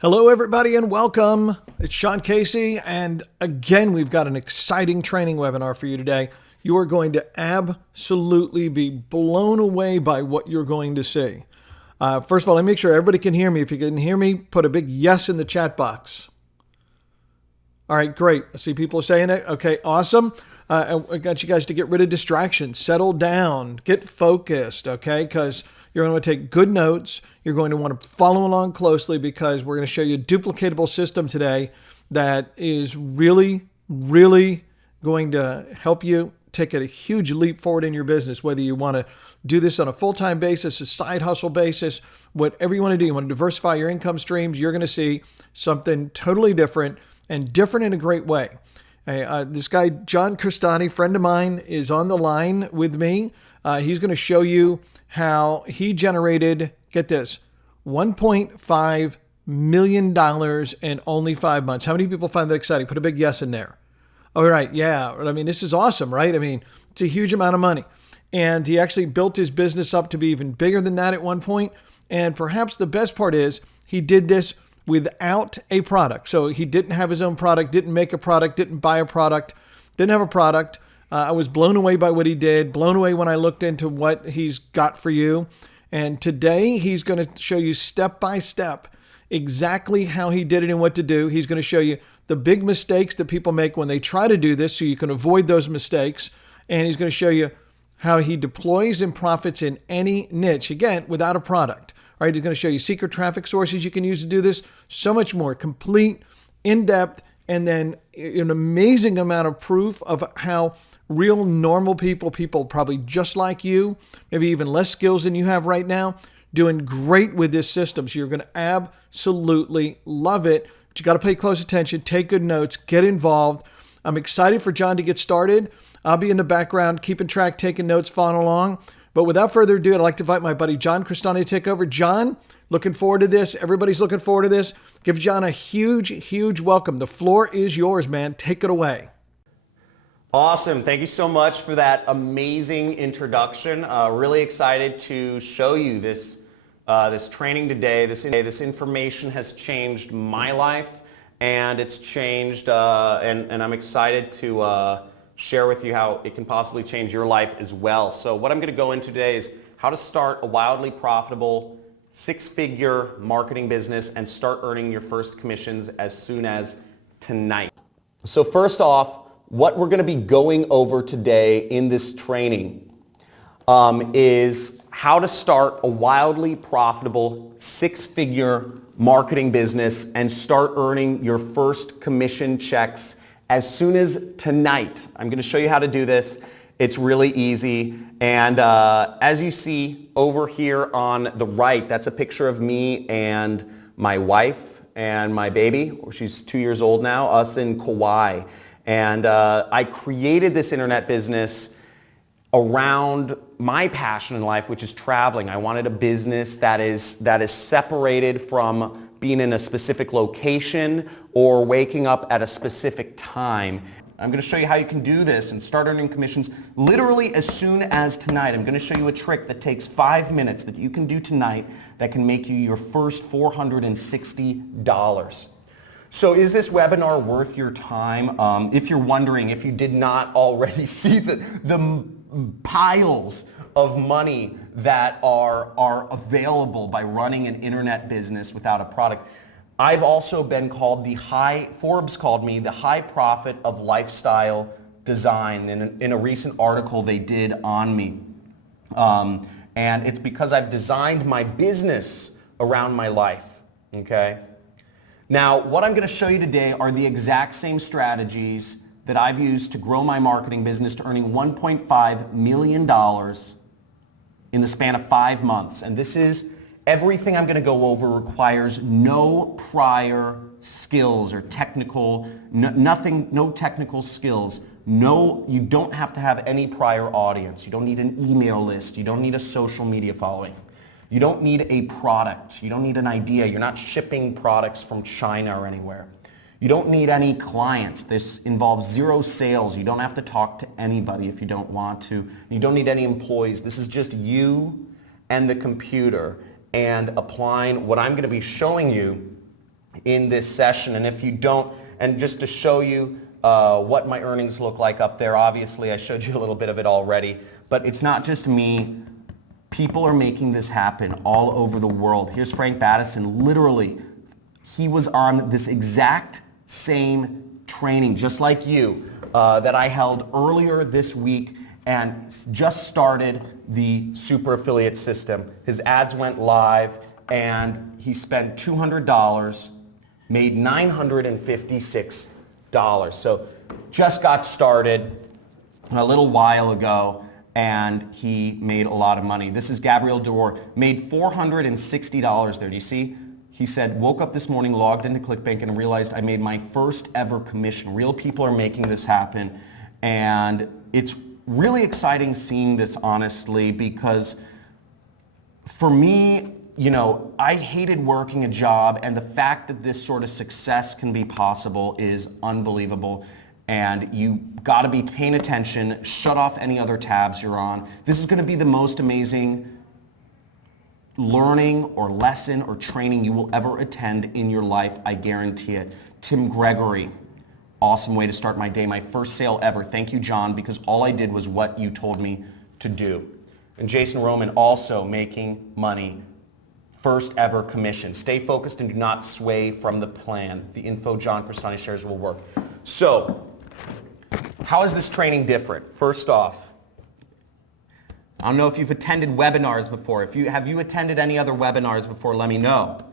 Hello, everybody, and welcome. It's Sean Casey, and again, we've got an exciting training webinar for you today. You are going to absolutely be blown away by what you're going to see. First of all, let me make sure everybody can hear me. If you can hear me, put a big yes in the chat box. All right, great. I see people are saying it. Okay, awesome. I got you guys to get rid of distractions, settle down, get focused, okay? Because you're going to take good notes. You're going to want to follow along closely because we're going to show you a duplicatable system today that is really going to help you take a huge leap forward in your business, whether you want to do this on a full-time basis, a side hustle basis, whatever you want to do. You want to diversify your income streams, you're going to see something totally different and different in a great way. This guy, John Cristani, friend of mine, is on the line with me. He's going to show you how he generated, get this, $1.5 million in only 5 months. How many people find that exciting? Put a big yes in there. All right, yeah. I mean, this is awesome, right? I mean, it's a huge amount of money. And he actually built his business up to be even bigger than that at one point. And perhaps the best part is he did this without a product. So he didn't have his own product, didn't make a product, didn't buy a product, didn't have a product. I was blown away by what he did, blown away when I looked into what he's got for you. And today he's going to show you step by step exactly how he did it and what to do. He's going to show you the big mistakes that people make when they try to do this so you can avoid those mistakes. And he's going to show you how he deploys and profits in any niche, again, without a product. All right, he's going to show you secret traffic sources you can use to do this, so much more, complete, in-depth, and then an amazing amount of proof of how real normal people probably just like you, maybe even less skills than you have right now, doing great with this system. So you're going to absolutely love it. But you got to pay close attention, take good notes, get involved. I'm excited for John to get started. I'll be in the background, keeping track, taking notes, following along. But without further ado, I'd like to invite my buddy John Cristani to take over. John, looking forward to this. Everybody's looking forward to this. Give John a huge welcome. The floor is yours, man. Take it away. Awesome. Thank you so much for that amazing introduction. Really excited to show you this training today. This information has changed my life, and it's changed, and I'm excited to share with you how it can possibly change your life as well. So what I'm going to go into today is how to start a wildly profitable six-figure marketing business and start earning your first commissions as soon as tonight. So first off, what we're going to be going over today in this training is how to start a wildly profitable six-figure marketing business and start earning your first commission checks as soon as tonight. I'm going to show you how to do this. It's really easy. And as you see over here on the right, that's a picture of me and my wife and my baby. She's 2 years old now, us in Kauai. And I created this internet business around my passion in life, which is traveling. I wanted a business that is separated from being in a specific location or waking up at a specific time. I'm going to show you how you can do this and start earning commissions literally as soon as tonight. I'm going to show you a trick that takes 5 minutes that you can do tonight that can make you your first $460. So is this webinar worth your time? If you're wondering, if you did not already see the piles of money that are available by running an internet business without a product, I've also been called Forbes called me the high profit of lifestyle design in a recent article they did on me. And it's because I've designed my business around my life, okay? Now, what I'm going to show you today are the exact same strategies that I've used to grow my marketing business to earning $1.5 million in the span of 5 months. And this is everything I'm going to go over requires no prior skills or no technical skills. No, you don't have to have any prior audience. You don't need an email list. You don't need a social media following. You don't need a product. You don't need an idea. You're not shipping products from China or anywhere. You don't need any clients. This involves zero sales. You don't have to talk to anybody if you don't want to. You don't need any employees. This is just you and the computer and applying what I'm going to be showing you in this session. And if you don't, and just to show you what my earnings look like up there, obviously I showed you a little bit of it already, but it's not just me. People are making this happen all over the world. Here's Frank Battison. Literally, he was on this exact same training, just like you, that I held earlier this week, and just started the super affiliate system. His ads went live, and he spent $200, made $956. So just got started a little while ago, and he made a lot of money. This is Gabriel Dorr, made $460 there. Do you see? He said, woke up this morning, logged into ClickBank, and realized I made my first ever commission. Real people are making this happen, and it's really exciting seeing this, honestly, because for me, you know, I hated working a job, and the fact that this sort of success can be possible is unbelievable. And you got to be paying attention, shut off any other tabs you're on. This is going to be the most amazing learning or lesson or training you will ever attend in your life, I guarantee it. Tim Gregory, awesome way to start my day, my first sale ever. Thank you, John, because all I did was what you told me to do. And Jason Roman, also making money, first ever commission. Stay focused and do not sway from the plan. The info John Crestani shares will work. So, how is this training different? First off, I don't know if you've attended webinars before. Have you attended any other webinars before, let me know.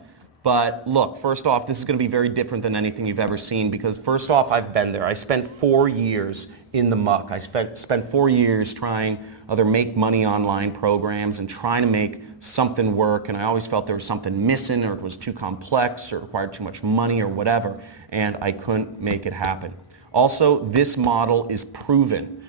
But look, first off, this is going to be very different than anything you've ever seen, because first off, I've been there. I spent 4 years in the muck. I spent 4 years trying other make money online programs and trying to make something work, and I always felt there was something missing, or it was too complex, or it required too much money, or whatever, and I couldn't make it happen. Also, this model is proven.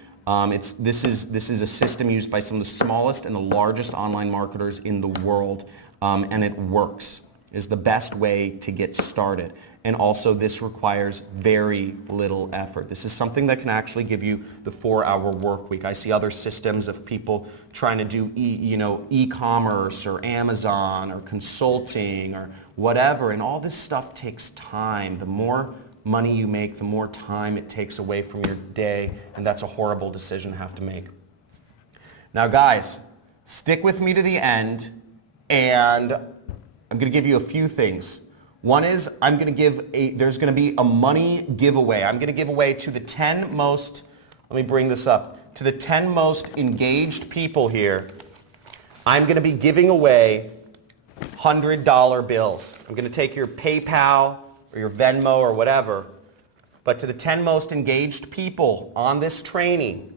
This is a system used by some of the smallest and the largest online marketers in the world, and it works. Is the best way to get started. And also, this requires very little effort. This is something that can actually give you the 4-hour work week. I see other systems of people trying to do e-commerce or Amazon or consulting or whatever, and all this stuff takes time. The more money you make, the more time it takes away from your day, and that's a horrible decision to have to make. Now guys, stick with me to the end, and I'm going to give you a few things. One is there's going to be a money giveaway. I'm going to give away to the 10 most, let me bring this up, to the 10 most engaged people here. I'm going to be giving away $100 bills. I'm going to take your PayPal or your Venmo or whatever, but to the 10 most engaged people on this training,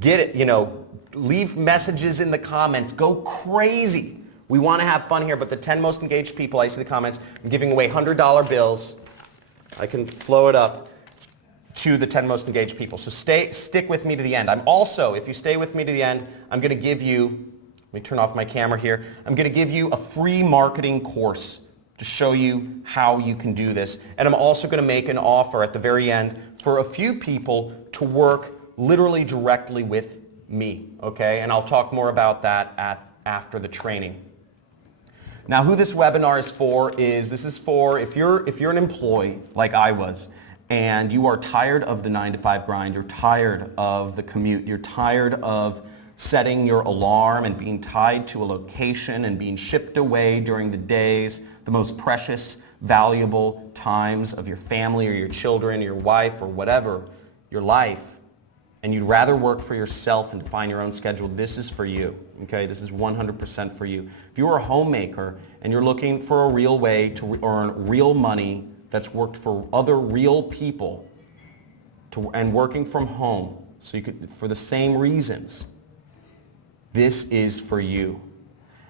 get it, leave messages in the comments, go crazy. We want to have fun here, but the 10 most engaged people, I see the comments, I'm giving away $100 bills. I can flow it up to the 10 most engaged people. So stick with me to the end. I'm also, if you stay with me to the end, I'm going to give you, let me turn off my camera here, I'm going to give you a free marketing course to show you how you can do this. And I'm also going to make an offer at the very end for a few people to work literally directly with me, okay? And I'll talk more about that after the training. Now, who this webinar is for is, this is for if you're an employee like I was, and you are tired of the 9-to-5 grind, you're tired of the commute, you're tired of setting your alarm and being tied to a location and being shipped away during the days, the most precious, valuable times of your family or your children or your wife or whatever, your life, and you'd rather work for yourself and define your own schedule, this is for you, okay? This is 100% for you. If you're a homemaker and you're looking for a real way to earn real money that's worked for other real people and working from home, so you could, for the same reasons, this is for you.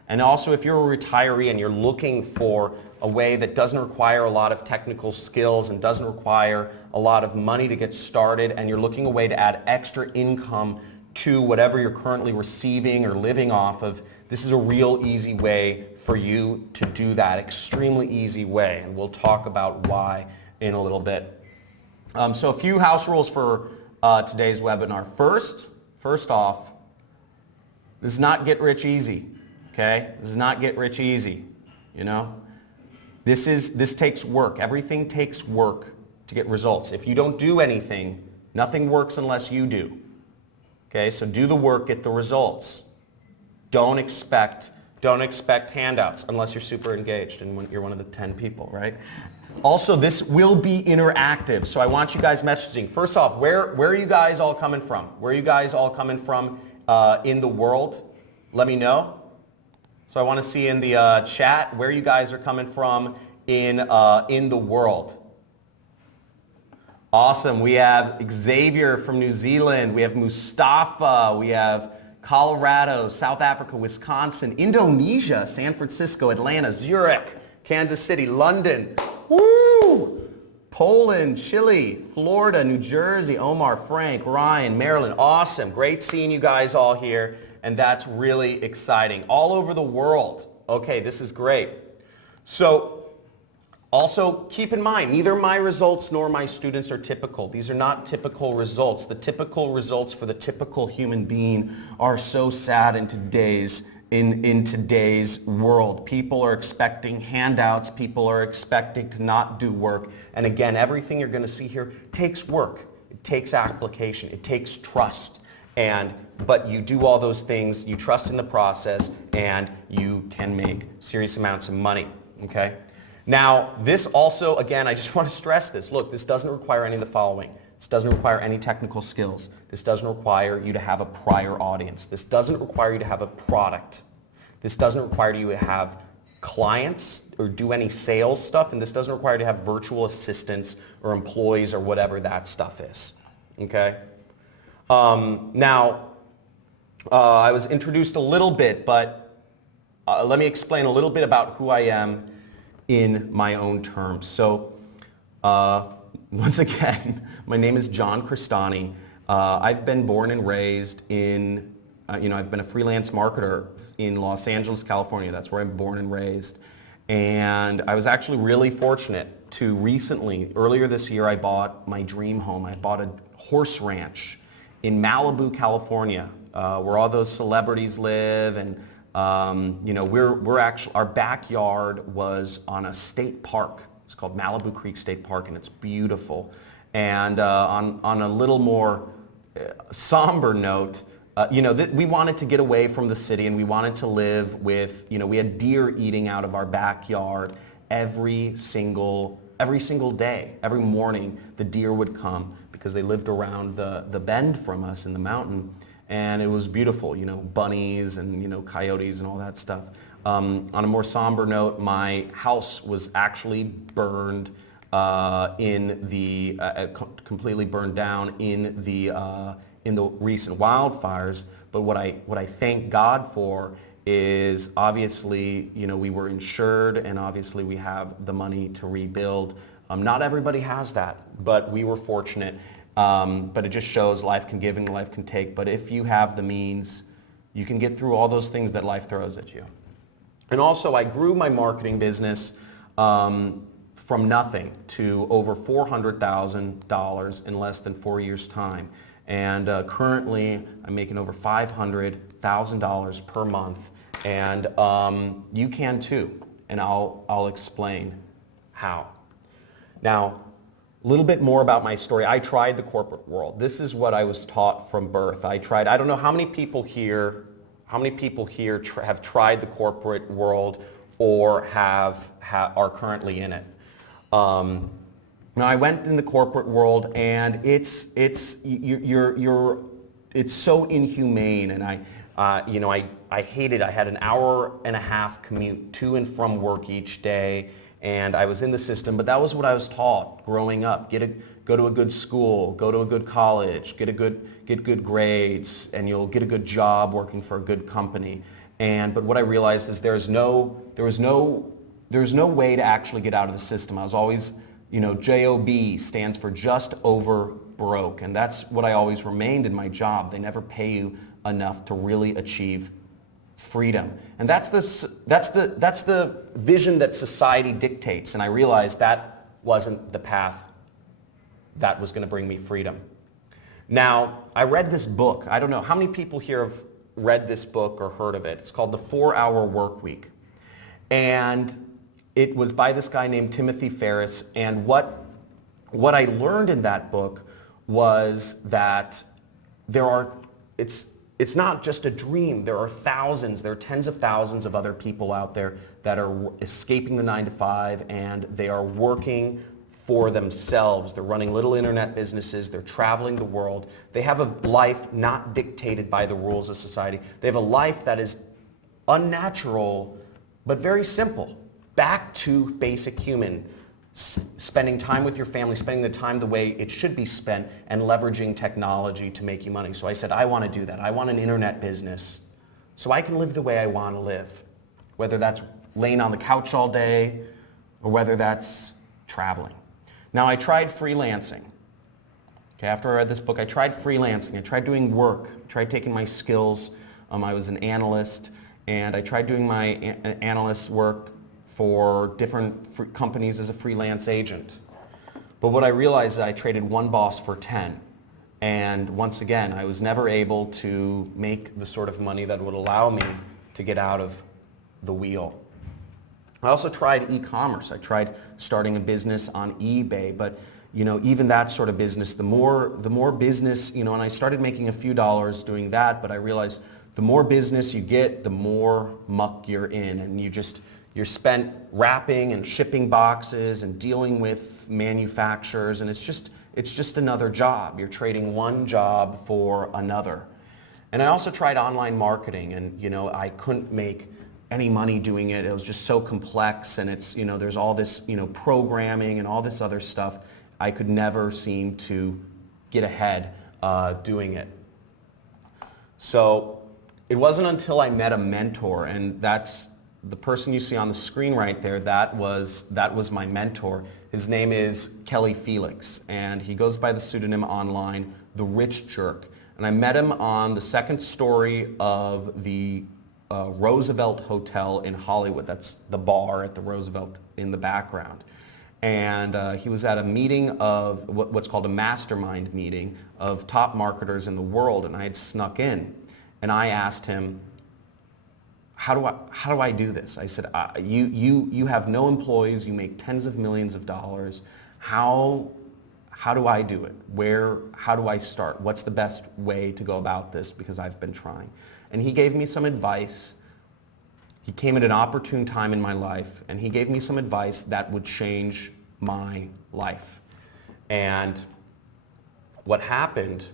And also, if you're a retiree and you're looking for a way that doesn't require a lot of technical skills and doesn't require a lot of money to get started, and you're looking a way to add extra income to whatever you're currently receiving or living off of, this is a real easy way for you to do that, extremely easy way, and we'll talk about why in a little bit. So a few house rules for today's webinar. First off, this is not get rich easy, okay? This is not get rich easy, This This takes work. Everything takes work to get results. If you don't do anything, nothing works unless you do. Okay, so do the work, get the results. Don't expect handouts unless you're super engaged and when you're one of the 10 people, right? Also, this will be interactive, so I want you guys messaging. First off, where are you guys all coming from? Where are you guys all coming from in the world? Let me know. So I want to see in the chat where you guys are coming from in the world. Awesome. We have Xavier from New Zealand. We have Mustafa. We have Colorado, South Africa, Wisconsin, Indonesia, San Francisco, Atlanta, Zurich, Kansas City, London, woo! Poland, Chile, Florida, New Jersey, Omar, Frank, Ryan, Maryland. Awesome. Great seeing you guys all here. And that's really exciting. All over the world. Okay, this is great. So also keep in mind, neither my results nor my students are typical. These are not typical results. The typical results for the typical human being are so sad in today's world. People are expecting handouts. People are expecting to not do work. And again, everything you're going to see here takes work. It takes application. It takes trust. But you do all those things, you trust in the process, and you can make serious amounts of money, okay? Now, this also, again, I just want to stress this. Look, this doesn't require any of the following. This doesn't require any technical skills. This doesn't require you to have a prior audience. This doesn't require you to have a product. This doesn't require you to have clients or do any sales stuff, and this doesn't require you to have virtual assistants or employees or whatever that stuff is, okay? I was introduced a little bit, but let me explain a little bit about who I am in my own terms. So, once again, my name is John Cristani. I've been born and raised in, I've been a freelance marketer in Los Angeles, California. That's where I'm born and raised. And I was actually really fortunate to recently, earlier this year, I bought my dream home. I bought a horse ranch in Malibu, California, where all those celebrities live, and we're actually, our backyard was on a state park. It's called Malibu Creek State Park, and it's beautiful. And on a little more somber note, we wanted to get away from the city, and we wanted to live with, we had deer eating out of our backyard every single day. Every morning, the deer would come because they lived around the bend from us in the mountain, and it was beautiful, bunnies and, coyotes and all that stuff. On a more somber note, my house was actually burned completely burned down in the recent wildfires. But what I thank God for is obviously, we were insured, and obviously we have the money to rebuild. Not everybody has that, but we were fortunate. But it just shows life can give and life can take. But if you have the means, you can get through all those things that life throws at you. And also, I grew my marketing business from nothing to over $400,000 in less than 4 years' time. And currently, I'm making over $500,000 per month. And you can too. And I'll explain how. Now, a little bit more about my story. I tried the corporate world. This is what I was taught from birth. I don't know how many people here have tried the corporate world or are currently in it. Now, I went in the corporate world, and it's so inhumane, and I hated. I had an hour and a half commute to and from work each day. And I was in the system, but that was what I was taught growing up. Go to a good school, go to a good college, get good grades, and you'll get a good job working for a good company. But what I realized is there was no way to actually get out of the system. I was always, JOB stands for just over broke, and that's what I always remained in my job. They never pay you enough to really achieve freedom. And that's the vision that society dictates. And I realized that wasn't the path that was going to bring me freedom. Now, I read this book. I don't know how many people here have read this book or heard of it. It's called The 4-Hour Work Week. And it was by this guy named Timothy Ferriss, and what I learned in that book was that it's not just a dream. There are tens of thousands of other people out there that are escaping the 9-to-5, and they are working for themselves. They're running little internet businesses. They're traveling the world. They have a life not dictated by the rules of society. They have a life that is unnatural, but very simple. Back to basic human. Spending time with your family, spending the time the way it should be spent, and leveraging technology to make you money. So I said, I want to do that. I want an internet business so I can live the way I want to live, whether that's laying on the couch all day or whether that's traveling. Now, I tried freelancing. Okay, after I read this book, I tried freelancing. I tried doing work. I tried taking my skills. I was an analyst, and I tried doing my analyst work for different companies as a freelance agent. But what I realized is I traded one boss for 10. And once again, I was never able to make the sort of money that would allow me to get out of the wheel. I also tried e-commerce. I tried starting a business on eBay, but even that sort of business, the more business, and I started making a few dollars doing that, but I realized the more business you get, the more muck you're in, and you're spent wrapping and shipping boxes and dealing with manufacturers, and it's just another job. You're trading one job for another. And I also tried online marketing, and I couldn't make any money doing it. It was just so complex, and it's there's all this programming and all this other stuff. I could never seem to get ahead doing it. So it wasn't until I met a mentor, and that's the person you see on the screen right there. That was my mentor. His name is Kelly Felix, and he goes by the pseudonym online, The Rich Jerk. And I met him on the second story of the Roosevelt Hotel in Hollywood. That's the bar at the Roosevelt in the background. And he was at a meeting of what's called a mastermind meeting of top marketers in the world, and I had snuck in. And I asked him, how do I do this? I said, you have no employees, you make tens of millions of dollars. How do I do it? How do I start? What's the best way to go about this? Because I've been trying. And he gave me some advice. He came at an opportune time in my life, and he gave me some advice that would change my life. And what happened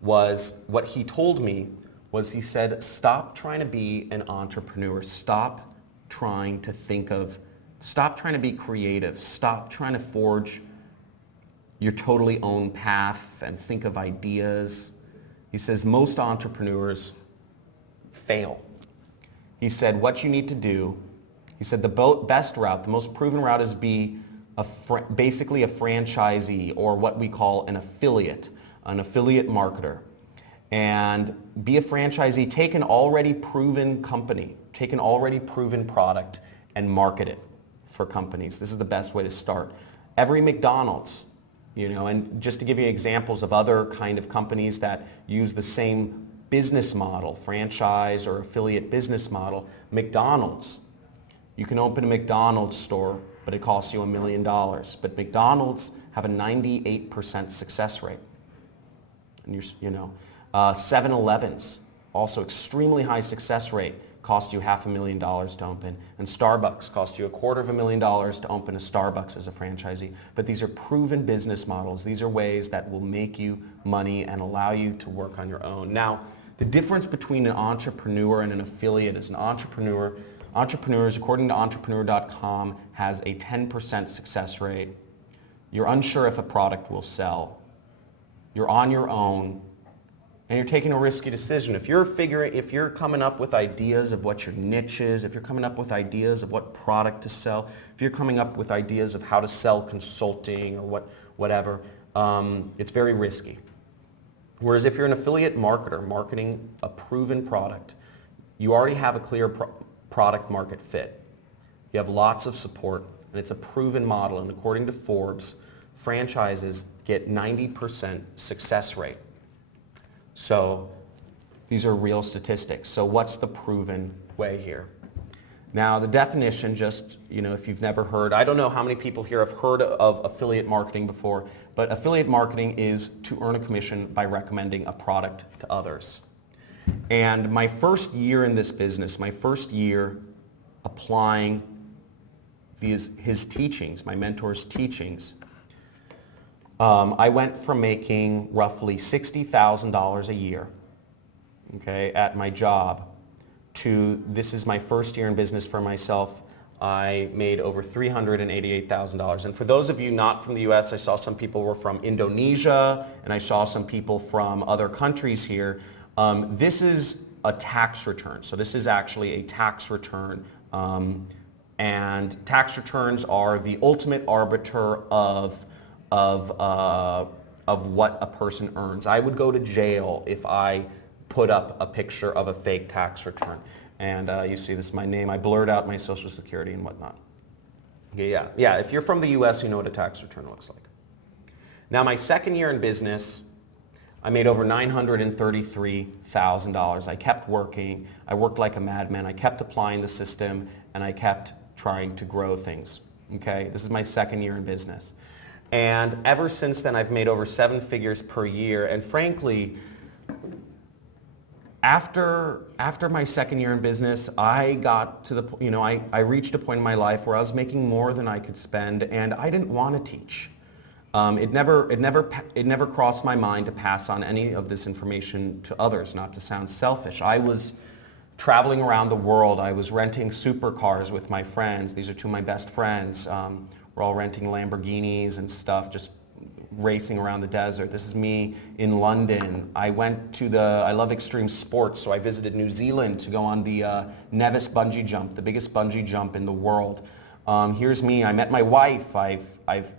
was, what he told me was, he said, stop trying to be an entrepreneur. Stop trying to be creative. Stop trying to forge your totally own path and think of ideas. He says most entrepreneurs fail. He said what you need to do, he said the best route, the most proven route is be basically a franchisee, or what we call an affiliate marketer. And be a franchisee, take an already proven company, take an already proven product and market it for companies. This is the best way to start. Every McDonald's, and just to give you examples of other kind of companies that use the same business model, franchise or affiliate business model, McDonald's. You can open a McDonald's store, but it costs you $1 million. But McDonald's have a 98% success rate. And 7-Elevens, also extremely high success rate, cost you $500,000 to open. And Starbucks cost you $250,000 to open a Starbucks as a franchisee. But these are proven business models. These are ways that will make you money and allow you to work on your own. Now, the difference between an entrepreneur and an affiliate is entrepreneurs, according to entrepreneur.com, has a 10% success rate. You're unsure if a product will sell. You're on your own, and you're taking a risky decision. If you're coming up with ideas of what your niche is, if you're coming up with ideas of what product to sell, if you're coming up with ideas of how to sell consulting or whatever, it's very risky. Whereas if you're an affiliate marketer marketing a proven product, you already have a clear product market fit. You have lots of support, and it's a proven model. And according to Forbes, franchises get 90% success rate. So these are real statistics. So what's the proven way here? Now the definition, just, if you've never heard, I don't know how many people here have heard of affiliate marketing before, but affiliate marketing is to earn a commission by recommending a product to others. And my first year in this business, my first year applying his teachings, my mentor's teachings, I went from making roughly $60,000 a year, okay, at my job, to this is my first year in business for myself. I made over $388,000. And for those of you not from the US, I saw some people were from Indonesia, and I saw some people from other countries here. This is a tax return. So this is actually a tax return. And tax returns are the ultimate arbiter of what a person earns. I would go to jail if I put up a picture of a fake tax return. And you see this is my name. I blurred out my social security and whatnot. Yeah, if you're from the US, you know what a tax return looks like. Now my second year in business, I made over $933,000. I kept working. I worked like a madman. I kept applying the system, and I kept trying to grow things. Okay, this is my second year in business. And ever since then, I've made over 7 figures per year. And frankly, after my second year in business, I got to the I reached a point in my life where I was making more than I could spend, and I didn't want to teach. It never crossed my mind to pass on any of this information to others, not to sound selfish. I was traveling around the world. I was renting supercars with my friends. These are two of my best friends. We're all renting Lamborghinis and stuff, just racing around the desert. This is me in London. I love extreme sports, so I visited New Zealand to go on the Nevis bungee jump, the biggest bungee jump in the world. Here's me. I met my wife. I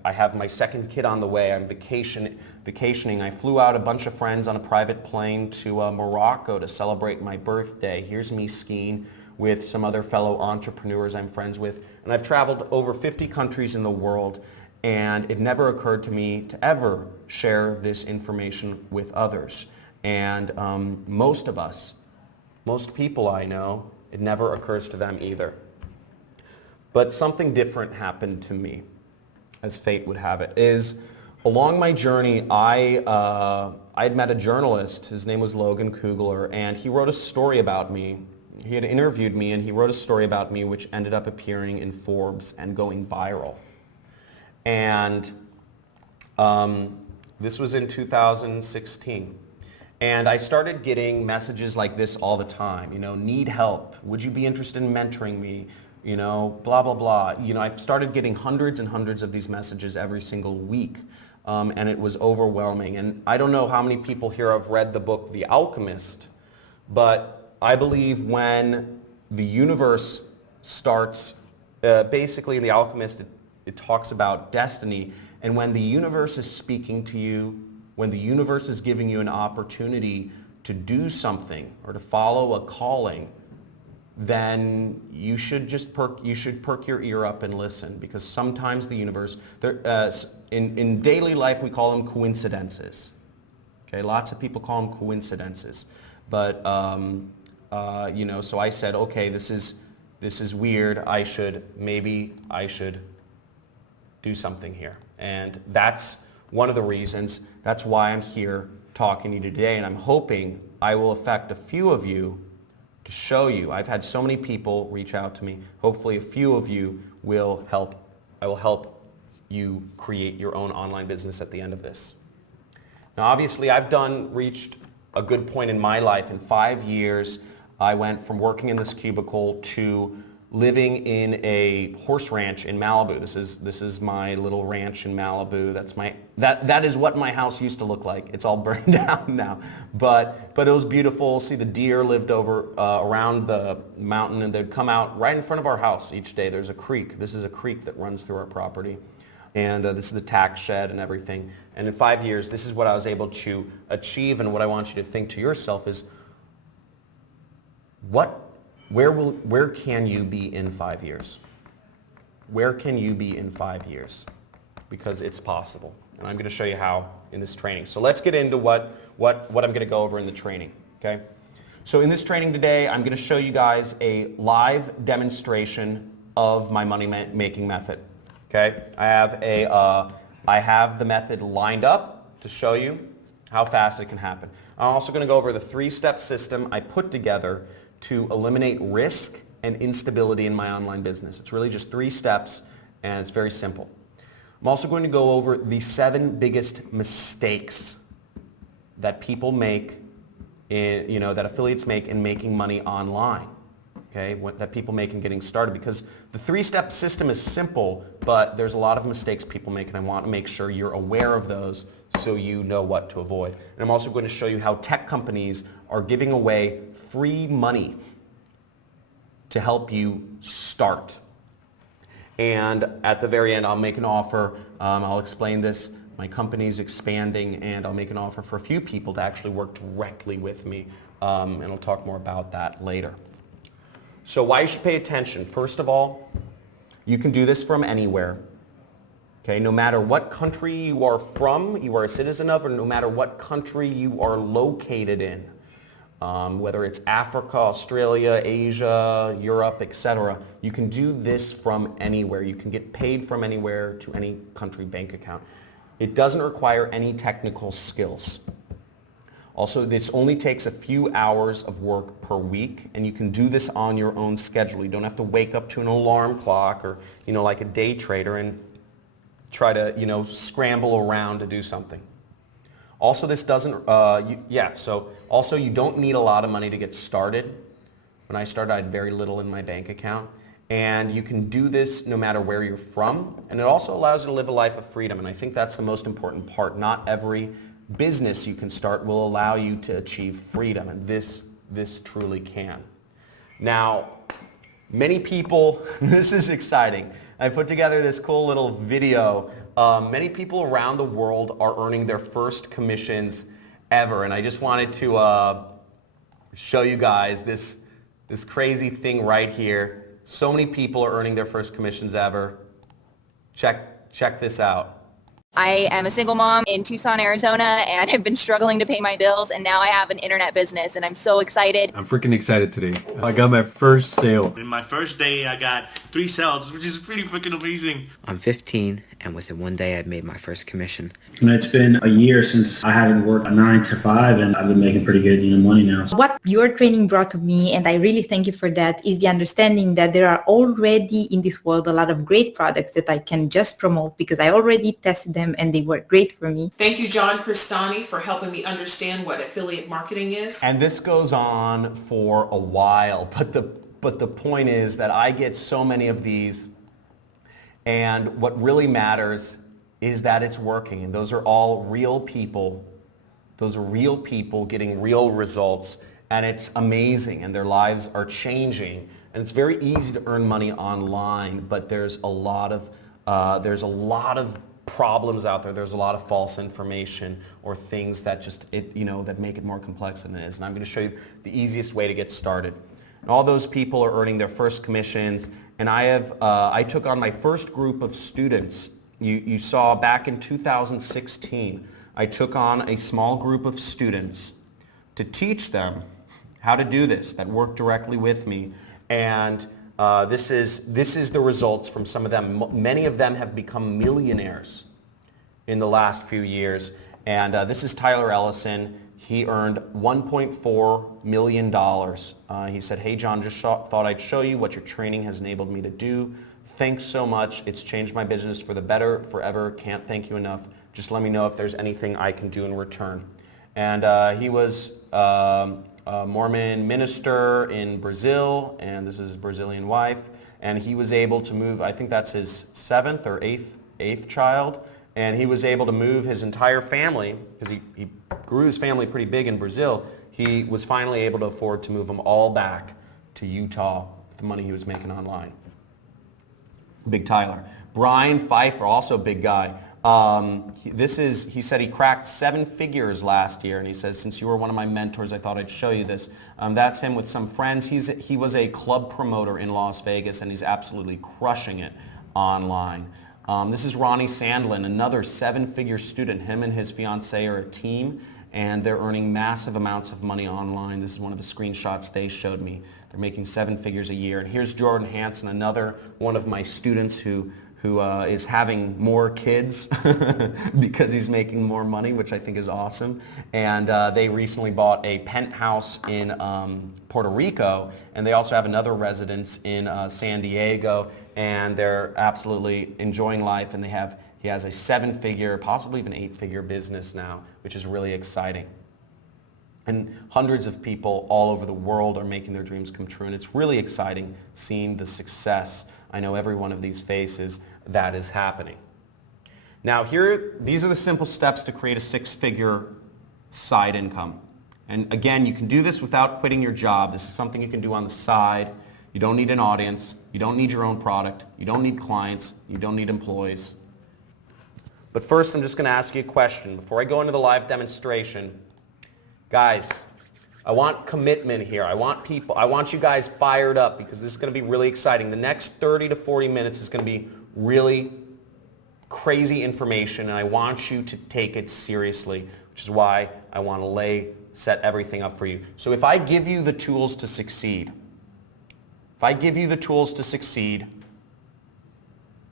have my second kid on the way. I'm vacationing. I flew out a bunch of friends on a private plane to Morocco to celebrate my birthday. Here's me skiing with some other fellow entrepreneurs I'm friends with. And I've traveled over 50 countries in the world, and it never occurred to me to ever share this information with others. And most people I know, it never occurs to them either. But something different happened to me, as fate would have it, is along my journey, I had met a journalist. His name was Logan Kugler, and he wrote a story about me. He had interviewed me, and he wrote a story about me which ended up appearing in Forbes and going viral. And this was in 2016. And I started getting messages like this all the time, need help, would you be interested in mentoring me, blah, blah, blah. I've started getting hundreds and hundreds of these messages every single week, and it was overwhelming. And I don't know how many people here have read the book The Alchemist, but I believe when the universe starts, basically in The Alchemist, it talks about destiny, and when the universe is speaking to you, when the universe is giving you an opportunity to do something or to follow a calling, then you should perk your ear up and listen, because sometimes the universe, in daily life we call them coincidences. Okay, lots of people call them coincidences, but so I said, okay, this is weird. Maybe I should do something here, and that's one of the reasons. That's why I'm here talking to you today, and I'm hoping I will affect a few of you to show you. I've had so many people reach out to me. Hopefully a few of you will help. I will help you create your own online business at the end of this. Now obviously I've reached a good point in my life. In 5 years, I went from working in this cubicle to living in a horse ranch in Malibu. This is my little ranch in Malibu. That is what my house used to look like. It's all burned down now, but it was beautiful. See, the deer lived over around the mountain, and they'd come out right in front of our house each day. There's a creek. This is a creek that runs through our property, and this is the tax shed and everything. And in 5 years, this is what I was able to achieve. And what I want you to think to yourself is, where can you be in 5 years? Where can you be in 5 years? Because it's possible. And I'm going to show you how in this training. So let's get into what I'm going to go over in the training. Okay? So in this training today, I'm going to show you guys a live demonstration of my money making method. Okay, I have the method lined up to show you how fast it can happen. I'm also going to go over the 3-step system I put together to eliminate risk and instability in my online business. It's really just 3 steps, and it's very simple. I'm also going to go over the 7 biggest mistakes that people make, that affiliates make in making money online. Okay, that people make in getting started, because the 3-step system is simple, but there's a lot of mistakes people make, and I want to make sure you're aware of those so you know what to avoid. And I'm also going to show you how tech companies are giving away free money to help you start. And at the very end, I'll make an offer. I'll explain this. My company's expanding, and I'll make an offer for a few people to actually work directly with me. And I'll talk more about that later. So why you should pay attention. First of all, you can do this from anywhere. Okay, no matter what country you are from, you are a citizen of, or no matter what country you are located in, whether it's Africa, Australia, Asia, Europe, etc., you can do this from anywhere. You can get paid from anywhere to any country bank account. It doesn't require any technical skills. Also, this only takes a few hours of work per week, and you can do this on your own schedule. You don't have to wake up to an alarm clock or, like a day trader and try to, scramble around to do something. Also, this doesn't, also you don't need a lot of money to get started. When I started, I had very little in my bank account. And you can do this no matter where you're from. And it also allows you to live a life of freedom. And I think that's the most important part. Not every business you can start will allow you to achieve freedom. And this truly can. Now, many people, this is exciting. I put together this cool little video. Many people around the world are earning their first commissions ever. And I just wanted to show you guys this crazy thing right here. So many people are earning their first commissions ever. Check this out. I am a single mom in Tucson, Arizona, and I've been struggling to pay my bills, and now I have an internet business, and I'm so excited. I'm freaking excited today. I got my first sale. In my first day, I got 3 sales, which is pretty freaking amazing. I'm 15, and within one day, I've made my first commission. And it's been a year since I haven't worked a 9 to 5, and I've been making pretty good, money now. What your training brought to me, and I really thank you for that, is the understanding that there are already in this world a lot of great products that I can just promote because I already tested them and they work great for me. Thank you, John Cristani, for helping me understand what affiliate marketing is. And this goes on for a while, but the point is that I get so many of these, and what really matters is that it's working. And those are all real people. Those are real people getting real results, and it's amazing, and their lives are changing. And it's very easy to earn money online, but there's a lot of problems out there. There's a lot of false information or things that that make it more complex than it is. And I'm going to show you the easiest way to get started. And all those people are earning their first commissions, and I took on my first group of students. You saw back in 2016, I took on a small group of students to teach them how to do this, that work directly with me. And this is the results from some of them. Many of them have become millionaires in the last few years. And this is Tyler Ellison. He earned $1.4 million. He said, "Hey John, just thought I'd show you what your training has enabled me to do. Thanks so much. It's changed my business for the better forever. Can't thank you enough. Just let me know if there's anything I can do in return." And he was a Mormon minister in Brazil, and this is his Brazilian wife. And he was able to move, I think that's his 7th or 8th child. And he was able to move his entire family, because he grew his family pretty big in Brazil. He was finally able to afford to move them all back to Utah with the money he was making online. Big Tyler. Brian Pfeiffer, also a big guy. He said he cracked 7 figures last year, and he says, "Since you were one of my mentors, I thought I'd show you this." That's him with some friends. He was a club promoter in Las Vegas, and he's absolutely crushing it online. This is Ronnie Sandlin, another 7-figure student. Him and his fiancée are a team, and they're earning massive amounts of money online. This is one of the screenshots they showed me. They're making 7 figures a year. And here's Jordan Hansen, another one of my students who is having more kids because he's making more money, which I think is awesome. And they recently bought a penthouse in Puerto Rico, and they also have another residence in San Diego, and they're absolutely enjoying life, and he has a 7-figure, possibly even 8-figure business now, which is really exciting. And hundreds of people all over the world are making their dreams come true, and it's really exciting seeing the success. I know every one of these faces that is happening. Now these are the simple steps to create a 6-figure side income. And again, you can do this without quitting your job. This is something you can do on the side. You don't need an audience. You don't need your own product. You don't need clients. You don't need employees. But first, I'm just going to ask you a question. Before I go into the live demonstration, guys, I want commitment here. I want you guys fired up because this is going to be really exciting. The next 30 to 40 minutes is going to be really crazy information, and I want you to take it seriously, which is why I want to set everything up for you. So if I give you the tools to succeed,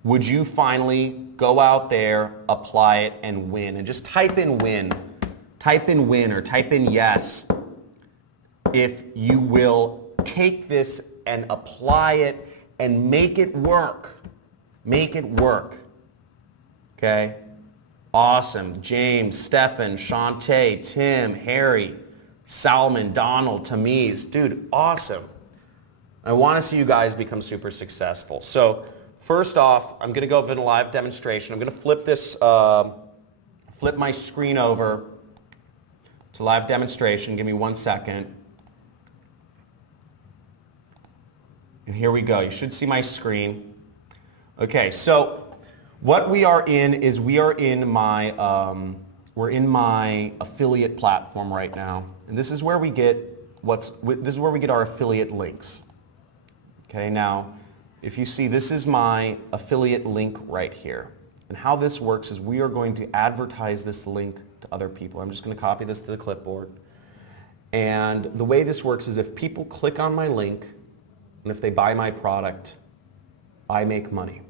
would you finally go out there, apply it, and win? And just type in win. Type in win or type in yes if you will take this and apply it and make it work. Make it work. Okay? Awesome. James, Stefan, Shantae, Tim, Harry, Salman, Donald, Tamiz. Dude, awesome. I want to see you guys become super successful. So first off, I'm going to go over the live demonstration. I'm going to flip my screen over to live demonstration. Give me 1 second. And here we go. You should see my screen. Okay, so what we are in is we're in my affiliate platform right now, and this is where we get our affiliate links. Okay, now if you see, this is my affiliate link right here, and how this works is we are going to advertise this link to other people. I'm just going to copy this to the clipboard, and the way this works is if people click on my link and if they buy my product, I make money.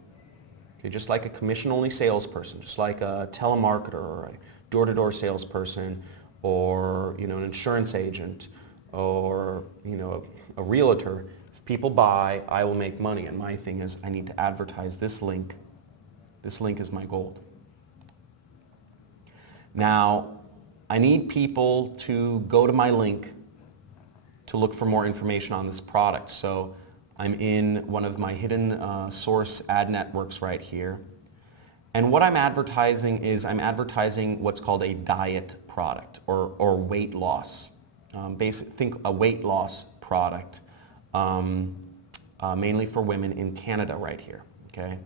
Okay, just like a commission-only salesperson, just like a telemarketer or a door-to-door salesperson, or an insurance agent, or a realtor. If people buy, I will make money. And my thing is, I need to advertise this link. This link is my gold. Now, I need people to go to my link to look for more information on this product. So I'm in one of my hidden source ad networks right here. And what I'm advertising is I'm advertising what's called a diet product or weight loss. Think a weight loss product, mainly for women in Canada right here. Okay?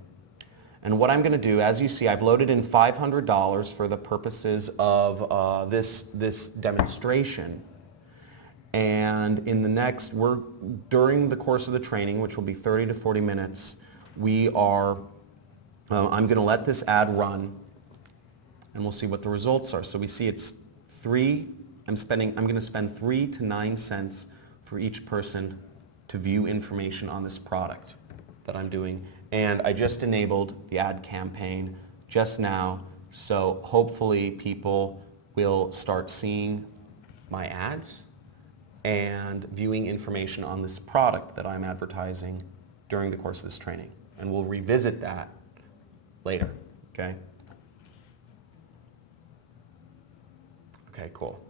And what I'm going to do, as you see, I've loaded in $500 for the purposes of this demonstration. And in during the course of the training, which will be 30 to 40 minutes, I'm going to let this ad run, and we'll see what the results are. So we see it's I'm going to spend 3 to 9 cents for each person to view information on this product that I'm doing. And I just enabled the ad campaign just now, so hopefully people will start seeing my ads and viewing information on this product that I'm advertising during the course of this training. And we'll revisit that later, okay? Okay, cool.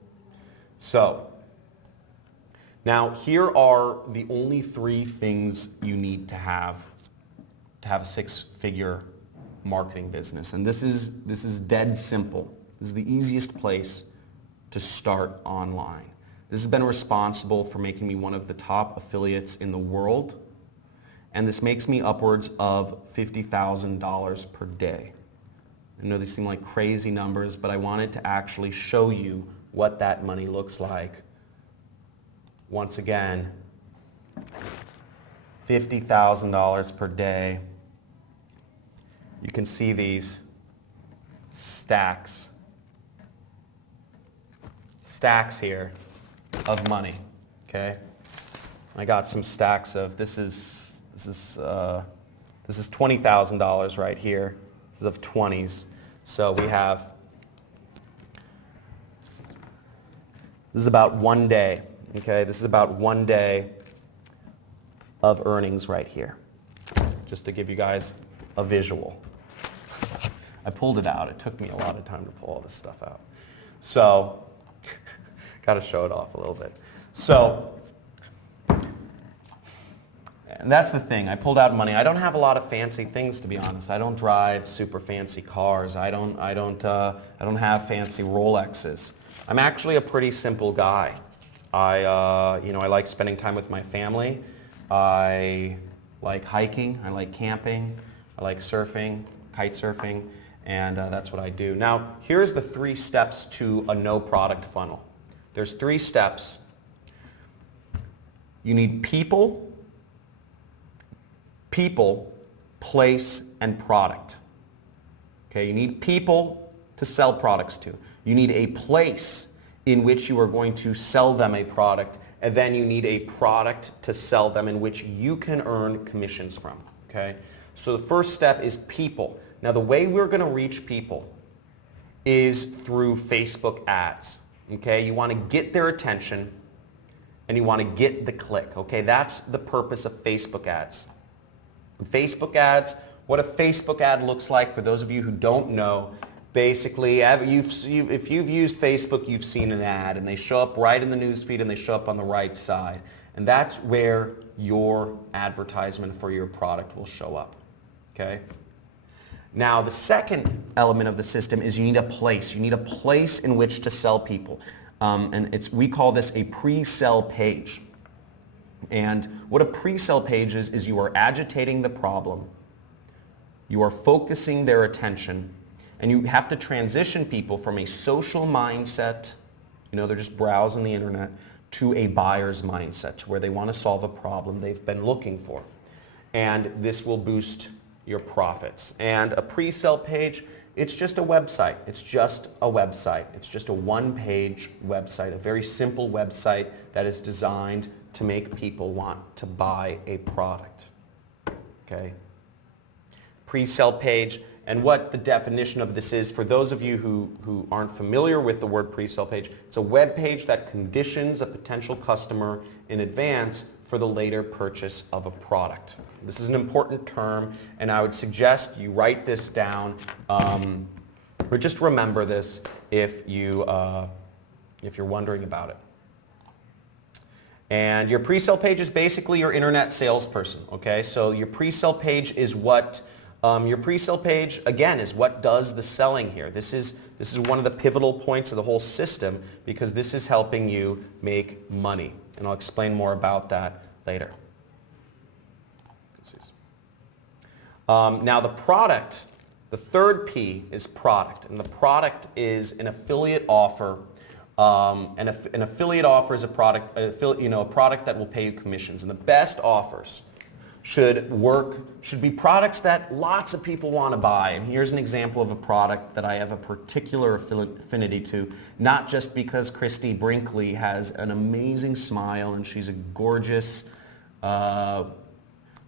So, now here are the only 3 things you need to have a 6-figure marketing business. And this is dead simple. This is the easiest place to start online. This has been responsible for making me one of the top affiliates in the world, and this makes me upwards of $50,000 per day. I know these seem like crazy numbers, but I wanted to actually show you what that money looks like. Once again, $50,000 per day. You can see these stacks stacks here of money, okay? I got some stacks of, this is $20,000 right here. This is of 20s. So we have, this is about 1 day, okay? This is about 1 day of earnings right here, just to give you guys a visual. I pulled it out. It took me a lot of time to pull all this stuff out. So, got to show it off a little bit. So, and that's the thing. I pulled out money. I don't have a lot of fancy things, to be honest. I don't drive super fancy cars. I don't have fancy Rolexes. I'm actually a pretty simple guy. I like spending time with my family. I like hiking. I like camping. I like surfing, kite surfing, and that's what I do. Now, here's the 3 steps to a no product funnel. There's 3 steps. You need people, place, and product. Okay, you need people to sell products to. You need a place in which you are going to sell them a product, and then you need a product to sell them in which you can earn commissions from. Okay, so the first step is people. Now, the way we're going to reach people is through Facebook ads. Okay, you want to get their attention and you want to get the click. Okay, that's the purpose of Facebook ads. Facebook ads, what a Facebook ad looks like, for those of you who don't know, basically, if you've used Facebook, you've seen an ad, and they show up right in the news feed and they show up on the right side. And that's where your advertisement for your product will show up. Okay? Now, the second element of the system is you need a place. You need a place in which to sell people. We call this a pre-sell page. And what a pre-sell page is you are agitating the problem, you are focusing their attention, and you have to transition people from a social mindset, they're just browsing the internet, to a buyer's mindset, where they want to solve a problem they've been looking for. And this will boost your profits. And a pre-sell page, it's just a website. It's just a website. It's just a one-page website, a very simple website that is designed to make people want to buy a product. Okay? Pre-sell page, and what the definition of this is, for those of you who aren't familiar with the word pre-sell page, it's a web page that conditions a potential customer in advance for the later purchase of a product. This is an important term, and I would suggest you write this down, or just remember this if you're wondering about it. And your pre-sale page is basically your internet salesperson, okay? So your pre-sale page is what, again, is what does the selling here. This is one of the pivotal points of the whole system, because this is helping you make money. And I'll explain more about that later. Now the product, the third P is product, and the product is an affiliate offer. An affiliate offer is a product that will pay you commissions. And the best offers should be products that lots of people want to buy. And here's an example of a product that I have a particular affinity to, not just because Christy Brinkley has an amazing smile and she's a gorgeous, I'm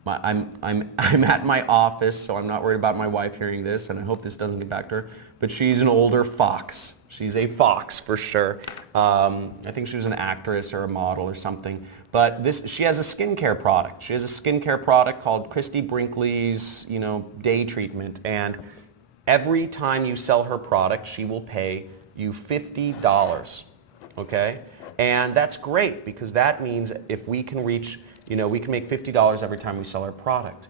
at my office, so I'm not worried about my wife hearing this, and I hope this doesn't get back to her, but she's an older fox. She's a fox for sure. I think she was an actress or a model or something. But she has a skincare product. She has a skincare product called Christy Brinkley's, Day Treatment. And every time you sell her product, she will pay you $50. Okay? And that's great, because that means if we can reach, we can make $50 every time we sell her product.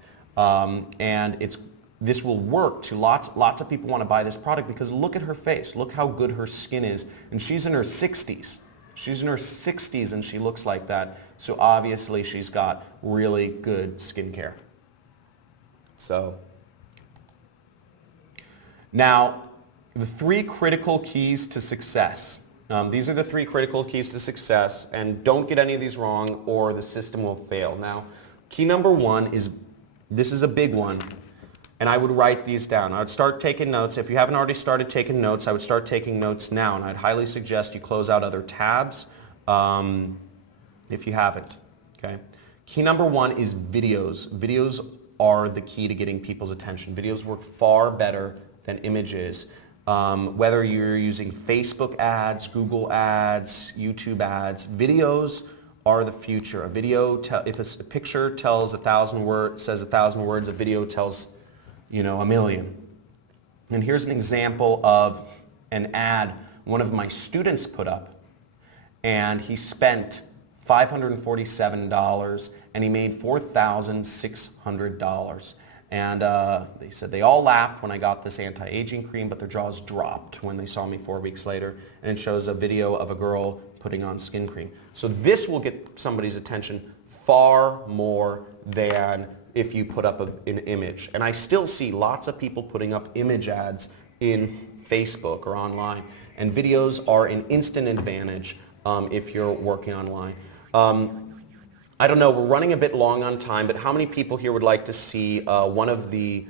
This will work to lots of people want to buy this product, because look at her face. Look how good her skin is. And she's in her 60s. She's in her 60s and she looks like that. So obviously she's got really good skincare. So now, the 3 critical keys to success. These are the 3 critical keys to success, and don't get any of these wrong or the system will fail. Now, key number 1 is, this is a big one, and I would write these down. I would start taking notes. If you haven't already started taking notes, I would start taking notes now, and I'd highly suggest you close out other tabs if you haven't, okay? Key number one is videos. Videos are the key to getting people's attention. Videos work far better than images. Whether you're using Facebook ads, Google ads, YouTube ads, videos are the future. A video, if a picture tells 1,000 words, says 1,000 words, a video tells, you know, 1,000,000. And here's an example of an ad one of my students put up, and he spent $547 and he made $4,600. And they said they all laughed when I got this anti-aging cream, but their jaws dropped when they saw me 4 weeks later. And it shows a video of a girl putting on skin cream. So this will get somebody's attention far more than if you put up an image. And I still see lots of people putting up image ads in Facebook or online. And videos are an instant advantage if you're working online. I don't know, we're running a bit long on time, but how many people here would like to see one of the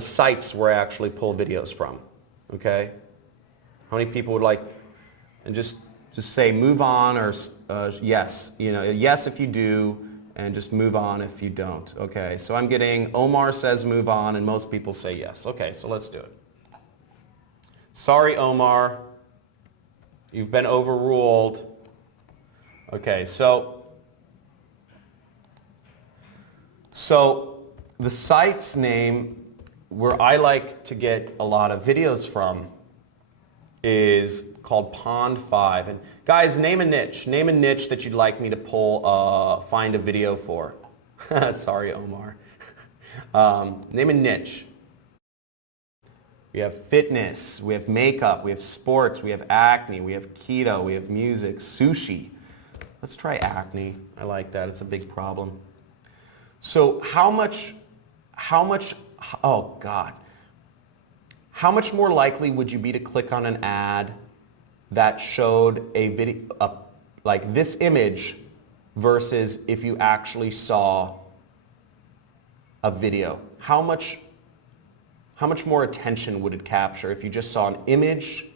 sites where I actually pull videos from? Okay? How many people would like, and just say move on or yes, you know, yes if you do, and just move on if you don't. Okay, so I'm getting Omar says move on, and most people say yes. Okay, so let's do it. Sorry, Omar, you've been overruled. Okay, so the site's name where I like to get a lot of videos from is called Pond5. And guys, name a niche. Name a niche that you'd like me to find a video for. Sorry, Omar. Name a niche. We have fitness, we have makeup, we have sports, we have acne, we have keto, we have music, sushi. Let's try acne. I like that. It's a big problem. So how much, oh God. How much more likely would you be to click on an ad that showed a video, like this image, versus if you actually saw a video? How much more attention would it capture if you just saw an image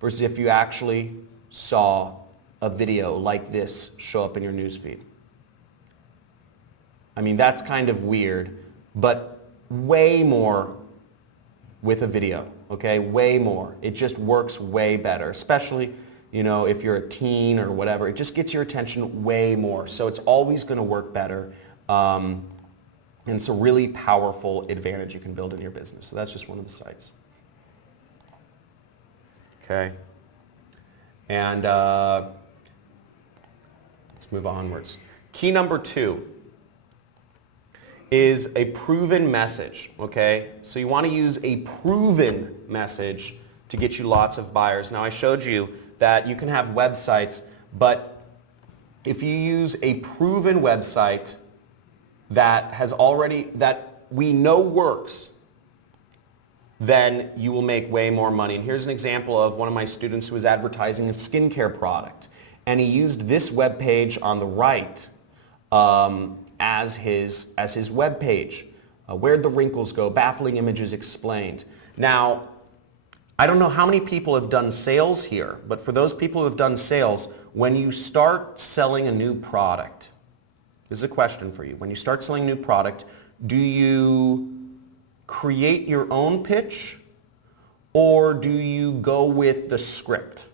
versus if you actually saw a video like this show up in your newsfeed? I mean, that's kind of weird, but way more with a video, okay? Way more. It just works way better, especially, you know, if you're a teen or whatever. It just gets your attention way more. So it's always going to work better. And it's a really powerful advantage you can build in your business. So that's just one of the sites. Okay. And let's move onwards. Key number 2 is a proven message, okay? So you want to use a proven message to get you lots of buyers. Now I showed you that you can have websites, but if you use a proven website that we know works, then you will make way more money. And here's an example of one of my students who was advertising a skincare product. And he used this web page on the right as his web page. Where'd the wrinkles go? Baffling images explained. Now, I don't know how many people have done sales here, but for those people who have done sales, when you start selling a new product, this is a question for you. When you start selling a new product, do you create your own pitch or do you go with the script?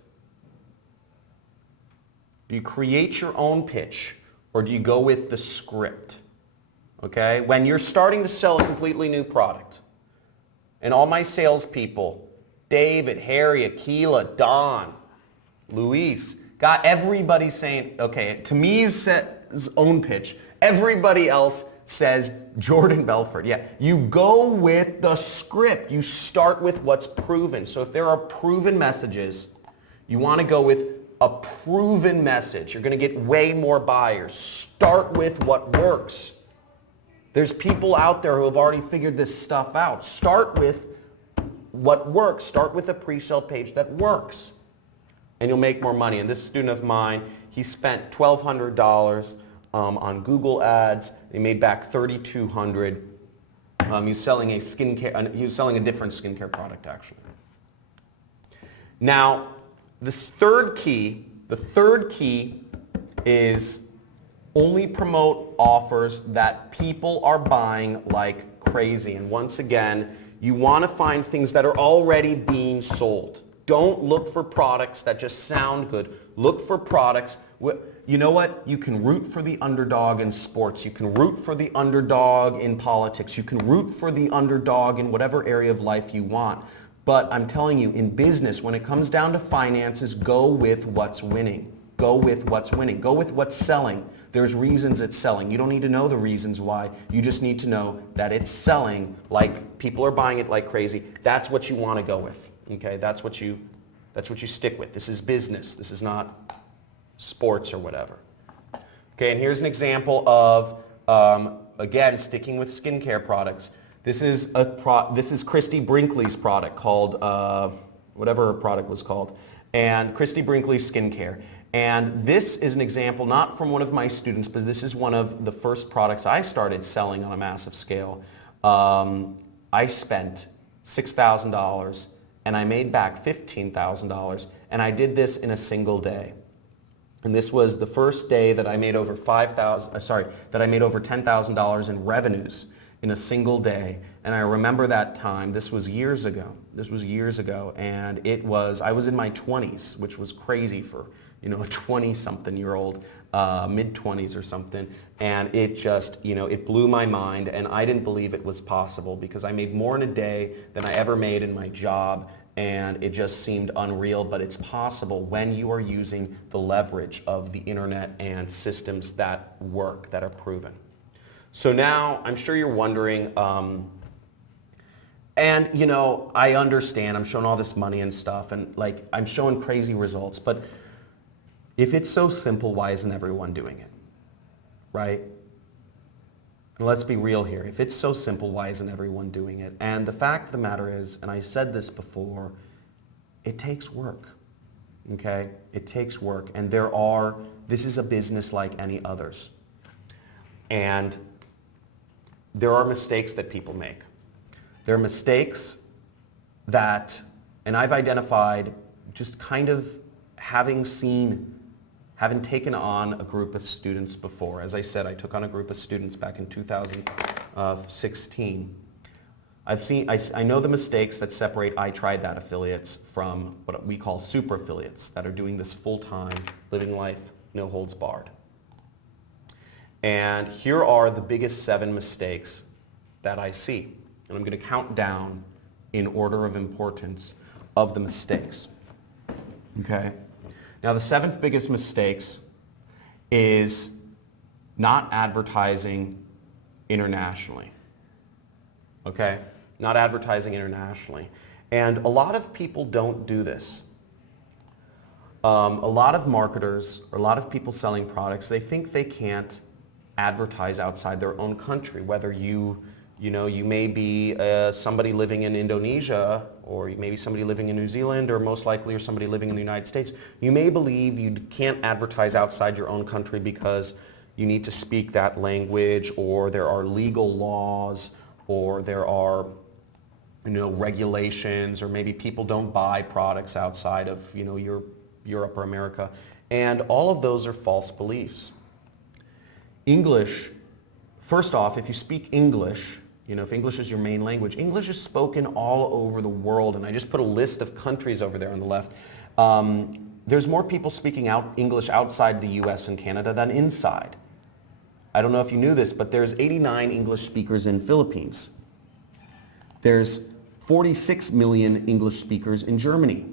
Do you create your own pitch or do you go with the script? Okay? When you're starting to sell a completely new product, and all my salespeople, David, Harry, Akila, Don, Luis, got everybody saying, okay, Tamiz says own pitch. Everybody else says Jordan Belfort. Yeah, you go with the script. You start with what's proven. So if there are proven messages, you want to go with a proven message. You're going to get way more buyers. Start with what works. There's people out there who have already figured this stuff out. Start with what works. Start with a pre-sale page that works, and you'll make more money. And this student of mine, he spent $1,200 on Google ads. He made back $3,200. He's selling a different skincare product actually. Now, the third key is only promote offers that people are buying like crazy. And once again, you want to find things that are already being sold. Don't look for products that just sound good. Look for products. You know what? You can root for the underdog in sports. You can root for the underdog in politics. You can root for the underdog in whatever area of life you want. But I'm telling you, in business, when it comes down to finances, go with what's winning. Go with what's winning. Go with what's selling. There's reasons it's selling. You don't need to know the reasons why. You just need to know that it's selling like people are buying it like crazy. That's what you want to go with. Okay? That's what you stick with. This is business. This is not sports or whatever. Okay, and here's an example of, again, sticking with skincare products. This is Christy Brinkley's product called, whatever her product was called, and Christy Brinkley Skincare. And this is an example, not from one of my students, but this is one of the first products I started selling on a massive scale. I spent $6,000 and I made back $15,000, and I did this in a single day. And this was the first day that I made over $10,000 in revenues in a single day. And I remember that time. This was years ago. And I was in my 20s, which was crazy for, a 20-something-year-old, mid-20s or something. And it just, it blew my mind, and I didn't believe it was possible because I made more in a day than I ever made in my job. And it just seemed unreal, but it's possible when you are using the leverage of the internet and systems that work, that are proven. So now, I'm sure you're wondering, and I understand, I'm showing all this money and stuff, and I'm showing crazy results, but if it's so simple, why isn't everyone doing it, right? And let's be real here. If it's so simple, why isn't everyone doing it? And the fact of the matter is, and I said this before, it takes work, okay? It takes work. And this is a business like any others. And there are mistakes that people make. There are mistakes that, and I've identified just kind of having taken on a group of students before. As I said, I took on a group of students back in 2016. I know the mistakes that separate I Tried That affiliates from what we call super affiliates that are doing this full-time, living life, no holds barred. And here are the biggest 7 mistakes that I see. And I'm going to count down in order of importance of the mistakes. Okay? Now, the 7th biggest mistakes is not advertising internationally. Okay? Not advertising internationally. And a lot of people don't do this. A lot of marketers, or a lot of people selling products, they think they can't advertise outside their own country, whether you may be somebody living in Indonesia, or maybe somebody living in New Zealand, or most likely you're somebody living in the United States. You may believe you can't advertise outside your own country because you need to speak that language, or there are legal laws, or there are regulations, or maybe people don't buy products outside of Europe or America. And all of those are false beliefs. English, first off, if you speak English, if English is your main language, English is spoken all over the world, and I just put a list of countries over there on the left. There's more people speaking English outside the US and Canada than inside. I don't know if you knew this, but there's 89 English speakers in Philippines. There's 46 million English speakers in Germany.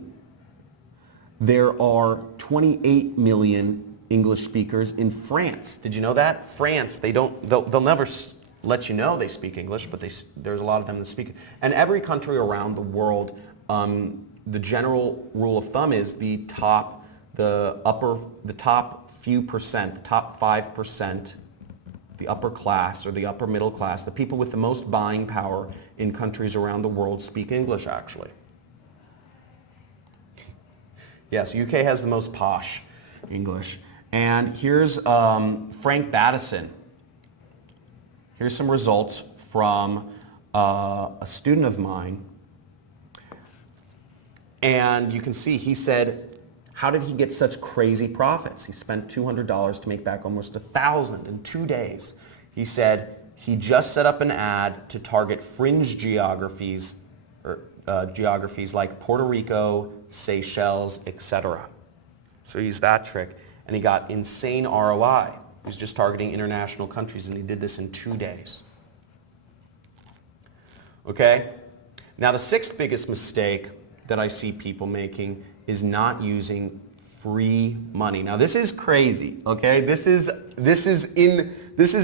There are 28 million English speakers in France. Did you know that? France, they'll never let you know they speak English, but there's a lot of them that speak it. And every country around the world, the general rule of thumb is the top few percent, the top 5%, the upper class or the upper middle class, the people with the most buying power in countries around the world speak English, actually. Yes, UK has the most posh English. And here's Frank Battison. Here's some results from a student of mine, and you can see he said, how did he get such crazy profits? He spent $200 to make back almost $1,000 in 2 days. He said he just set up an ad to target fringe geographies, or geographies like Puerto Rico, Seychelles, etc. So he used that trick, and he got insane ROI. He was just targeting international countries, and he did this in 2 days. Okay? Now the sixth biggest mistake that I see people making is not using free money. Now this is crazy, okay? This is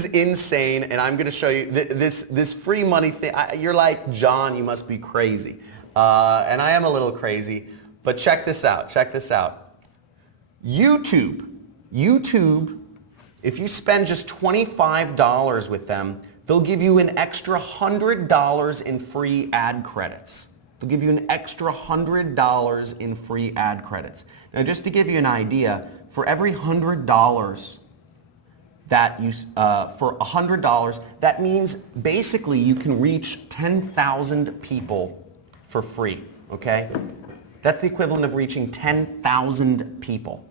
insane, and I'm going to show you this free money thing. You're like, John, you must be crazy, and I am a little crazy. But check this out. Check this out. YouTube. If you spend just $25 with them, they'll give you an extra $100 in free ad credits. They'll give you an extra $100 in free ad credits. Now, just to give you an idea, for every $100 that you, for $100, that means basically you can reach 10,000 people for free, okay? That's the equivalent of reaching 10,000 people.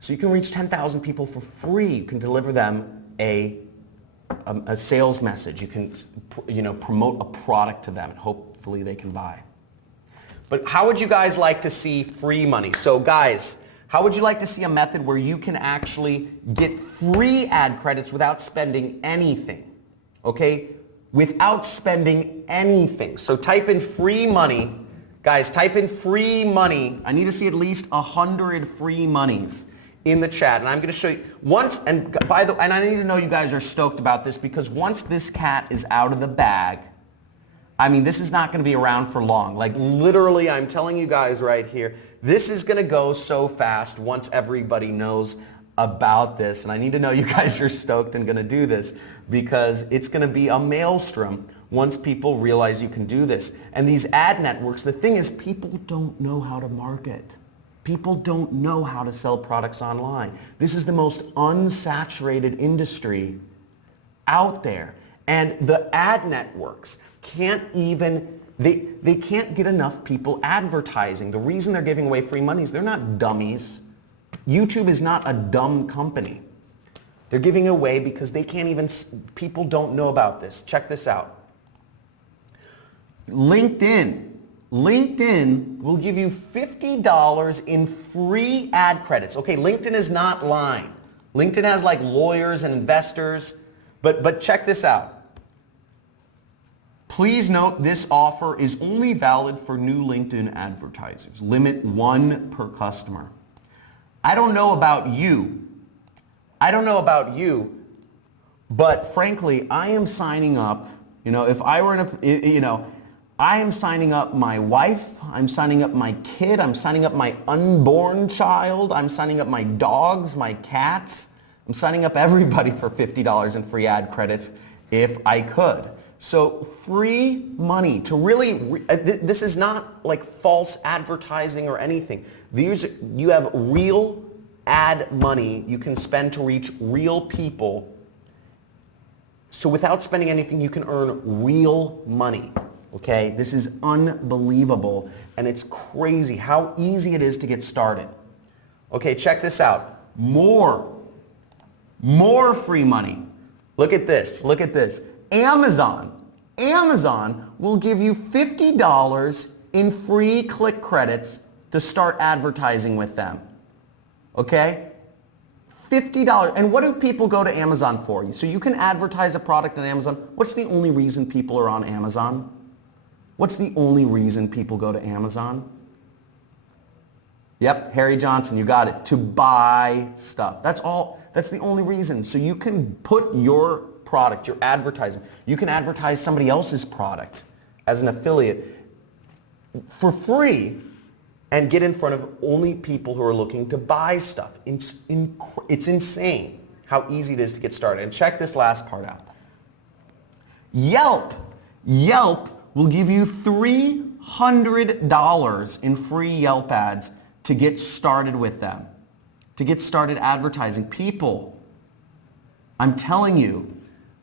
So you can reach 10,000 people for free. You can deliver them a sales message. You can, promote a product to them, and hopefully they can buy. But how would you guys like to see free money? So guys, how would you like to see a method where you can actually get free ad credits without spending anything? Okay? Without spending anything. So type in free money. Guys, type in free money. I need to see at least 100 free monies in the chat, and I'm going to show you once. And by the way, and I need to know you guys are stoked about this, because once this cat is out of the bag, I mean, this is not going to be around for long. Like literally, I'm telling you guys right here, this is going to go so fast once everybody knows about this. And I need to know you guys are stoked and going to do this, because it's going to be a maelstrom once people realize you can do this. And these ad networks, the thing is, people don't know how to market. People don't know how to sell products online. This is the most unsaturated industry out there. And the ad networks can't even, they can't get enough people advertising. The reason they're giving away free money is they're not dummies. YouTube is not a dumb company. They're giving away because they can't even, people don't know about this. Check this out. LinkedIn will give you $50 in free ad credits. Okay, LinkedIn is not lying. LinkedIn has like lawyers and investors, but check this out. Please note this offer is only valid for new LinkedIn advertisers. Limit 1 per customer. I don't know about you, but frankly, I am signing up, if I were in a, I am signing up my wife, I'm signing up my kid, I'm signing up my unborn child, I'm signing up my dogs, my cats, I'm signing up everybody for $50 in free ad credits if I could. So free money to really, this is not like false advertising or anything. You have real ad money you can spend to reach real people. So without spending anything, you can earn real money. Okay, this is unbelievable, and it's crazy how easy it is to get started. Okay, check this out. More free money. Look at this. Amazon will give you $50 in free click credits to start advertising with them. Okay? $50. And what do people go to Amazon for? So you can advertise a product on Amazon. What's the only reason people are on Amazon? What's the only reason people go to Amazon? Yep, Harry Johnson, you got it. To buy stuff. That's all. That's the only reason. So you can put your product, your advertising, you can advertise somebody else's product as an affiliate for free and get in front of only people who are looking to buy stuff. It's insane how easy it is to get started. And check this last part out. Yelp will give you $300 in free Yelp ads to get started with them, to get started advertising. People, I'm telling you,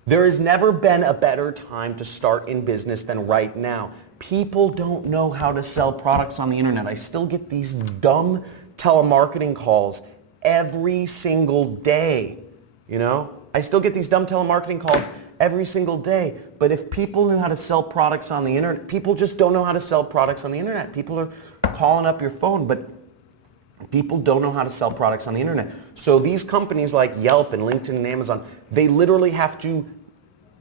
There has never been a better time to start in business than right now. People don't know how to sell products on the internet. I still get these dumb telemarketing calls every single day, you know? I still get these dumb telemarketing calls every single day. But if people knew how to sell products on the internet, people just don't know how to sell products on the internet. People are calling up your phone, but people don't know how to sell products on the internet. So these companies like Yelp and LinkedIn and Amazon, they literally have to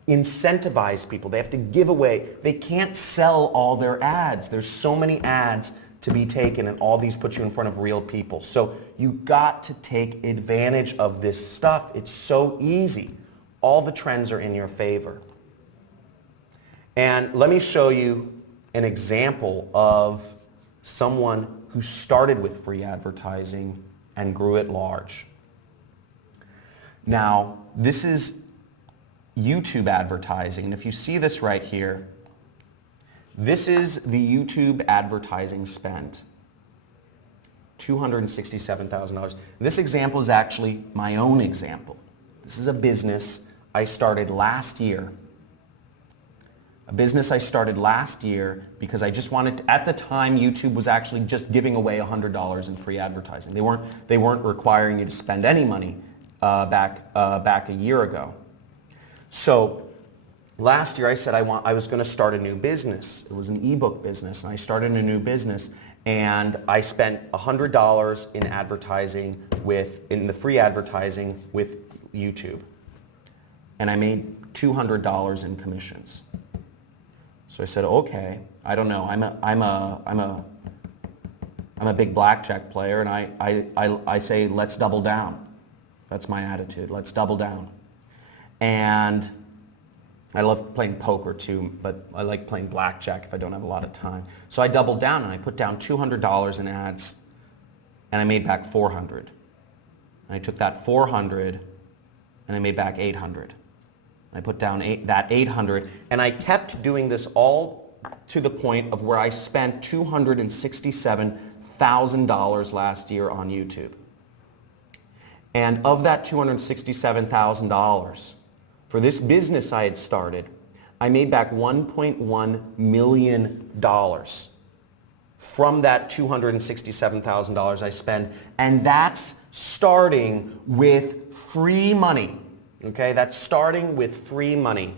incentivize people. They have to give away. They can't sell all their ads. There's so many ads to be taken, and all these put you in front of real people. So you got to take advantage of this stuff. It's so easy. All the trends are in your favor. And let me show you an example of someone who started with free advertising and grew it large. Now, this is YouTube advertising. And if you see this right here, this is the YouTube advertising spend. $267,000. This example is actually my own example. This is a business I started last year. A business I started last year because I just wanted to, at the time YouTube was actually just giving away $100 in free advertising. They weren't requiring you to spend any money back a year ago. So last year I said I was going to start a new business. It was an ebook business, and I started a new business, and I spent $100 in advertising in the free advertising with YouTube, and I made $200 in commissions. So I said, okay, I don't know. I'm a big blackjack player, and I say, let's double down. That's my attitude. Let's double down. And I love playing poker too, but I like playing blackjack if I don't have a lot of time. So I doubled down, and I put down $200 in ads, and I made back $400. And I took that $400 and I made back $800. I put down that $800, and I kept doing this all to the point of where I spent $267,000 last year on YouTube. And of that $267,000, for this business I had started, I made back $1.1 million from that $267,000 I spent, and that's starting with free money. Okay, that's starting with free money.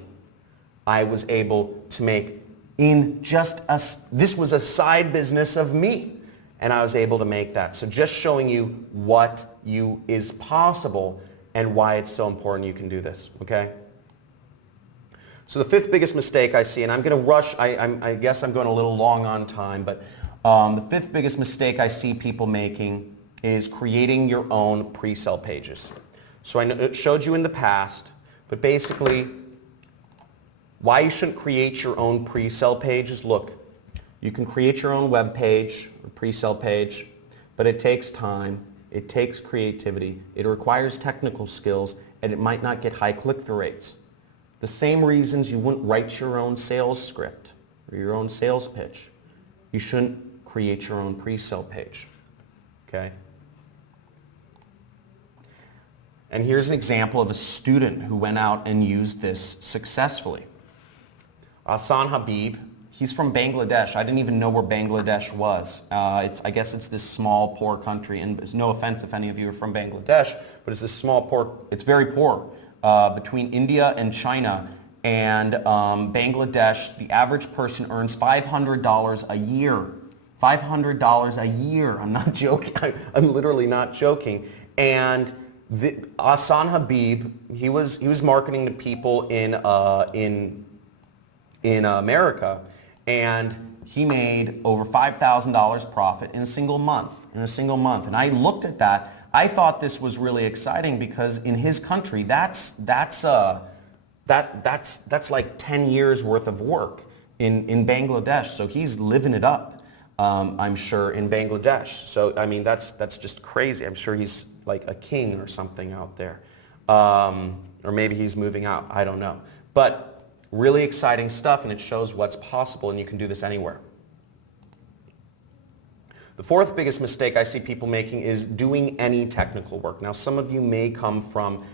I was able to make this was a side business of me, and I was able to make that. So just showing you what is possible and why it's so important you can do this, okay? So the fifth biggest mistake I see, and I'm going to rush, I guess I'm going a little long on time, but the fifth biggest mistake I see people making is creating your own pre-sale pages. So I showed you in the past, but basically why you shouldn't create your own pre-sale pages. Look, you can create your own web page or pre-sale page, but it takes time, it takes creativity, it requires technical skills, and it might not get high click-through rates. The same reasons you wouldn't write your own sales script or your own sales pitch. You shouldn't create your own pre-sale page, okay? And here's an example of a student who went out and used this successfully. Ahsan Habib, he's from Bangladesh. I didn't even know where Bangladesh was. I guess it's this small, poor country, and there's no offense if any of you are from Bangladesh, but it's this small, poor, it's very poor, between India and China. And Bangladesh, the average person earns $500 a year. $500 a year. I'm not joking. I'm literally not joking. And Ahsan Habib, he was marketing to people in America, and he made over $5,000 profit in a single month. And I looked at that. I thought this was really exciting because in his country, that's like 10 years worth of work in Bangladesh. So he's living it up, I'm sure, in Bangladesh. So I mean, that's just crazy. I'm sure he's like a king or something out there. Or maybe he's moving out, I don't know. But really exciting stuff, and it shows what's possible, and you can do this anywhere. The fourth biggest mistake I see people making is doing any technical work. Now, some of you may come from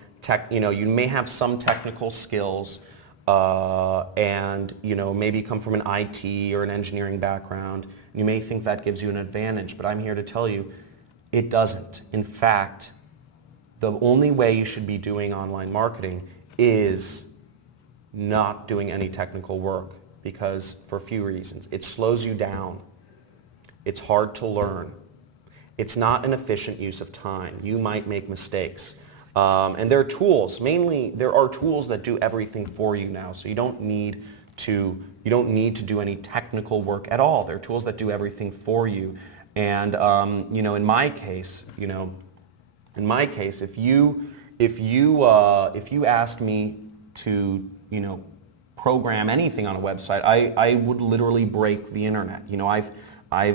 you may have some technical skills, and maybe come from an IT or an engineering background. You may think that gives you an advantage, but I'm here to tell you it doesn't. In fact, the only way you should be doing online marketing is not doing any technical work, because for a few reasons. It slows you down. It's hard to learn. It's not an efficient use of time. You might make mistakes. And there are tools, mainly there are tools that do everything for you now, so you don't need to do any technical work at all. There are tools that do everything for you. And in my case, if you ask me to program anything on a website, I would literally break the internet. I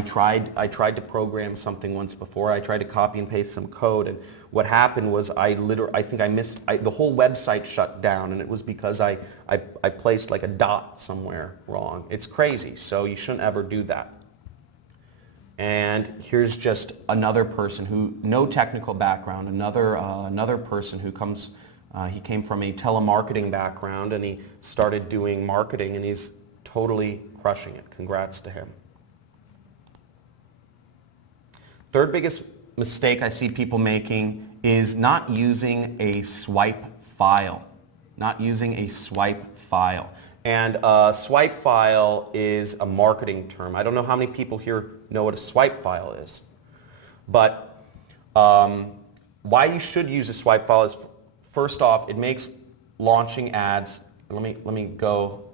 tried to program something once before. I tried to copy and paste some code, and what happened was the whole website shut down, and it was because I placed like a dot somewhere wrong. It's crazy, so you shouldn't ever do that. And here's just another person who, no technical background, another person who comes, he came from a telemarketing background, and he started doing marketing, and he's totally crushing it. Congrats to him. Third biggest mistake I see people making is not using a swipe file. Not using a swipe file. And swipe file is a marketing term. I don't know how many people here know what a swipe file is. But why you should use a swipe file is, first off, it makes launching ads, let me go.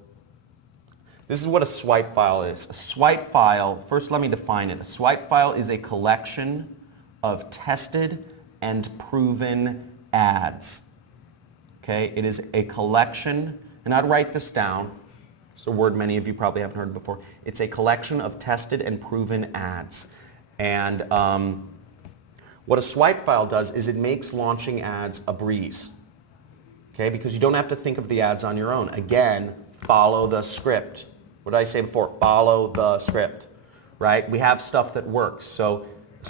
This is what a swipe file is. A swipe file, first let me define it. A swipe file is a collection of tested and proven ads. Okay, it is a collection, and I'd write this down. It's a word many of you probably haven't heard before. It's a collection of tested and proven ads. And what a swipe file does is it makes launching ads a breeze. Okay, because you don't have to think of the ads on your own. Again, follow the script. What did I say before? Follow the script, right? We have stuff that works. So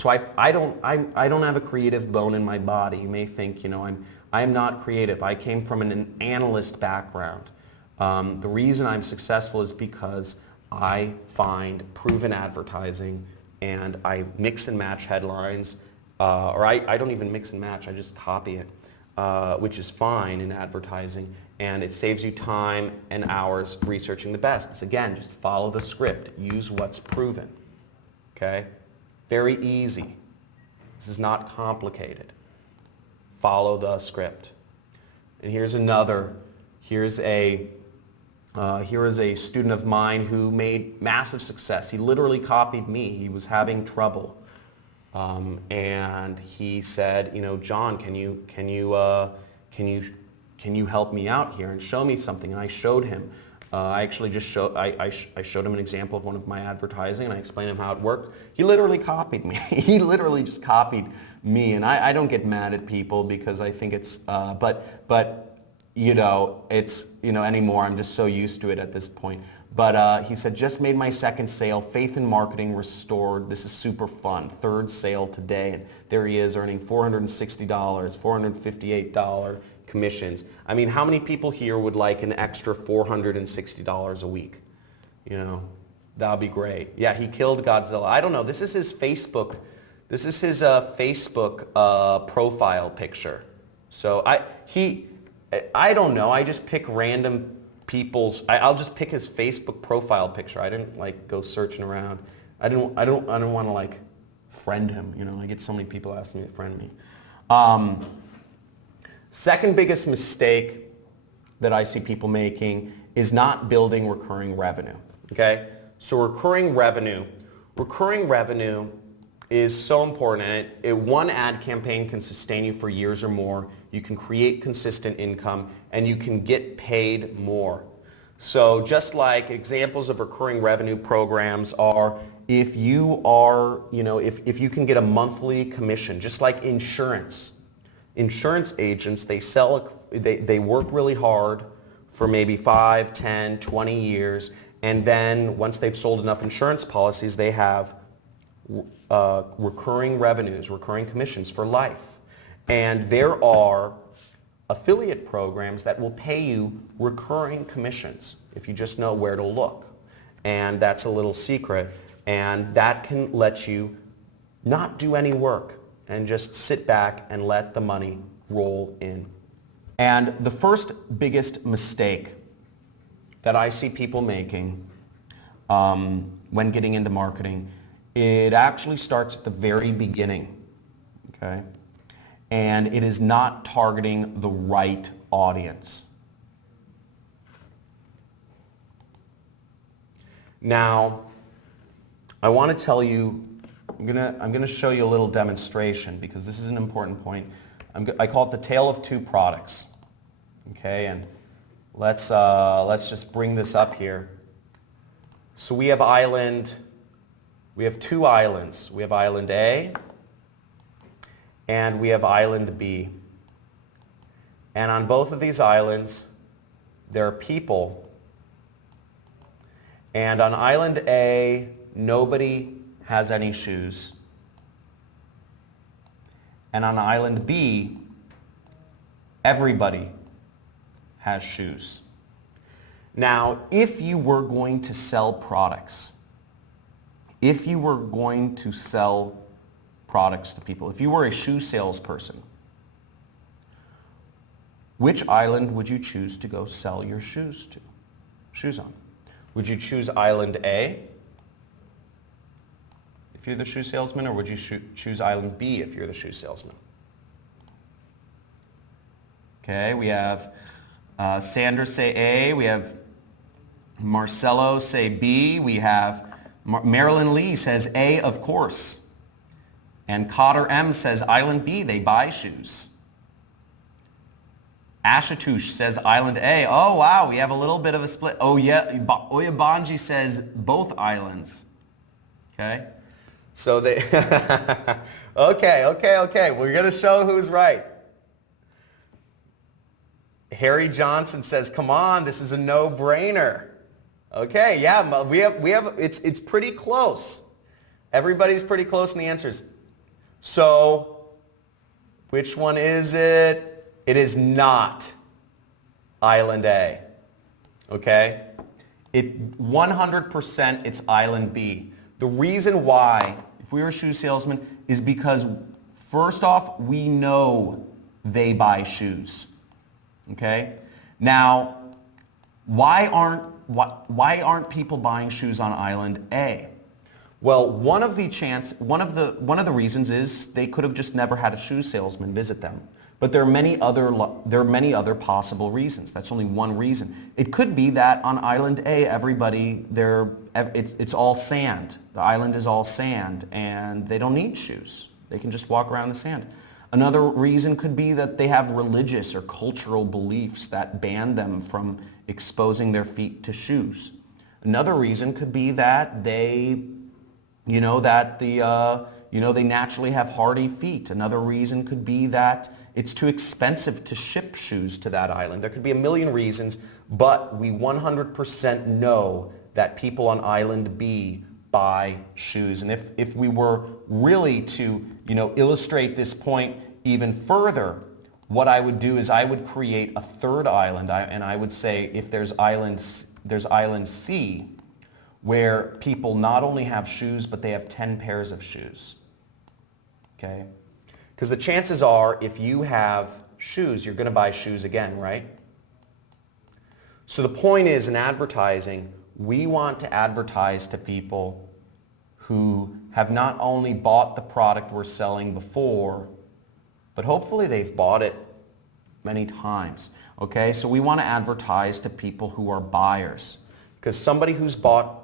I don't have a creative bone in my body. You may think, I'm not creative. I came from an analyst background. The reason I'm successful is because I find proven advertising, and I mix and match headlines, or I don't even mix and match, I just copy it, which is fine in advertising, and it saves you time and hours researching the best. It's, again, just follow the script, use what's proven, okay? Very easy. This is not complicated. Follow the script. And here is a student of mine who made massive success. He literally copied me. He was having trouble. And he said, John, can you help me out here and show me something? And I showed him. I showed him an example of one of my advertising, and I explained him how it worked. He literally copied me. He literally just copied me, and I don't get mad at people because I think it's, anymore. I'm just so used to it at this point. But he said, just made my second sale, faith in marketing restored. This is super fun. Third sale today. And there he is earning $460, $458 commissions. I mean, how many people here would like an extra $460 a week? That'd be great. Yeah, he killed Godzilla. I don't know. This is his Facebook. This is his Facebook profile picture. So I don't know. I just pick random people's. I'll just pick his Facebook profile picture. I didn't go searching around. I don't want to friend him. I get so many people asking me to friend me. Second biggest mistake that I see people making is not building recurring revenue. Okay, so recurring revenue is so important, and one ad campaign can sustain you for years or more. You can create consistent income, and you can get paid more. So just like examples of recurring revenue programs are, if you can get a monthly commission, just like insurance. Insurance agents, they work really hard for maybe 5, 10, 20 years, and then once they've sold enough insurance policies, they have recurring revenues, recurring commissions for life. And there are affiliate programs that will pay you recurring commissions if you just know where to look. And that's a little secret. And that can let you not do any work and just sit back and let the money roll in. And the first biggest mistake that I see people making when getting into marketing, it actually starts at the very beginning, okay? And it is not targeting the right audience. Now, I want to tell you, I'm gonna show you a little demonstration because this is an important point. I call it the tale of two products. Okay, and let's just bring this up here. So we have two islands. We have island A and we have island B. And on both of these islands, there are people. And on island A, nobody has any shoes. And on island B, everybody has shoes. Now, if you were going to sell products, to people, if you were a shoe salesperson, which island would you choose to go sell your shoes on? Would you choose island A if you're the shoe salesman, or would you choose island B if you're the shoe salesman? Okay, we have Sandra say A, we have Marcelo say B, we have Marilyn Lee says A, of course. And Cotter M says island B, they buy shoes. Ashatush says island A. Oh wow, we have a little bit of a split. Oh yeah, Oyabanji says both islands. Okay, so they, okay, we're gonna show who's right. Harry Johnson says, come on, this is a no-brainer. Okay, yeah, we have, it's pretty close. Everybody's pretty close in the answers. So, which one is it? It is not island A, okay? 100% it's island B. The reason why, if we were a shoe salesman, is because first off, we know they buy shoes. Okay? Now, why aren't people buying shoes on island A? Well, one of the reasons is they could have just never had a shoe salesman visit them. But there are many other possible reasons. That's only one reason. It could be that on island A, it's all sand. The island is all sand and they don't need shoes. They can just walk around the sand. Another reason could be that they have religious or cultural beliefs that ban them from exposing their feet to shoes. Another reason could be that they naturally have hardy feet. Another reason could be that it's too expensive to ship shoes to that island. There could be a million reasons, but we 100% know that people on island B buy shoes. And if we were really to, illustrate this point even further, what I would do is I would create a third island, and I would say if there's island C, where people not only have shoes, but they have 10 pairs of shoes. Okay? Because the chances are, if you have shoes, you're going to buy shoes again, right? So the point is, in advertising, we want to advertise to people who have not only bought the product we're selling before, but hopefully they've bought it many times. Okay, so we want to advertise to people who are buyers, because somebody who's bought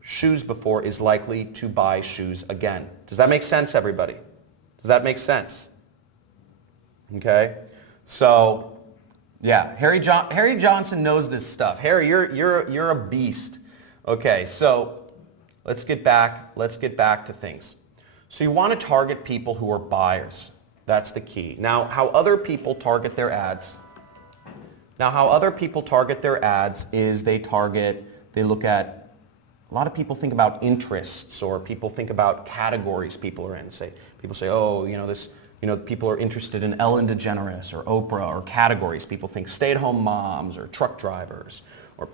shoes before is likely to buy shoes again. Does that make sense, everybody? Does that make sense? Okay, so yeah, Harry Johnson knows this stuff. Harry, you're a beast. Okay, so let's get back to things. So you want to target people who are buyers. That's the key. Now, how other people target their ads is they look at, a lot of people think about interests, or people think about categories people are in. People say, oh, People are interested in Ellen DeGeneres or Oprah or categories. People think stay-at-home moms or truck drivers or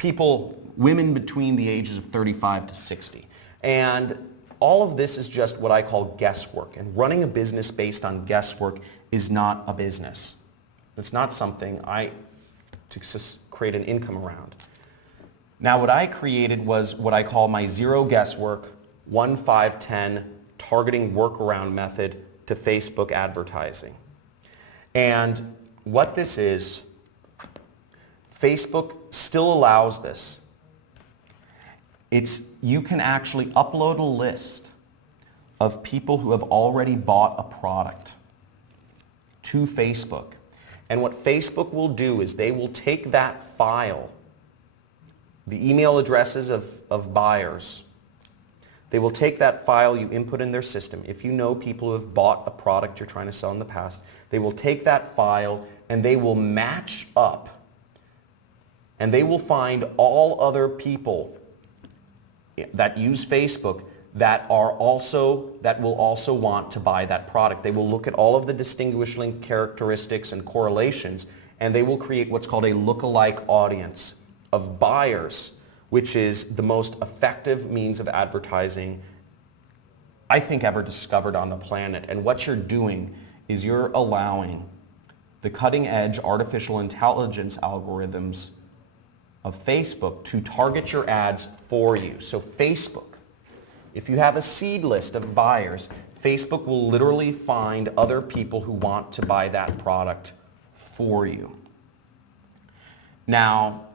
women between the ages of 35 to 60. And all of this is just what I call guesswork. And running a business based on guesswork is not a business. It's not something to create an income around. Now, what I created was what I call my zero guesswork, 1-5-10 targeting workaround method to Facebook advertising. And what this is, Facebook still allows this. You can actually upload a list of people who have already bought a product to Facebook. And what Facebook will do is they will take that file, the email addresses of buyers. They will take that file you input in their system. If you know people who have bought a product you're trying to sell in the past, they will take that file and they will match up and they will find all other people that use Facebook that will also want to buy that product. They will look at all of the distinguishing characteristics and correlations, and they will create what's called a lookalike audience of buyers, which is the most effective means of advertising I think ever discovered on the planet. And what you're doing is you're allowing the cutting edge artificial intelligence algorithms of Facebook to target your ads for you. So Facebook, if you have a seed list of buyers, Facebook will literally find other people who want to buy that product for you. Now,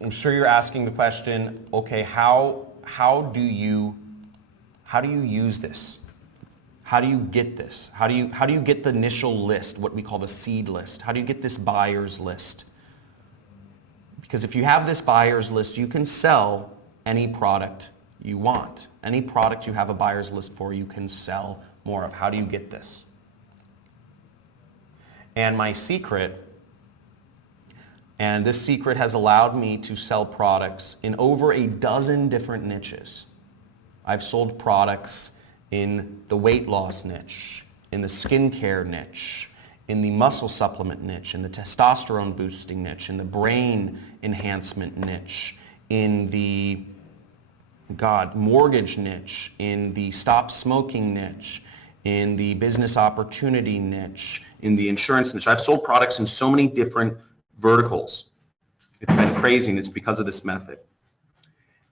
I'm sure you're asking the question, okay, how do you use this? How do you get this? How do you get the initial list, what we call the seed list? How do you get this buyer's list? Because if you have this buyer's list, you can sell any product you want. Any product you have a buyer's list for, you can sell more of. How do you get this? And my secret, and this secret has allowed me to sell products in over a dozen different niches. I've sold products in the weight loss niche, in the skincare niche, in the muscle supplement niche, in the testosterone boosting niche, in the brain enhancement niche, in the mortgage niche, in the stop smoking niche, in the business opportunity niche, in the insurance niche. I've sold products in so many different verticals. It's been crazy, and it's because of this method.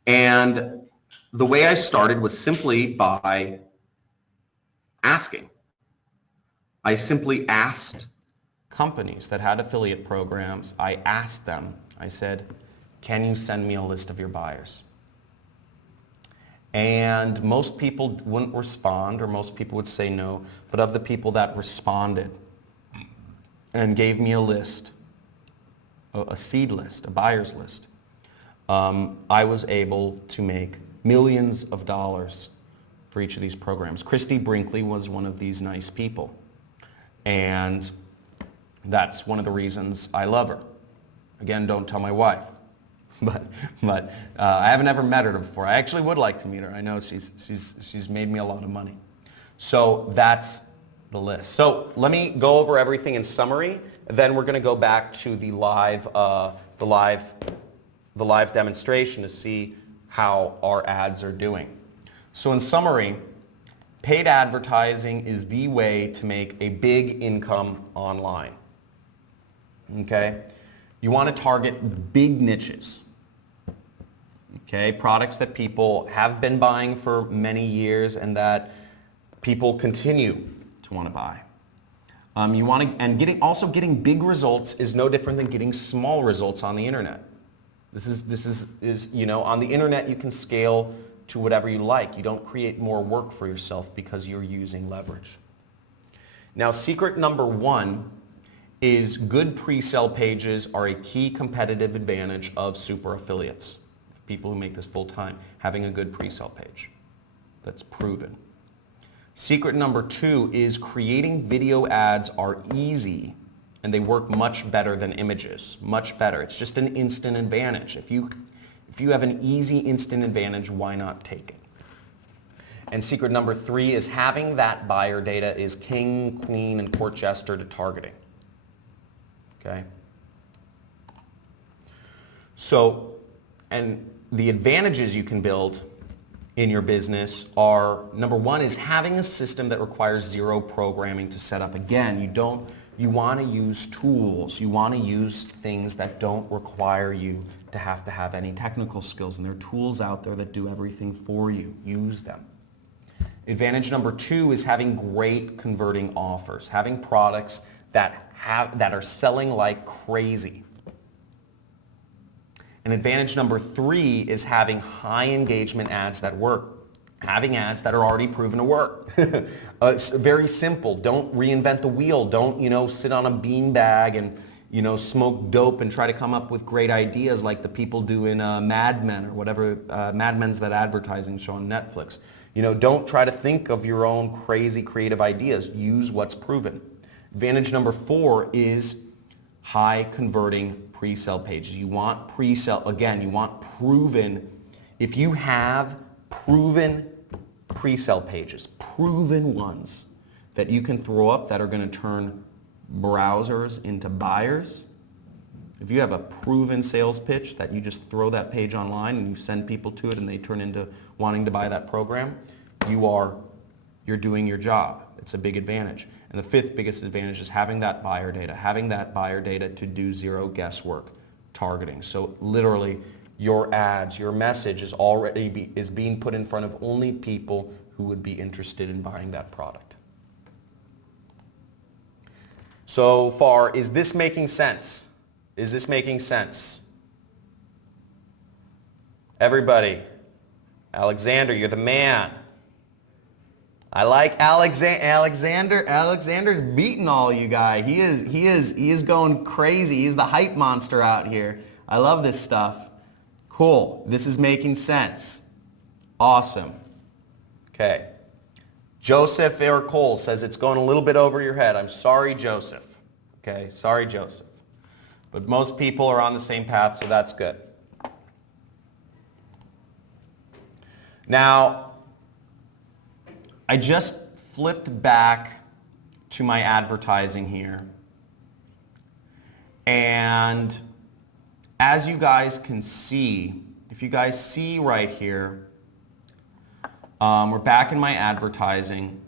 And the way I started was simply by asking. I simply asked companies that had affiliate programs, I asked them, I said, can you send me a list of your buyers? And most people wouldn't respond, or most people would say no, but of the people that responded and gave me a list, a seed list, a buyer's list, I was able to make millions of dollars for each of these programs. Christy Brinkley was one of these nice people. And that's one of the reasons I love her. Again, don't tell my wife. But I haven't ever met her before. I actually would like to meet her. I know she's made me a lot of money. So that's the list. So let me go over everything in summary. Then we're going to go back to the live demonstration to see how our ads are doing. So in summary, paid advertising is the way to make a big income online. Okay? You want to target big niches. Okay? Products that people have been buying for many years and that people continue to want to buy. Getting big results is no different than getting small results on the internet. This is on the internet you can scale to whatever you like. You don't create more work for yourself because you're using leverage. Now, secret number one is good pre-sale pages are a key competitive advantage of super affiliates. People who make this full time, having a good pre-sale page. That's proven. Secret number two is creating video ads are easy and they work much better than images, much better. It's just an instant advantage. If you have an easy instant advantage, why not take it? And secret number 3 is having that buyer data is king, queen, and court jester to targeting. Okay? So, and the advantages you can build in your business are, number 1 is having a system that requires zero programming to set up. Again, you want to use tools. You want to use things that don't require you to have any technical skills. And there are tools out there that do everything for you. Use them. Advantage number 2 is having great converting offers, having products that are selling like crazy. And advantage number 3 is having high engagement ads that work. Having ads that are already proven to work. It's very simple. Don't reinvent the wheel. Don't, sit on a beanbag and, smoke dope and try to come up with great ideas like the people do in Mad Men or whatever. Mad Men's that advertising show on Netflix. Don't try to think of your own crazy creative ideas. Use what's proven. Advantage number 4 is high converting pre-sale pages. You want pre-sale, again, you want proven. If you have proven pre-sale pages, proven ones that you can throw up that are going to turn browsers into buyers, if you have a proven sales pitch that you just throw that page online and you send people to it and they turn into wanting to buy that program, you're doing your job. It's a big advantage. And the 5th biggest advantage is having that buyer data to do zero guesswork targeting. So literally your ads, your message is being put in front of only people who would be interested in buying that product. So far, is this making sense? Is this making sense? Everybody, Alexander, you're the man. I like Alexander. Alexander's beating all you guys. He is going crazy. He's the hype monster out here. I love this stuff. Cool. This is making sense. Awesome. Okay. Joseph Air Cole says it's going a little bit over your head. I'm sorry, Joseph. Okay. Sorry, Joseph. But most people are on the same path, so that's good. Now, I just flipped back to my advertising here. And as you guys can see, if you guys see right here, we're back in my advertising.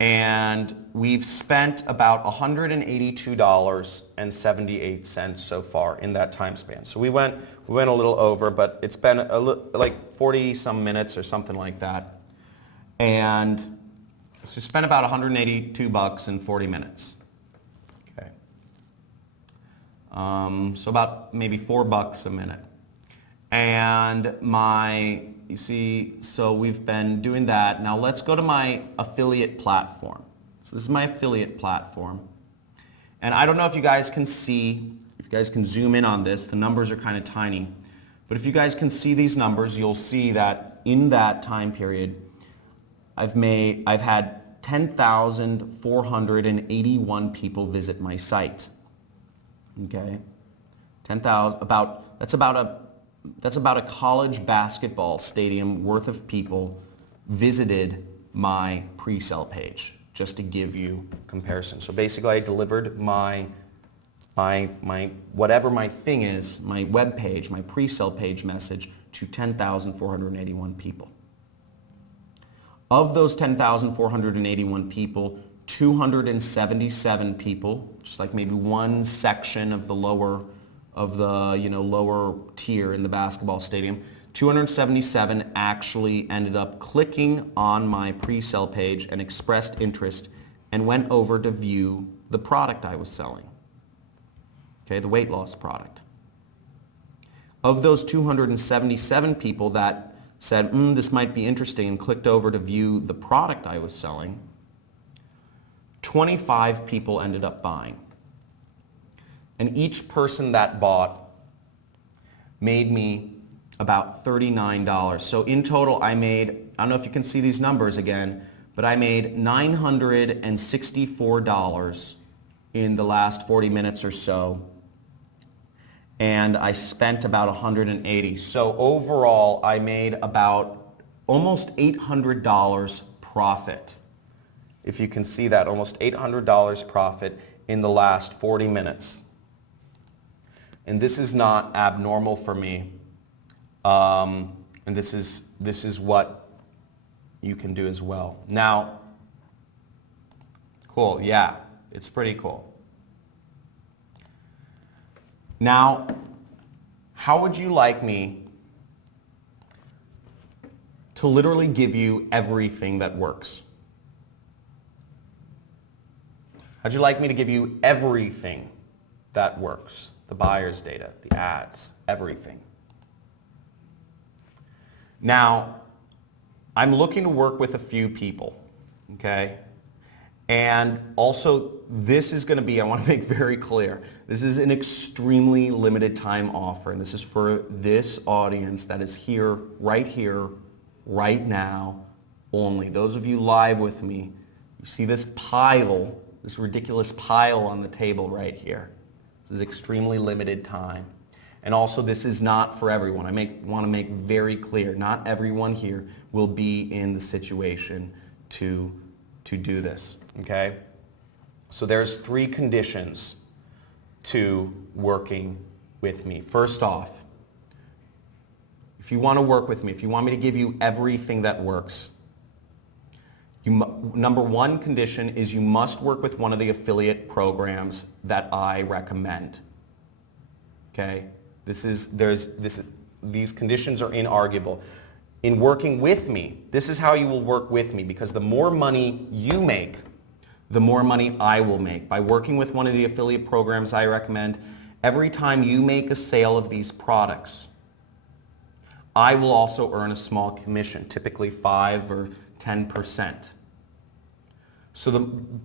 And we've spent about $182.78 so far in that time span. So we went a little over, but it's been like 40 some minutes or something like that. And so we spent about $182 in 40 minutes. Okay. So about maybe $4 a minute. And you see, so we've been doing that. Now let's go to my affiliate platform. So this is my affiliate platform. And I don't know if you guys can see, if you guys can zoom in on this, the numbers are kind of tiny. But if you guys can see these numbers, you'll see that in that time period, I've had 10,481 people visit my site. Okay? 10,000, that's about a college basketball stadium worth of people visited my pre-sale page, just to give you comparison. So basically I delivered my whatever my thing is, my web page, my pre-sale page message to 10,481 people. Of those 10,481 people, 277 people, just like maybe one section of the lower tier in the basketball stadium, 277 actually ended up clicking on my pre-sale page and expressed interest and went over to view the product I was selling. Okay, the weight loss product. Of those 277 people that said, this might be interesting, and clicked over to view the product I was selling, 25 people ended up buying. And each person that bought made me about $39. So in total I made, I don't know if you can see these numbers again, but I made $964 in the last 40 minutes or so. And I spent about $180. So overall I made about almost $800 profit. If you can see that, almost $800 profit in the last 40 minutes. And this is not abnormal for me. And this is what you can do as well. Now, cool, yeah, it's pretty cool. Now, how would you like me to literally give you everything that works? How'd you like me to give you everything that works? The buyer's data, the ads, everything. Now, I'm looking to work with a few people, okay? And also, this is going to be, I want to make very clear, this is an extremely limited time offer, and this is for this audience that is here, right now, only. Those of you live with me, you see this pile, this ridiculous pile on the table right here. This is extremely limited time. And also, this is not for everyone. I want to make very clear, not everyone here will be in the situation to do this, okay? So there's 3 conditions to working with me. First off, if you want to work with me, if you want me to give you everything that works, number 1 condition is you must work with one of the affiliate programs that I recommend. Okay? These conditions are inarguable. In working with me, this is how you will work with me, because the more money you make, the more money I will make. By working with one of the affiliate programs I recommend, every time you make a sale of these products, I will also earn a small commission, typically 5 or 10%.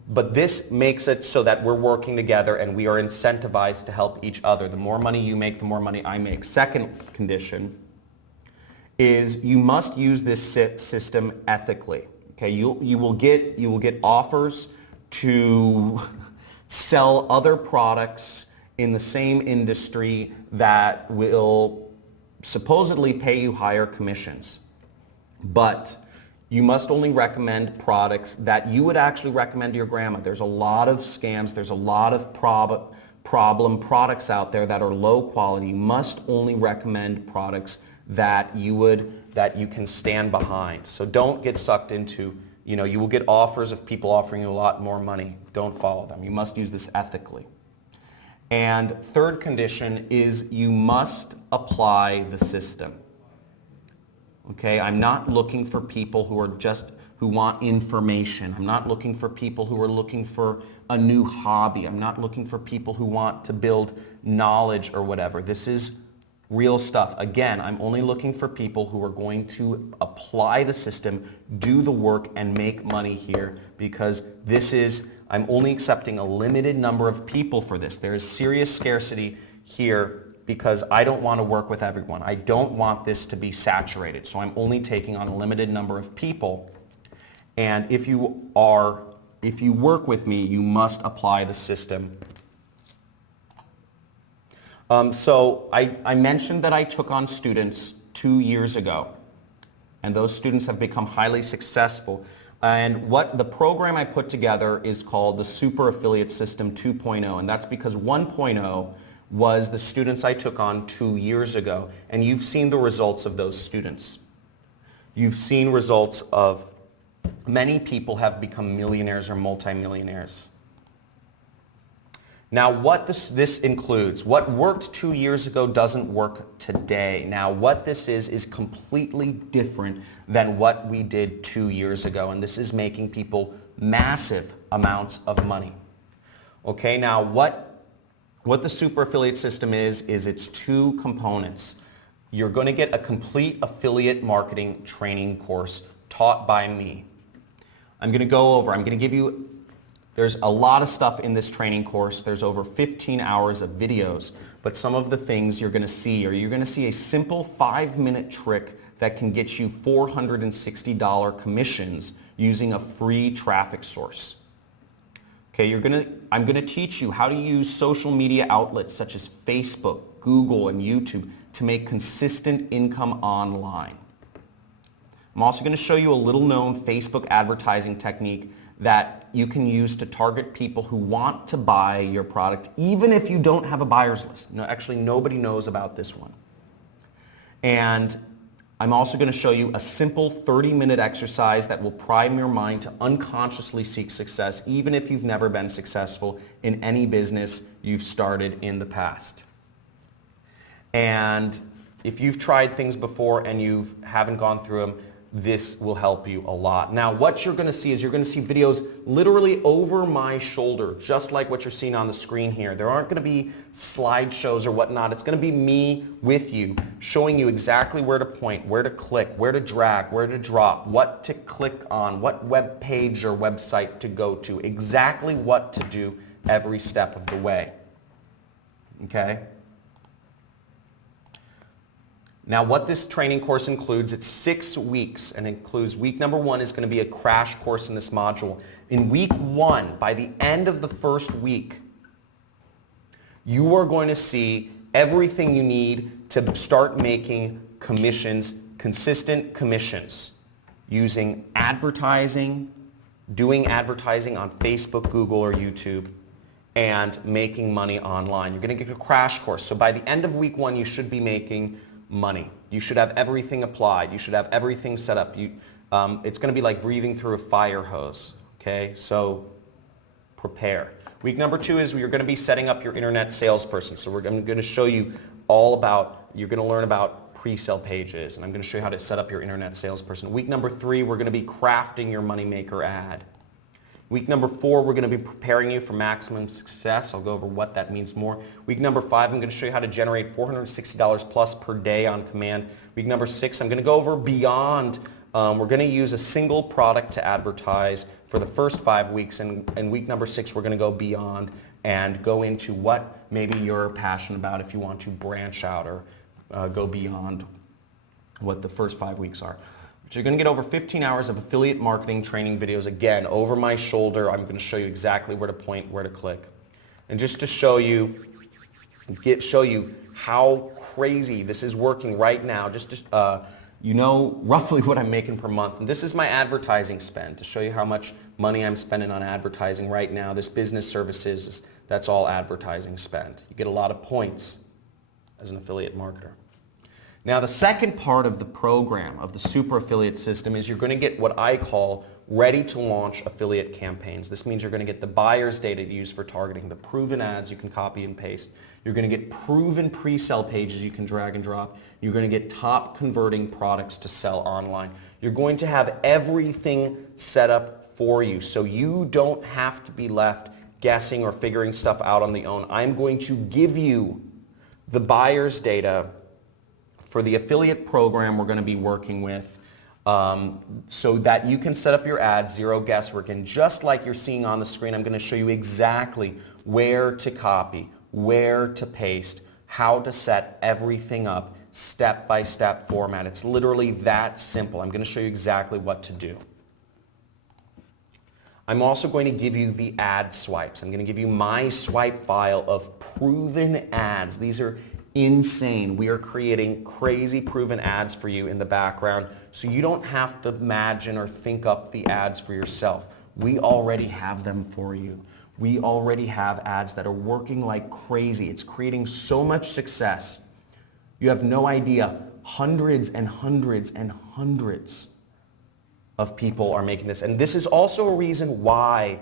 But this makes it so that we're working together and we are incentivized to help each other. The more money you make, the more money I make. Second condition is you must use this system ethically. Okay, you will get offers to sell other products in the same industry that will supposedly pay you higher commissions. But you must only recommend products that you would actually recommend to your grandma. There's a lot of scams, there's a lot of problem products out there that are low quality. You must only recommend products that you can stand behind. So don't get sucked into, you will get offers of people offering you a lot more money. Don't follow them. You must use this ethically. And third condition is you must apply the system. Okay, I'm not looking for people who want information. I'm not looking for people who are looking for a new hobby. I'm not looking for people who want to build knowledge or whatever. This is real stuff. Again, I'm only looking for people who are going to apply the system, do the work, and make money here, because I'm only accepting a limited number of people for this. There is serious scarcity here because I don't want to work with everyone. I don't want this to be saturated. So I'm only taking on a limited number of people. And if you work with me, you must apply the system. So I mentioned that I took on students 2 years ago, and those students have become highly successful. And what the program I put together is called the Super Affiliate System 2.0, and that's because 1.0 was the students I took on 2 years ago, and you've seen the results of those students. You've seen results of many people have become millionaires or multimillionaires. Now, what this includes, what worked 2 years ago doesn't work today. Now, what this is completely different than what we did 2 years ago, and this is making people massive amounts of money. Okay, now what the super affiliate system is it's 2 components. You're going to get a complete affiliate marketing training course taught by me. I'm going to give you, there's a lot of stuff in this training course. There's over 15 hours of videos, but some of the things you're going to see a simple 5-minute trick that can get you $460 commissions using a free traffic source. Okay, I'm going to teach you how to use social media outlets such as Facebook, Google, and YouTube to make consistent income online. I'm also going to show you a little known Facebook advertising technique that you can use to target people who want to buy your product even if you don't have a buyer's list. No, actually, nobody knows about this one. And I'm also going to show you a simple 30-minute exercise that will prime your mind to unconsciously seek success even if you've never been successful in any business you've started in the past. And if you've tried things before and you haven't gone through them, this will help you a lot. Now, what you're going to see is you're going to see videos literally over my shoulder, just like what you're seeing on the screen here. There aren't going to be slideshows or whatnot. It's going to be me with you, showing you exactly where to point, where to click, where to drag, where to drop, what to click on, what web page or website to go to, exactly what to do every step of the way. Okay? Now, what this training course includes, it's 6 weeks, and includes week number 1 is going to be a crash course in this module. In week 1, by the end of the first week, you are going to see everything you need to start making commissions, consistent commissions, using advertising, doing advertising on Facebook, Google, or YouTube, and making money online. You're going to get a crash course. So by the end of week 1, you should be making money. You should have everything applied. You should have everything set up. It's going to be like breathing through a fire hose. Okay, so prepare. Week number 2 is you're going to be setting up your internet salesperson. So I'm going to show you all about, you're going to learn about pre-sale pages, and I'm going to show you how to set up your internet salesperson. Week number 3, we're going to be crafting your moneymaker ad. Week number 4, we're going to be preparing you for maximum success. I'll go over what that means more. Week number 5, I'm going to show you how to generate $460 plus per day on command. Week number 6, I'm going to go over beyond. We're going to use a single product to advertise for the first 5 weeks. And week number 6, we're going to go beyond and go into what maybe you're passionate about if you want to branch out or go beyond what the first 5 weeks are. So you're going to get over 15 hours of affiliate marketing training videos, again, over my shoulder. I'm going to show you exactly where to point, where to click. And just to show you how crazy this is working right now, just to, you know roughly what I'm making per month. And this is my advertising spend, to show you how much money I'm spending on advertising right now. This business services, that's all advertising spend. You get a lot of points as an affiliate marketer. Now, the second part of the program, of the super affiliate system, is you're going to get what I call ready to launch affiliate campaigns. This means you're going to get the buyer's data to use for targeting, the proven ads you can copy and paste. You're going to get proven pre-sale pages you can drag and drop. You're going to get top converting products to sell online. You're going to have everything set up for you, so you don't have to be left guessing or figuring stuff out on the own. I'm going to give you the buyer's data for the affiliate program we're going to be working with, so that you can set up your ads, zero guesswork. And just like you're seeing on the screen, I'm going to show you exactly where to copy, where to paste, how to set everything up, step-by-step format. It's literally that simple. I'm going to show you exactly what to do. I'm also going to give you the ad swipes. I'm going to give you my swipe file of proven ads. These are insane. We are creating crazy proven ads for you in the background, so you don't have to imagine or think up the ads for yourself. We already have them for you. We already have ads that are working like crazy. It's creating so much success. You have no idea. Hundreds and hundreds and hundreds of people are making this. And this is also a reason why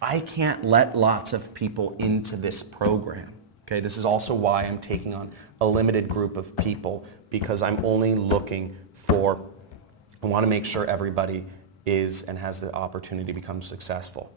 I can't let lots of people into this program. Okay, this is also why I'm taking on a limited group of people, because I'm only looking for, I want to make sure everybody is and has the opportunity to become successful.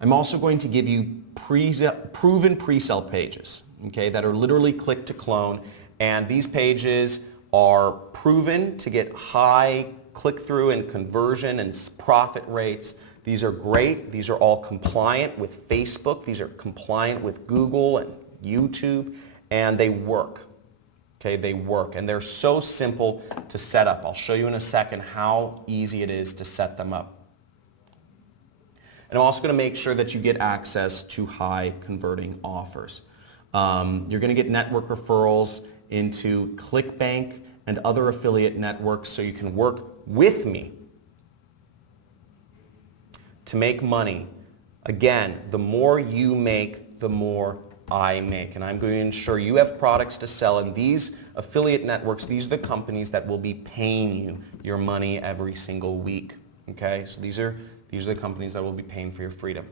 I'm also going to give you proven pre-sale pages, okay, that are literally click to clone, and these pages are proven to get high click-through and conversion and profit rates. These are great. These are all compliant with Facebook. These are compliant with Google and YouTube, and they work. Okay, they work, and they're so simple to set up. I'll show you in a second how easy it is to set them up. And I'm also going to make sure that you get access to high converting offers. You're going to get network referrals into ClickBank and other affiliate networks so you can work with me to make money. Again, the more you make, the more I make. And I'm going to ensure you have products to sell, and these affiliate networks, these are the companies that will be paying you your money every single week. Okay? So these are the companies that will be paying for your freedom.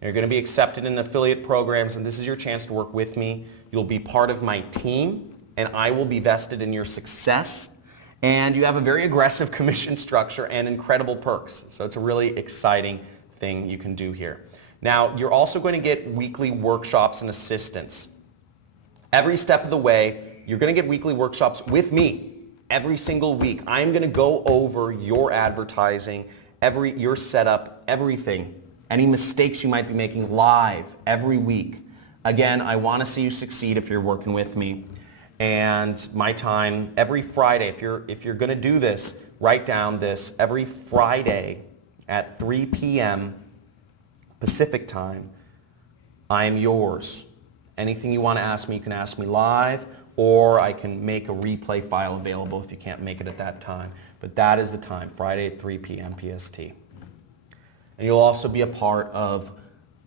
You're going to be accepted in affiliate programs, and this is your chance to work with me. You'll be part of my team, and I will be vested in your success. And you have a very aggressive commission structure and incredible perks. So it's a really exciting thing you can do here. Now, you're also going to get weekly workshops and assistance. Every step of the way, you're going to get weekly workshops with me every single week. I'm going to go over your advertising, your setup, everything, any mistakes you might be making live every week. Again, I want to see you succeed if you're working with me. And my time every Friday, if you're going to do this, write down this, every Friday at 3 p.m. Pacific time, I am yours. Anything you want to ask me, you can ask me live, or I can make a replay file available if you can't make it at that time. But that is the time, Friday at 3 p.m. PST. And you'll also be a part of,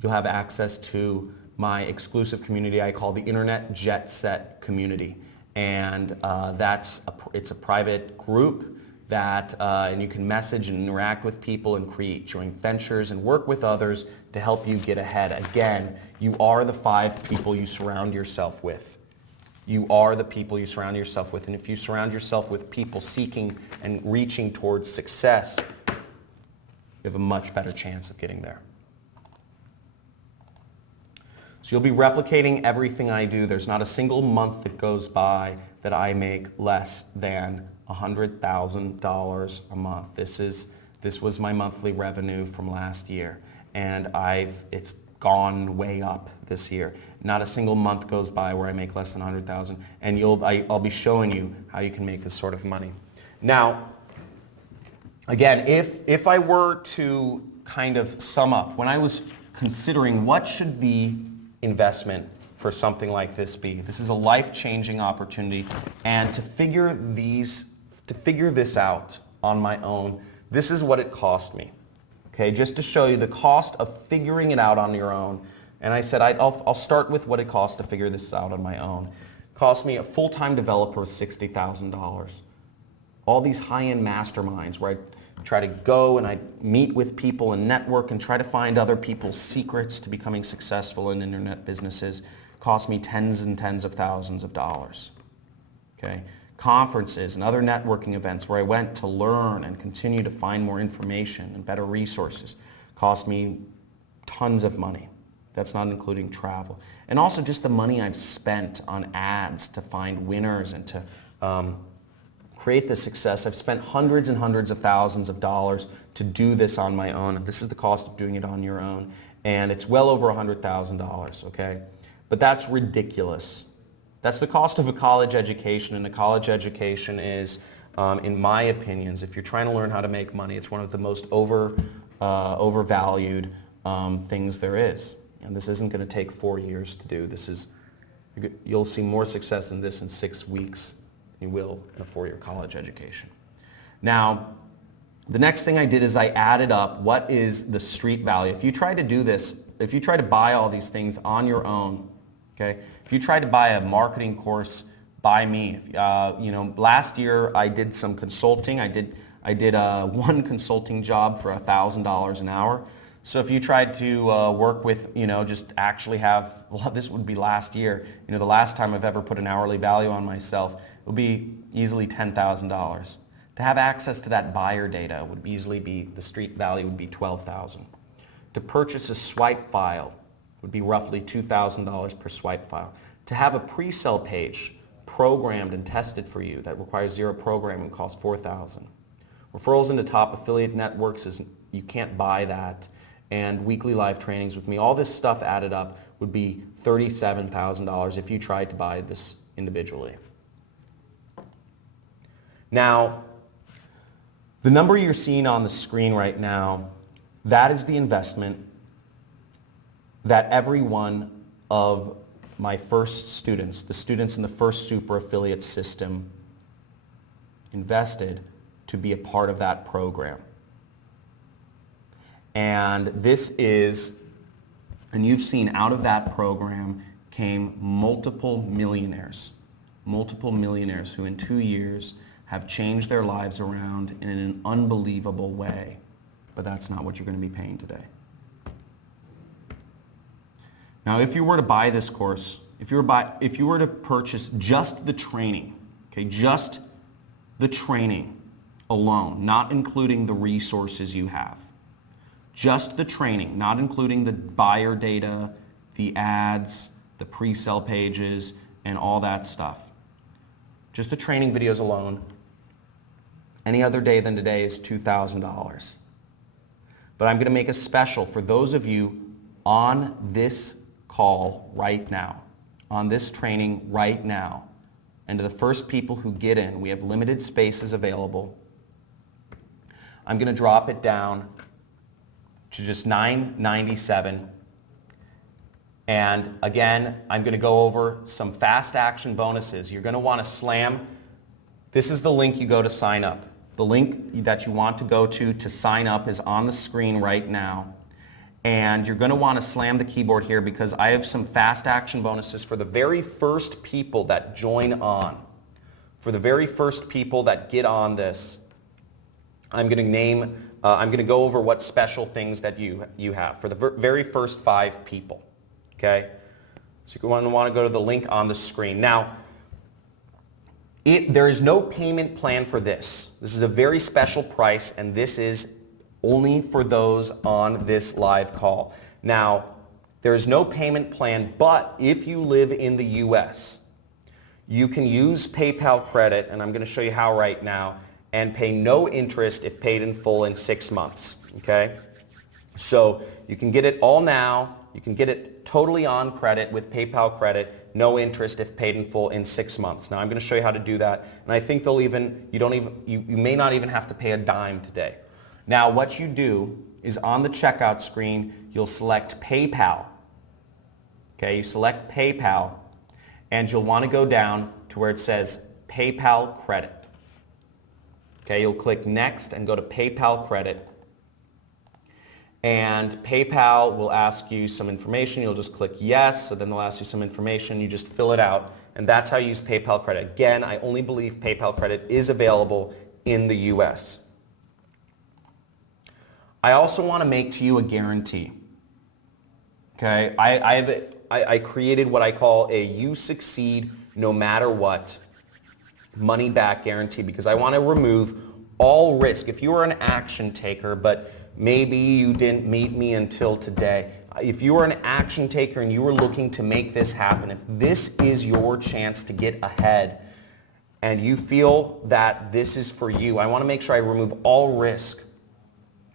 you'll have access to my exclusive community I call the Internet Jet Set Community. And it's a private group that and you can message and interact with people and create joint ventures and work with others to help you get ahead. Again, you are the 5 people you surround yourself with. You are the people you surround yourself with. And if you surround yourself with people seeking and reaching towards success, you have a much better chance of getting there. So you'll be replicating everything I do. There's not a single month that goes by that I make less than $100,000 a month. This was my monthly revenue from last year, and it's gone way up this year. Not a single month goes by where I make less than $100,000, and I'll be showing you how you can make this sort of money. Now, again, if I were to kind of sum up, when I was considering what should the investment for something like this be, this is a life-changing opportunity, and to figure this out on my own, this is what it cost me. Okay, just to show you the cost of figuring it out on your own. And I said I'll start with what it cost to figure this out on my own. It cost me a full-time developer $60,000. All these high-end masterminds where I try to go and I meet with people and network and try to find other people's secrets to becoming successful in internet businesses cost me tens and tens of thousands of dollars. Okay? Conferences and other networking events where I went to learn and continue to find more information and better resources cost me tons of money. That's not including travel. And also just the money I've spent on ads to find winners and to create this success. I've spent hundreds and hundreds of thousands of dollars to do this on my own. And this is the cost of doing it on your own. And it's well over $100,000, okay? But that's ridiculous. That's the cost of a college education, and a college education is, in my opinions, if you're trying to learn how to make money, it's one of the most overvalued things there is. And this isn't going to take 4 years to do. You'll see more success in this in 6 weeks than you will in a 4-year college education. Now, the next thing I did is I added up what is the street value. If you try to do this, if you try to buy all these things on your own, okay? If you try to buy a marketing course by me, last year I did some consulting. I did one consulting job for $1,000 an hour. So if you tried to work with, just actually have, well, this would be last year. The last time I've ever put an hourly value on myself, it would be easily $10,000. To have access to that buyer data would easily be, the street value would be $12,000. To purchase a swipe file would be roughly $2,000 per swipe file. To have a pre-sale page programmed and tested for you that requires zero programming costs $4,000. Referrals into top affiliate networks you can't buy that. And weekly live trainings with me, all this stuff added up would be $37,000 if you tried to buy this individually. Now, the number you're seeing on the screen right now, that is the investment that every one of my first students, the students in the first super affiliate system, invested to be a part of that program. And and you've seen out of that program came multiple millionaires who in 2 years have changed their lives around in an unbelievable way. But that's not what you're going to be paying today. Now, if you were to buy this course, if you were to purchase just the training, okay, just the training alone, not including the resources you have, just the training, not including the buyer data, the ads, the pre-sale pages, and all that stuff. Just the training videos alone, any other day than today is $2,000. But I'm going to make a special for those of you on this call right now, on this training right now, and to the first people who get in, we have limited spaces available. I'm going to drop it down to just $997. And again, I'm going to go over some fast action bonuses. You're going to want to slam. This is the link you go to sign up. The link that you want to go to sign up is on the screen right now. And you're going to want to slam the keyboard here because I have some fast action bonuses for the very first people that join on. For the very first people that get on this, I'm going to go over what special things that you have for the very first 5 people. Okay? So you're going to want to go to the link on the screen. Now, there is no payment plan for this. This is a very special price, and this is only for those on this live call. Now, there is no payment plan, but if you live in the US, you can use PayPal credit, and I'm going to show you how right now, and pay no interest if paid in full in 6 months. Okay? So you can get it all now. You can get it totally on credit with PayPal credit, no interest if paid in full in 6 months. Now I'm going to show you how to do that, and I think you may not even have to pay a dime today. Now what you do is on the checkout screen, you'll select PayPal. Okay, you select PayPal, and you'll want to go down to where it says PayPal credit. Okay, you'll click next and go to PayPal credit. And PayPal will ask you some information. You'll just click yes, so then they'll ask you some information. You just fill it out, and that's how you use PayPal credit. Again, I only believe PayPal credit is available in the US. I also want to make to you a guarantee. Okay, I created what I call a you succeed no matter what money back guarantee because I want to remove all risk. If you are an action taker, but maybe you didn't meet me until today, if you are an action taker and you are looking to make this happen, if this is your chance to get ahead and you feel that this is for you, I want to make sure I remove all risk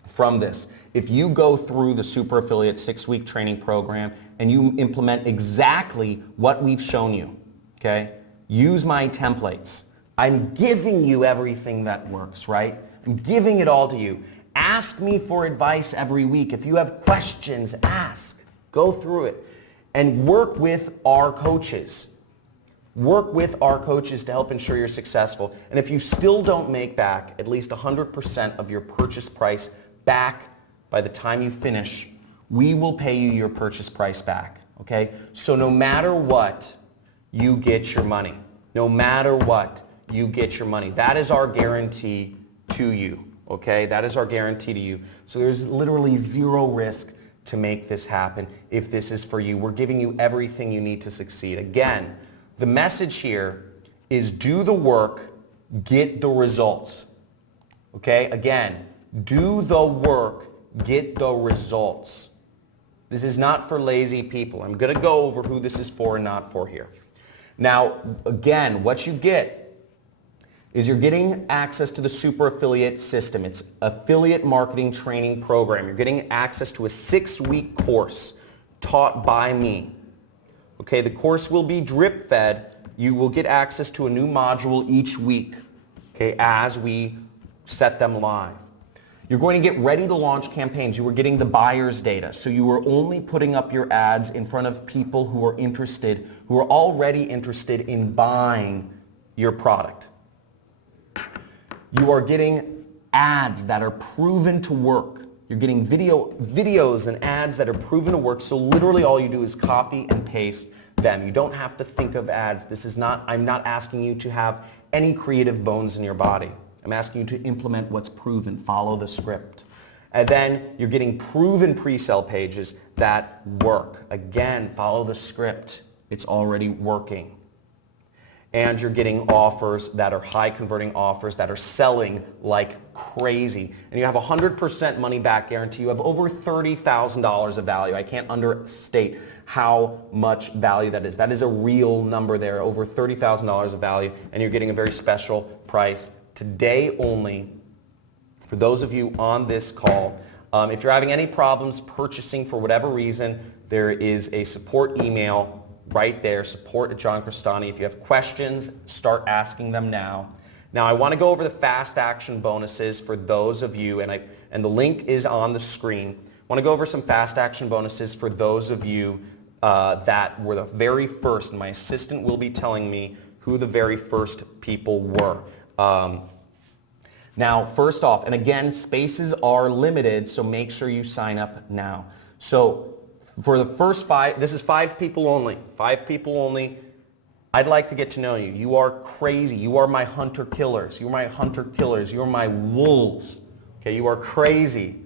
from this. If you go through the Super Affiliate 6-week training program and you implement exactly what we've shown you, okay? Use my templates. I'm giving you everything that works, right? I'm giving it all to you. Ask me for advice every week. If you have questions, ask. Go through it. And work with our coaches. Work with our coaches to help ensure you're successful. And if you still don't make back at least 100% of your purchase price back by the time you finish, we will pay you your purchase price back. Okay? So no matter what, you get your money. No matter what, you get your money. That is our guarantee to you. Okay, that is our guarantee to you. So there's literally zero risk to make this happen if this is for you. We're giving you everything you need to succeed. Again, the message here is do the work, get the results. Okay, again, do the work, get the results. This is not for lazy people. I'm going to go over who this is for and not for here. Now, again, what you get is you're getting access to the Super Affiliate system. It's affiliate marketing training program. You're getting access to a 6-week course taught by me. Okay, the course will be drip fed. You will get access to a new module each week, okay, as we set them live. You're going to get ready to launch campaigns. You are getting the buyer's data. So you are only putting up your ads in front of people who are interested, who are already interested in buying your product. You are getting ads that are proven to work. You're getting videos and ads that are proven to work, so literally all you do is copy and paste them. You don't have to think of ads. I'm not asking you to have any creative bones in your body. I'm asking you to implement what's proven, follow the script. And then you're getting proven pre-sale pages that work. Again, follow the script. It's already working. And you're getting offers that are high converting offers that are selling like crazy. And you have 100% money back guarantee. You have over $30,000 of value. I can't understate how much value that is. That is a real number there, over $30,000 of value, and you're getting a very special price today only for those of you on this call. If you're having any problems purchasing for whatever reason, there is a support email right there, support@JohnCrestani. If you have questions, start asking them now. Now I want to go over the fast action bonuses for those of you, and the link is on the screen. I want to go over some fast action bonuses for those of you that were the very first, and my assistant will be telling me who the very first people were. Now, first off, and again, spaces are limited, so make sure you sign up now. So for the first 5, this is 5 people only. 5 people only. I'd like to get to know you. You are crazy. You are my hunter killers. You are my hunter killers. You are my wolves. Okay, you are crazy.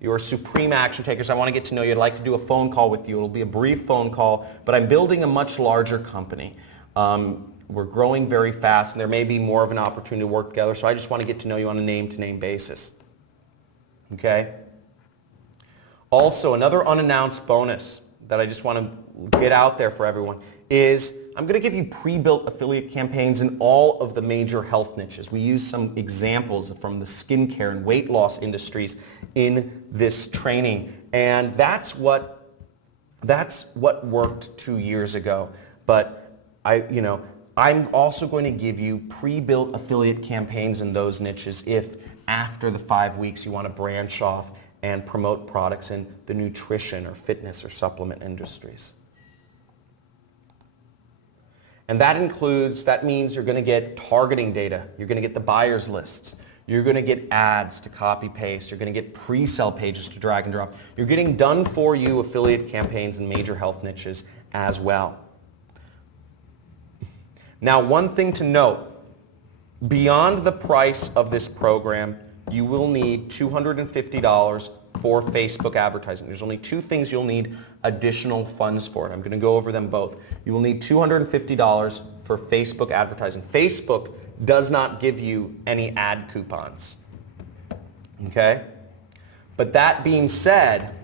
You are supreme action takers. I want to get to know you. I'd like to do a phone call with you. It'll be a brief phone call, but I'm building a much larger company. We're growing very fast, and there may be more of an opportunity to work together, so I just want to get to know you on a name-to-name basis. Okay? Also, another unannounced bonus that I just want to get out there for everyone is I'm going to give you pre-built affiliate campaigns in all of the major health niches. We use some examples from the skincare and weight loss industries in this training, and that's what worked 2 years ago. But I'm also going to give you pre-built affiliate campaigns in those niches if after the 5 weeks you want to branch off and promote products in the nutrition or fitness or supplement industries. And that means you're going to get targeting data, you're going to get the buyers lists, you're going to get ads to copy paste, you're going to get pre-sale pages to drag and drop. You're getting done for you affiliate campaigns in major health niches as well. Now, one thing to note, beyond the price of this program, you will need $250 for Facebook advertising. There's only 2 things you'll need additional funds for. I'm going to go over them both. You will need $250 for Facebook advertising. Facebook does not give you any ad coupons. Okay? But that being said,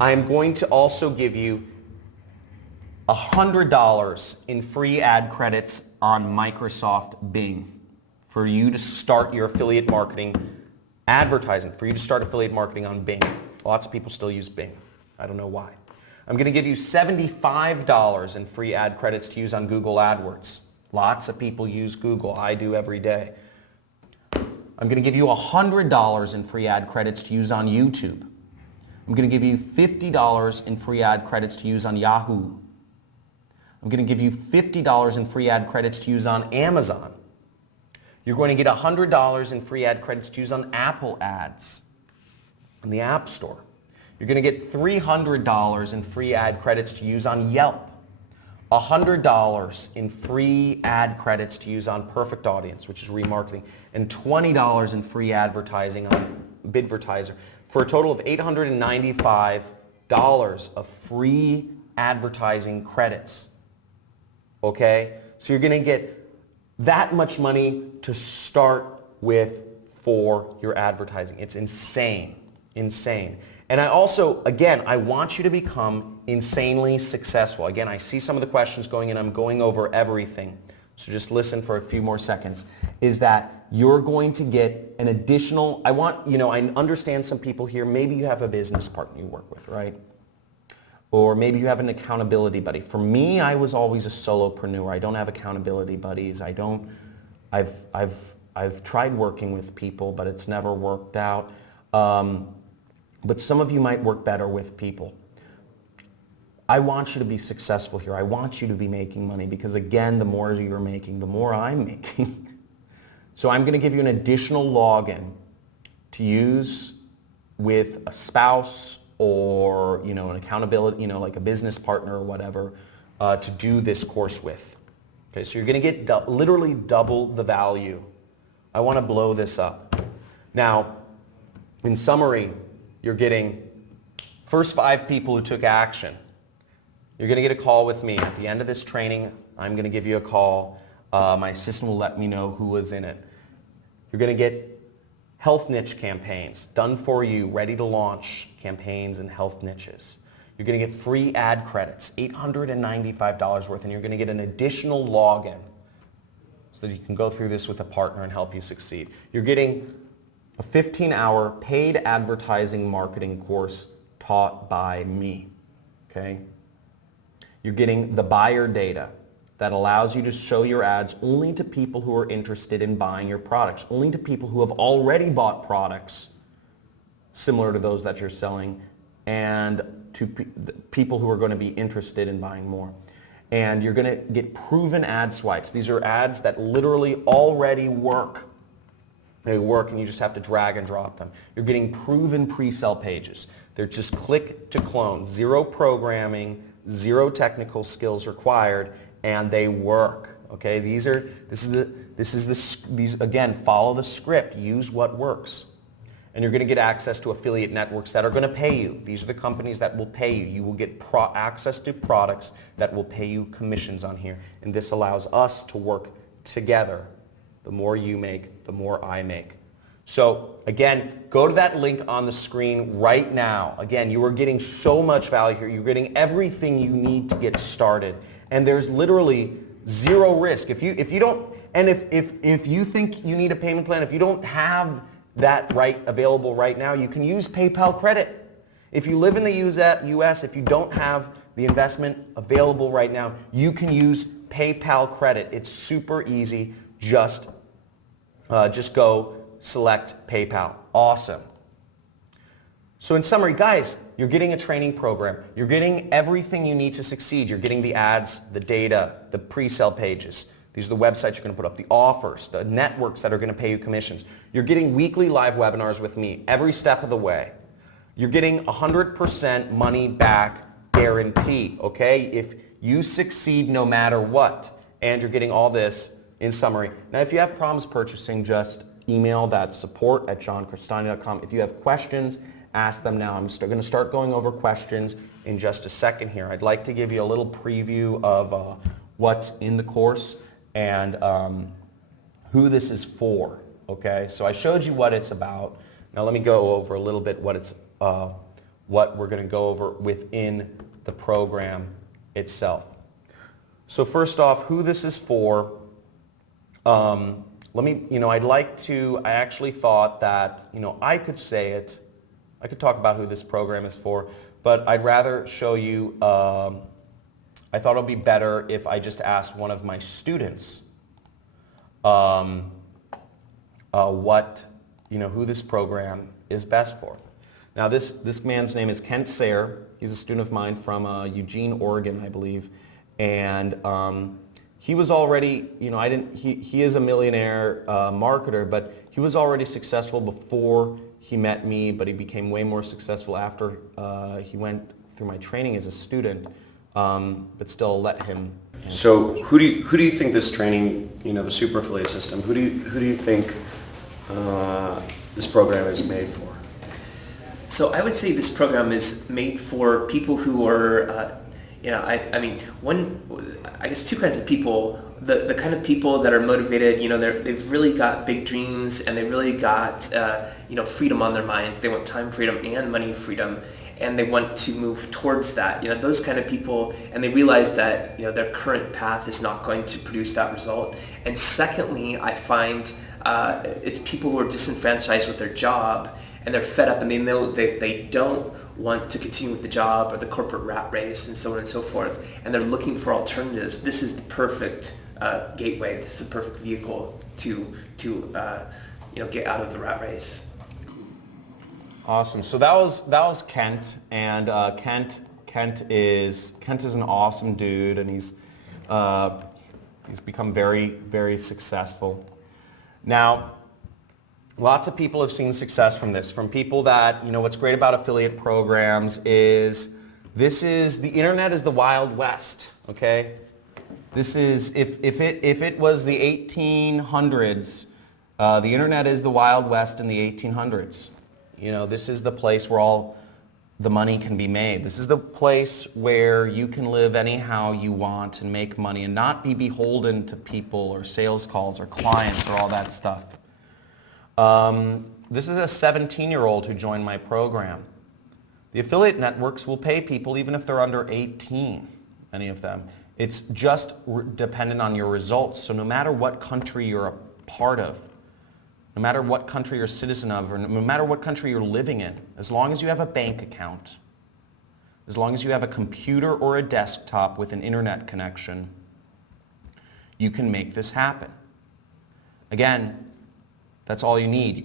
I'm going to also give you $100 in free ad credits on Microsoft Bing for you to start your affiliate marketing advertising, for you to start affiliate marketing on Bing. Lots of people still use Bing. I don't know why. I'm going to give you $75 in free ad credits to use on Google AdWords. Lots of people use Google. I do every day. I'm going to give you $100 in free ad credits to use on YouTube. I'm going to give you $50 in free ad credits to use on Yahoo. I'm going to give you $50 in free ad credits to use on Amazon. You're going to get $100 in free ad credits to use on Apple ads in the App Store. You're going to get $300 in free ad credits to use on Yelp. $100 in free ad credits to use on Perfect Audience, which is remarketing, and $20 in free advertising on Bidvertiser, for a total of $895 of free advertising credits. Okay? So you're going to get that much money to start with for your advertising. It's insane. Insane. And I also, again, I want you to become insanely successful. Again, I see some of the questions going in. I'm going over everything. So just listen for a few more seconds. Is that you're going to get an additional, I understand some people here, maybe you have a business partner you work with, right? Or maybe you have an accountability buddy. For me, I was always a solopreneur. I don't have accountability buddies. I've tried working with people, but it's never worked out. But some of you might work better with people. I want you to be successful here. I want you to be making money because, again, the more you're making, the more I'm making. So I'm going to give you an additional login to use with a spouse or, an accountability, like a business partner or whatever, to do this course with. Okay, so you're going to get literally double the value. I want to blow this up. Now, in summary, you're getting first 5 people who took action. You're going to get a call with me. At the end of this training, I'm going to give you a call. My assistant will let me know who was in it. You're going to get health niche campaigns, done for you, ready to launch campaigns in health niches. You're going to get free ad credits, $895 worth, and you're going to get an additional login so that you can go through this with a partner and help you succeed. You're getting a 15-hour paid advertising marketing course taught by me, okay? You're getting the buyer data that allows you to show your ads only to people who are interested in buying your products, only to people who have already bought products similar to those that you're selling, and to people who are going to be interested in buying more. And you're going to get proven ad swipes. These are ads that literally already work. They work and you just have to drag and drop them. You're getting proven pre-sale pages. They're just click to clone, 0 programming, 0 technical skills required, and they work. Okay, these again, follow the script, use what works. And you're going to get access to affiliate networks that are going to pay you. These are the companies that will pay you. You will get access to products that will pay you commissions on here. And this allows us to work together. The more you make, the more I make. So again, go to that link on the screen right now. Again, you are getting so much value here. You're getting everything you need to get started. And there's literally 0 risk. If you don't, and if you think you need a payment plan, if you don't have that available right now, you can use PayPal credit. If you live in the US, if you don't have the investment available right now, you can use PayPal credit. It's super easy. Just go select PayPal. Awesome. So in summary, guys, you're getting a training program. You're getting everything you need to succeed. You're getting the ads, the data, the pre-sale pages. These are the websites you're going to put up, the offers, the networks that are going to pay you commissions. You're getting weekly live webinars with me every step of the way. You're getting 100% money back guarantee, okay? If you succeed no matter what, and you're getting all this in summary. Now, if you have problems purchasing, just email that support@johncristani.com. If you have questions, ask them now. I'm going to start going over questions in just a second here. I'd like to give you a little preview of what's in the course and who this is for, okay? So I showed you what it's about. Now let me go over a little bit what we're going to go over within the program itself. So first off, who this is for. I actually thought that, I could say it. I could talk about who this program is for, but I'd rather show you, I thought it would be better if I just asked one of my students who this program is best for. Now this man's name is Kent Sayre. He's a student of mine from Eugene, Oregon, I believe. And he was already, he is a millionaire marketer, but he was already successful before he met me, but he became way more successful after he went through my training as a student, but still let him. So who do you think this training, the super affiliate system, who do you think this program is made for? So I would say this program is made for people who are, I guess 2 kinds of people. The kind of people that are motivated, they've really got big dreams and they really got, freedom on their mind. They want time freedom and money freedom, and they want to move towards that. Those kind of people, and they realize that, their current path is not going to produce that result. And secondly, I find it's people who are disenfranchised with their job and they're fed up and they know they don't want to continue with the job or the corporate rat race and so on and so forth, and they're looking for alternatives. This is the perfect gateway. This is the perfect vehicle to get out of the rat race. Awesome. So that was Kent, and Kent is an awesome dude, and he's become very, very successful. Now, lots of people have seen success from this, from people that, what's great about affiliate programs is the internet is the Wild West, okay? This is, if it was the 1800s, the internet is the Wild West in the 1800s. This is the place where all the money can be made. This is the place where you can live anyhow you want and make money and not be beholden to people or sales calls or clients or all that stuff. This is a 17-year-old who joined my program. The affiliate networks will pay people even if they're under 18, many of them. It's just dependent on your results. So no matter what country you're a part of, no matter what country you're a citizen of, or no matter what country you're living in, as long as you have a bank account, as long as you have a computer or a desktop with an internet connection, you can make this happen. Again, that's all you need.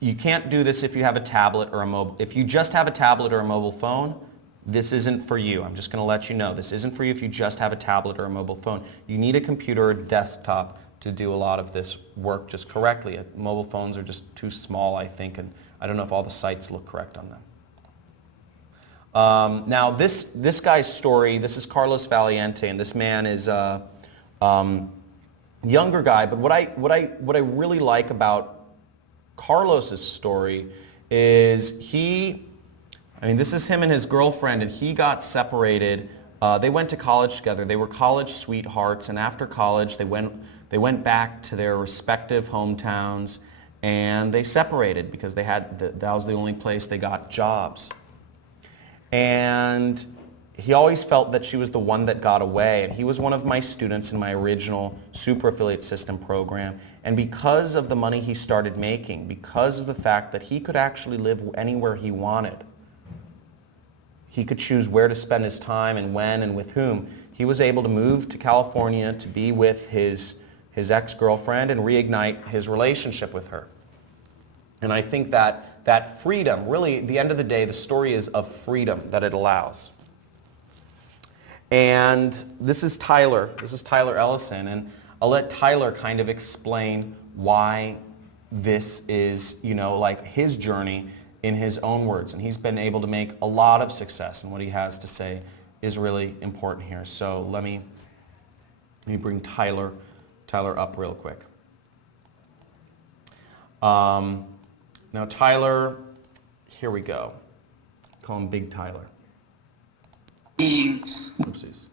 You can't do this if you have a tablet or a mobile. If you just have a tablet or a mobile phone, this isn't for you. I'm just going to let you know. This isn't for you if you just have a tablet or a mobile phone. You need a computer or a desktop to do a lot of this work just correctly. Mobile phones are just too small, I think, and I don't know if all the sites look correct on them. Now, this guy's story, this is Carlos Valiente, and this man is a younger guy, but what I really like about Carlos's story is this is him and his girlfriend, and he got separated. They went to college together. They were college sweethearts, and after college, they went back to their respective hometowns, and they separated because that was the only place they got jobs. And he always felt that she was the one that got away, and he was one of my students in my original Super Affiliate System program. And because of the money he started making, because of the fact that he could actually live anywhere he wanted, he could choose where to spend his time and when and with whom, he was able to move to California to be with his ex-girlfriend and reignite his relationship with her. And I think that freedom, really, at the end of the day, the story is of freedom that it allows. And this is Tyler Ellison, and I'll let Tyler kind of explain why this is, like his journey in his own words. And he's been able to make a lot of success, and what he has to say is really important here. So let me bring Tyler up real quick. Now Tyler, here we go. Call him Big Tyler. Oopsies.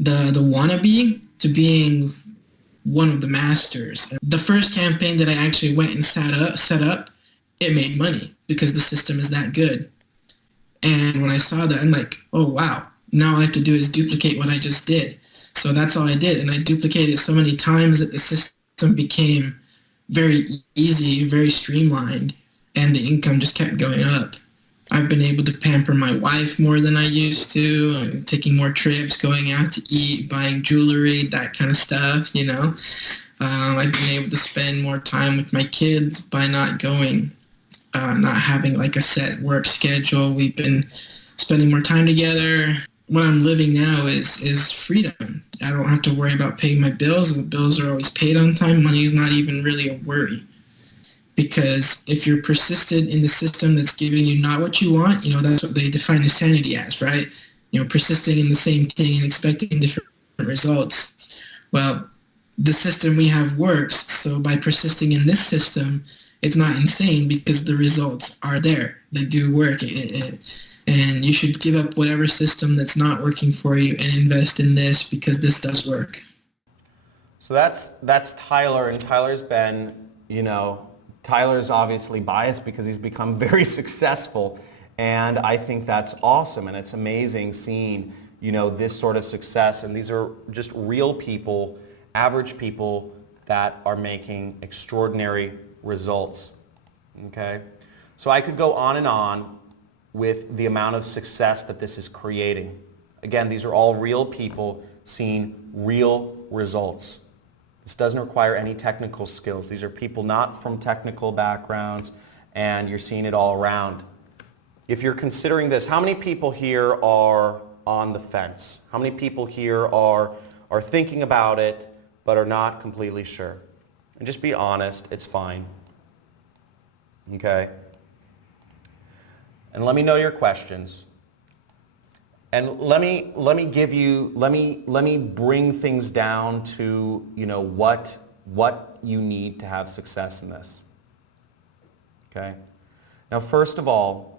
The wannabe to being one of the masters. The first campaign that I actually went and set up, it made money because the system is that good. And when I saw that, I'm like, oh wow, now all I have to do is duplicate what I just did. So that's all I did, and I duplicated so many times that the system became very easy, very streamlined, and the income just kept going up. I've been able to pamper my wife more than I used to. I'm taking more trips, going out to eat, buying jewelry, that kind of stuff, I've been able to spend more time with my kids by not having like a set work schedule. We've been spending more time together. What I'm living now is freedom. I don't have to worry about paying my bills. The bills are always paid on time. Money is not even really a worry. Because if you're persistent in the system that's giving you not what you want, that's what they define insanity as, right? Persisting in the same thing and expecting different results. Well, the system we have works, so by persisting in this system, it's not insane because the results are there. They do work. And you should give up whatever system that's not working for you and invest in this because this does work. So that's Tyler, and Tyler's been, Tyler's obviously biased because he's become very successful, and I think that's awesome, and it's amazing seeing, this sort of success, and these are just real people, average people that are making extraordinary results, okay? So I could go on and on with the amount of success that this is creating. Again, these are all real people seeing real results. This doesn't require any technical skills. These are people not from technical backgrounds, and you're seeing it all around. If you're considering this, how many people here are on the fence? How many people here are thinking about it but are not completely sure? And just be honest, it's fine. Okay? And let me know your questions. And let me bring things down to, what you need to have success in this. Okay? Now, first of all,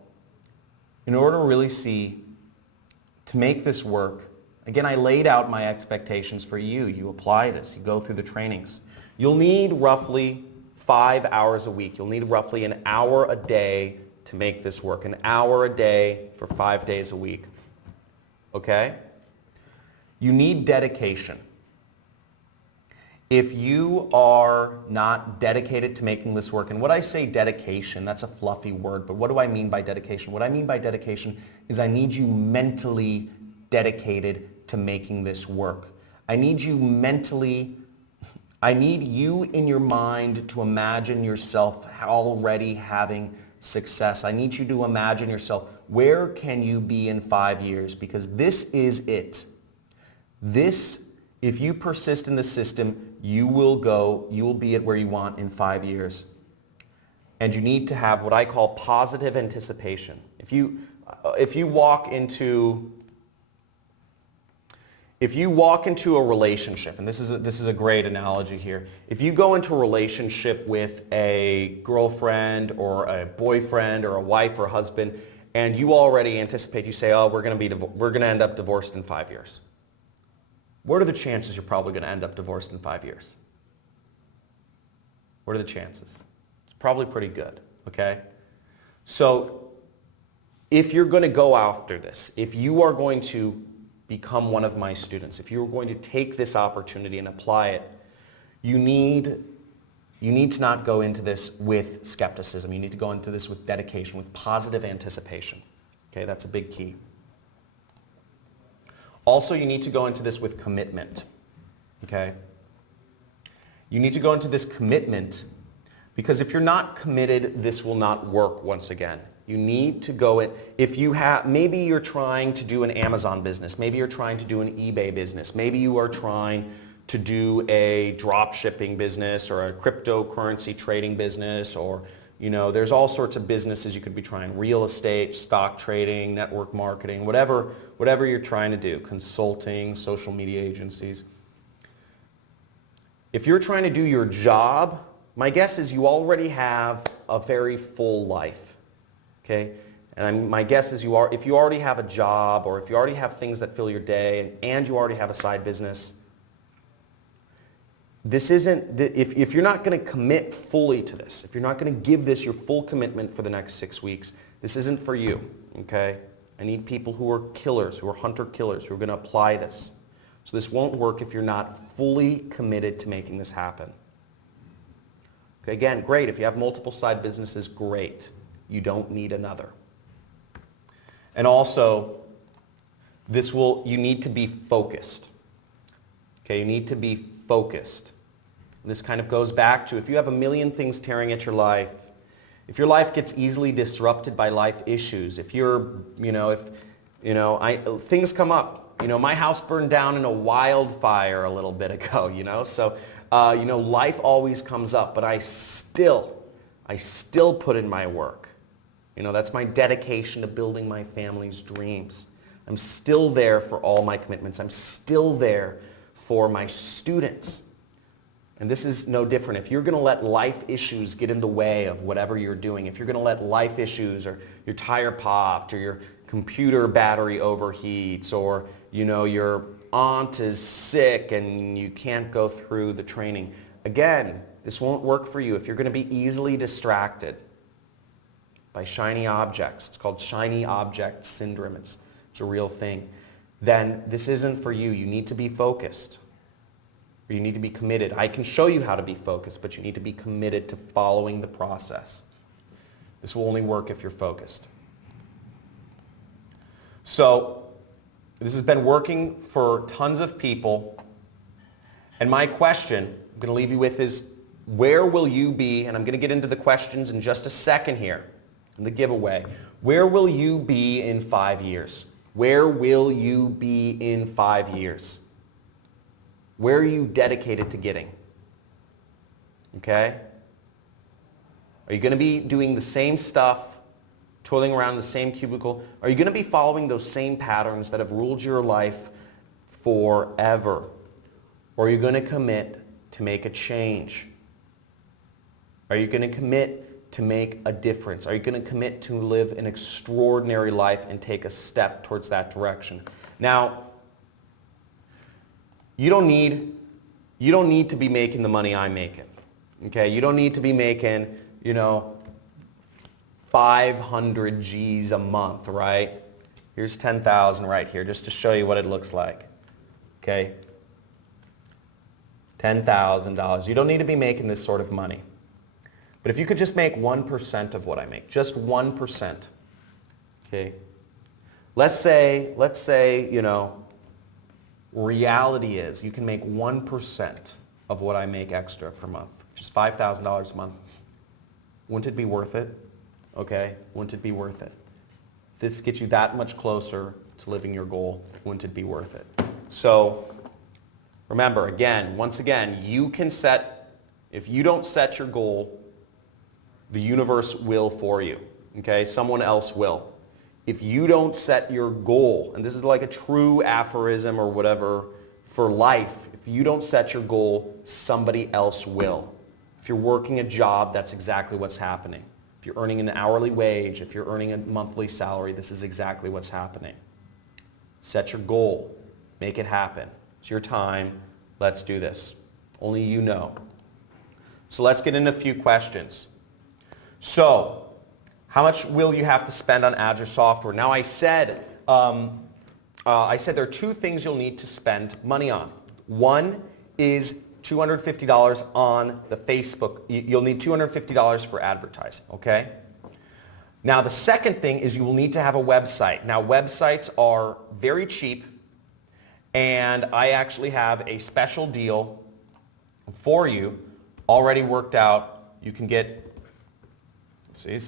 in order to really to make this work, again, I laid out my expectations for you. You apply this, you go through the trainings. You'll need roughly 5 hours a week. You'll need roughly an hour a day to make this work. An hour a day for 5 days a week. Okay? You need dedication. If you are not dedicated to making this work, and when I say dedication, that's a fluffy word, but what do I mean by dedication? What I mean by dedication is I need you mentally dedicated to making this work. I need you in your mind to imagine yourself already having success. I need you to imagine yourself, where can you be in 5 years? Because this is it. If you persist in the system, you will be at where you want in 5 years. And you need to have what I call positive anticipation. If you walk into a relationship, and this is a great analogy here. If you go into a relationship with a girlfriend or a boyfriend or a wife or a husband, and you already anticipate, you say, oh, we're going to end up divorced in 5 years. What are the chances you're probably going to end up divorced in 5 years? What are the chances? It's probably pretty good, okay? So if you're going to go after this, if you are going to become one of my students, if you're going to take this opportunity and apply it, you need to not go into this with skepticism. You need to go into this with dedication, with positive anticipation. Okay, that's a big key. Also, you need to go into this with commitment. Okay? You need to go into this commitment because if you're not committed, this will not work once again. You need to go in. Maybe you're trying to do an Amazon business. Maybe you're trying to do an eBay business. Maybe you are trying to do a drop shipping business or a cryptocurrency trading business, or there's all sorts of businesses you could be trying. Real estate, stock trading, network marketing, whatever you're trying to do, consulting, social media agencies. If you're trying to do your job, my guess is you already have a very full life. Okay? And my guess is if you already have a job, or if you already have things that fill your day, and you already have a side business, if you're not going to commit fully to this, if you're not going to give this your full commitment for the next 6 weeks, this isn't for you, okay? I need people who are killers, who are hunter-killers, who are going to apply this. So this won't work if you're not fully committed to making this happen. Okay, again, great. If you have multiple side businesses, great. You don't need another. And also, you need to be focused. Okay, you need to be focused. This kind of goes back to if you have a million things tearing at your life, if your life gets easily disrupted by life issues, things come up. My house burned down in a wildfire a little bit ago, so life always comes up, but I still put in my work. That's my dedication to building my family's dreams. I'm still there for all my commitments. I'm still there for my students. And this is no different. If you're going to let life issues get in the way of whatever you're doing, if you're going to let life issues, or your tire popped, or your computer battery overheats, or your aunt is sick and you can't go through the training, again, this won't work for you. If you're going to be easily distracted by shiny objects, it's called shiny object syndrome, it's a real thing, then this isn't for you. You need to be focused. Or you need to be committed. I can show you how to be focused, but you need to be committed to following the process. This will only work if you're focused. So this has been working for tons of people. And my question I'm going to leave you with is, where will you be? And I'm going to get into the questions in just a second here, in the giveaway. Where will you be in 5 years? Where will you be in 5 years? Where are you dedicated to getting? Okay? Are you going to be doing the same stuff, toiling around the same cubicle? Are you going to be following those same patterns that have ruled your life forever? Or are you going to commit to make a change? Are you going to commit to make a difference? Are you going to commit to live an extraordinary life and take a step towards that direction? Now, you don't need to be making the money I'm making. Okay? You don't need to be making, 500 G's a month, right? Here's 10,000 right here, just to show you what it looks like. Okay? $10,000. You don't need to be making this sort of money. But if you could just make 1% of what I make, just 1%, okay? Let's say, reality is you can make 1% of what I make extra per month, which is $5,000 a month. Wouldn't it be worth it? Okay? Wouldn't it be worth it? If this gets you that much closer to living your goal, wouldn't it be worth it? So, remember, once again, you can set, if you don't set your goal, the universe will for you, okay? Someone else will. If you don't set your goal, and this is like a true aphorism or whatever for life, if you don't set your goal, somebody else will. If you're working a job, that's exactly what's happening. If you're earning an hourly wage, if you're earning a monthly salary, this is exactly what's happening. Set your goal. Make it happen. It's your time. Let's do this. Only you know. So let's get into a few questions. So, how much will you have to spend on ads or software? Now, I said there are two things you'll need to spend money on. One is $250 on the Facebook. You'll need $250 for advertising, okay? Now, the second thing is you will need to have a website. Now, websites are very cheap, and I actually have a special deal for you already worked out. You can get through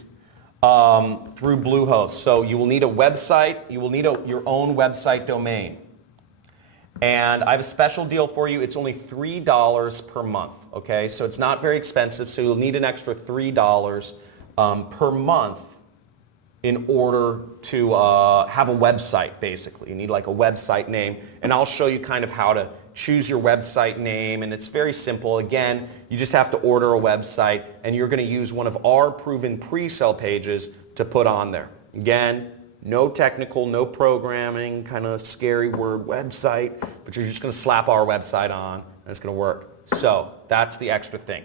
Bluehost. So you will need a website. You will need your own website domain. And I have a special deal for you. It's only $3 per month. Okay, so it's not very expensive. So you'll need an extra $3 per month in order to have a website, basically. You need like a website name. And I'll show you kind of how to choose your website name, and it's very simple. Again, you just have to order a website, and you're going to use one of our proven pre-sale pages to put on there. Again, no technical, no programming, kind of scary word website, but you're just going to slap our website on, and it's going to work. So that's the extra thing.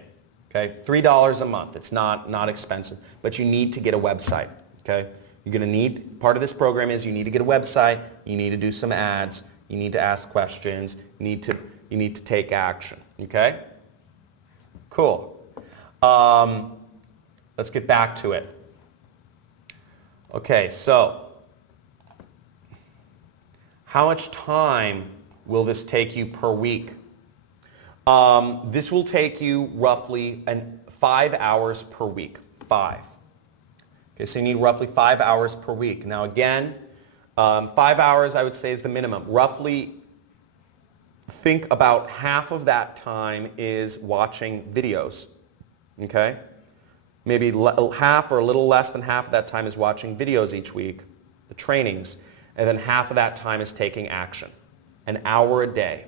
Okay, $3 a month. It's not expensive, but you need to get a website. Okay, you're going to need, part of this program is you need to get a website, you need to do some ads, you need to ask questions. You need to take action. Okay? Cool. Let's get back to it. Okay, so how much time will this take you per week? This will take you roughly 5 hours per week. 5. Okay, so you need roughly 5 hours per week. Now again, 5 hours I would say is the minimum. Roughly think about half of that time is watching videos. Okay? Maybe half or a little less than half of that time is watching videos each week, the trainings, and then half of that time is taking action. An hour a day.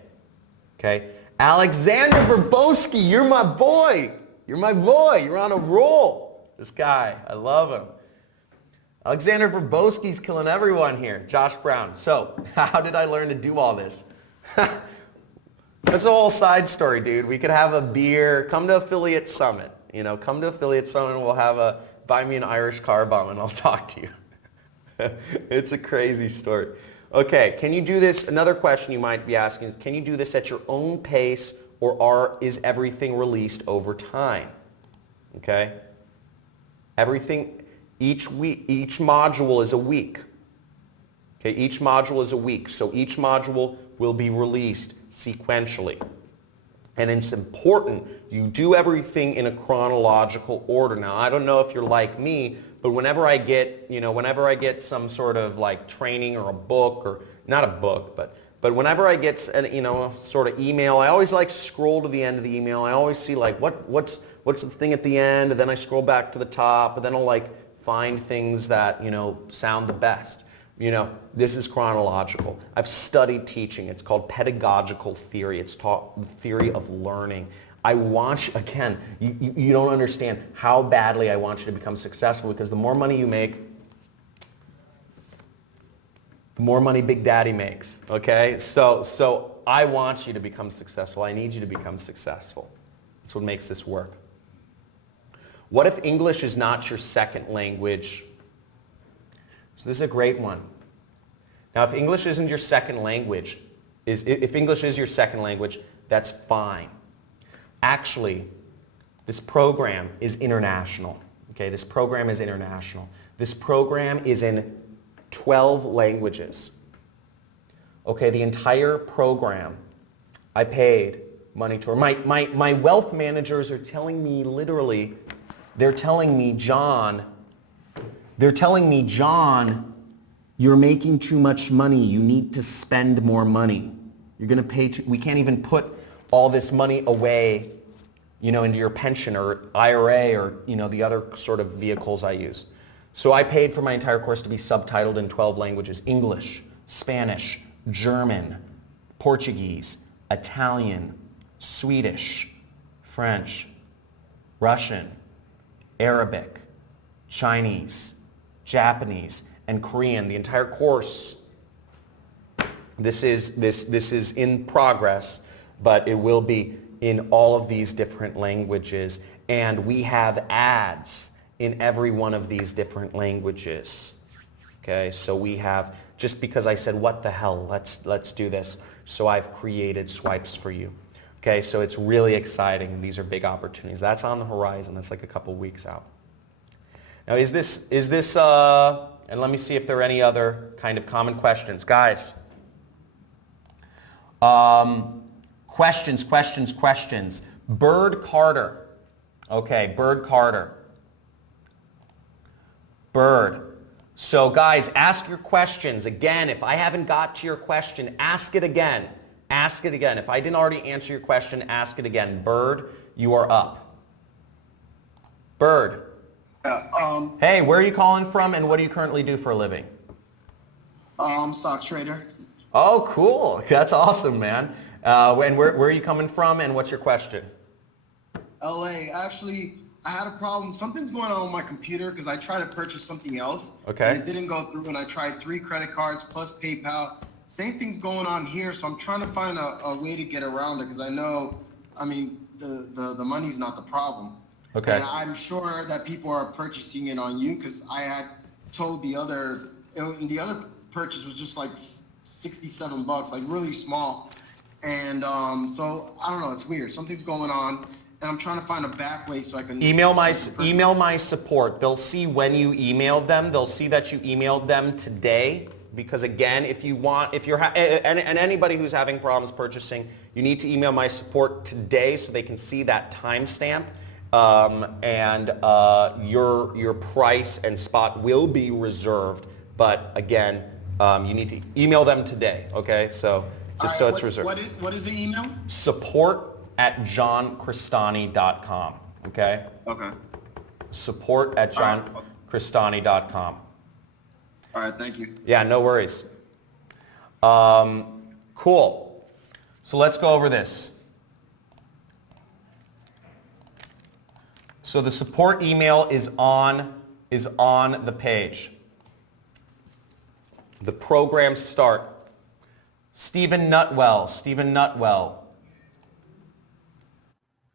Okay? Alexander Verbowski, you're my boy. You're my boy. You're on a roll. This guy, I love him. Alexander Verbowski's killing everyone here. Josh Brown. So, how did I learn to do all this? That's a whole side story, dude. We could have a beer. Come to Affiliate Summit. Come to Affiliate Summit and we'll have buy me an Irish car bomb and I'll talk to you. It's a crazy story. Okay, can you do this? Another question you might be asking is, can you do this at your own pace, or is everything released over time? Okay? Everything, each module is a week. Okay, each module is a week, so each module will be released sequentially. And it's important you do everything in a chronological order. Now, I don't know if you're like me, but whenever I get some sort of like training or a book, or not a book, but But whenever I get a sort of email, I always like scroll to the end of the email. I always see like what's the thing at the end, and then I scroll back to the top, and then I'll like find things that sound the best. This is chronological. I've studied teaching. It's called pedagogical theory. It's taught the theory of learning. I want you, again, you don't understand how badly I want you to become successful, because the more money you make, the more money Big Daddy makes, okay? So I want you to become successful. I need you to become successful. That's what makes this work. What if English is not your second language? So this is a great one. Now, if English isn't your second language, if English is your second language, that's fine. Actually, this program is international. Okay, this program is international. This program is in 12 languages. Okay, the entire program, I paid money to her. My wealth managers are telling me literally, they're telling me, John, you're making too much money. You need to spend more money. You're going to pay we can't even put all this money away, into your pension or IRA or, the other sort of vehicles I use. So I paid for my entire course to be subtitled in 12 languages: English, Spanish, German, Portuguese, Italian, Swedish, French, Russian, Arabic, Chinese, Japanese, and Korean. The entire course. This is in progress, but it will be in all of these different languages, and we have ads in every one of these different languages. Okay, so we have, just because I said, what the hell, let's do this, so I've created swipes for you. Okay, so it's really exciting, and these are big opportunities. That's on the horizon. That's like a couple weeks out. Now, is this, and let me see if there are any other kind of common questions. Guys, questions. Bird Carter. Okay, Bird Carter. Bird. So guys, ask your questions. Again, if I haven't got to your question, ask it again. Ask it again. If I didn't already answer your question, ask it again. Bird, you are up. Bird. Hey, where are you calling from, and what do you currently do for a living? Stock trader. Oh, cool. That's awesome, man. And where are you coming from, and what's your question? LA. Actually, I had a problem. Something's going on with my computer because I tried to purchase something else. Okay. And it didn't go through, and I tried 3 credit cards plus PayPal. Same thing's going on here, so I'm trying to find a way to get around it because I know, the money's not the problem. Okay. And I'm sure that people are purchasing it on you because I had told the other purchase was just like $67, like really small. And so I don't know, it's weird. Something's going on, and I'm trying to find a back way so I can email my support. They'll see when you emailed them. They'll see that you emailed them today. Because again, if you're and anybody who's having problems purchasing, you need to email my support today so they can see that timestamp. And your price and spot will be reserved. But again, you need to email them today. Okay, so just so it's reserved. What is the email? Support@johncristani.com. Okay. Okay. Support@johncristani.com. All right, thank you. Yeah, no worries. Cool. So let's go over this. So the support email is on the page. The program start. Stephen Nutwell.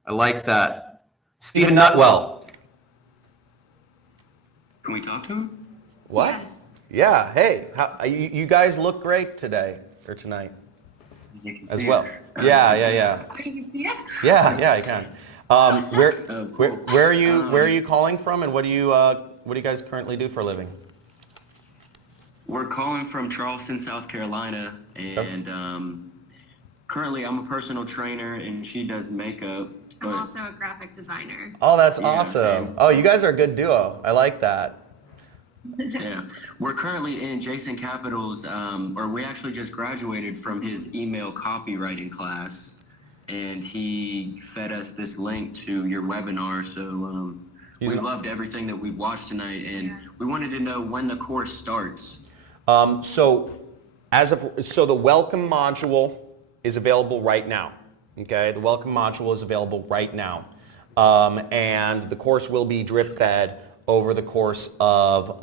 I like that. Stephen Nutwell. Can we talk to him? What? Yes. Yeah, hey, you guys look great today, or tonight, as well. Yeah. Yeah, I can. Where are you calling from, and what do you guys currently do for a living? We're calling from Charleston, South Carolina, and currently I'm a personal trainer, and she does makeup. I'm also a graphic designer. Oh, that's awesome. Oh, you guys are a good duo. I like that. Yeah, we're currently in Jason Capital's, or we actually just graduated from his email copywriting class, and he fed us this link to your webinar. So we've loved everything that we've watched tonight, and we wanted to know when the course starts. So the welcome module is available right now. Okay, the welcome module is available right now, and the course will be drip fed over the course of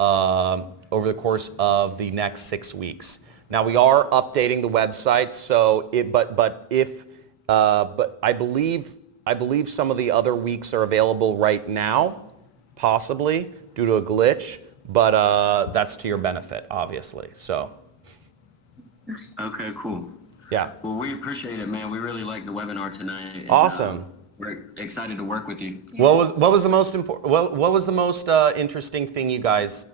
the next 6 weeks. Now we are updating the website, so but I believe some of the other weeks are available right now, possibly due to a glitch, but that's to your benefit, obviously. So. Okay, cool. Yeah. Well, we appreciate it, man. We really liked the webinar tonight. And, Awesome. We're excited to work with you. What was the most important? What was the most interesting thing you guys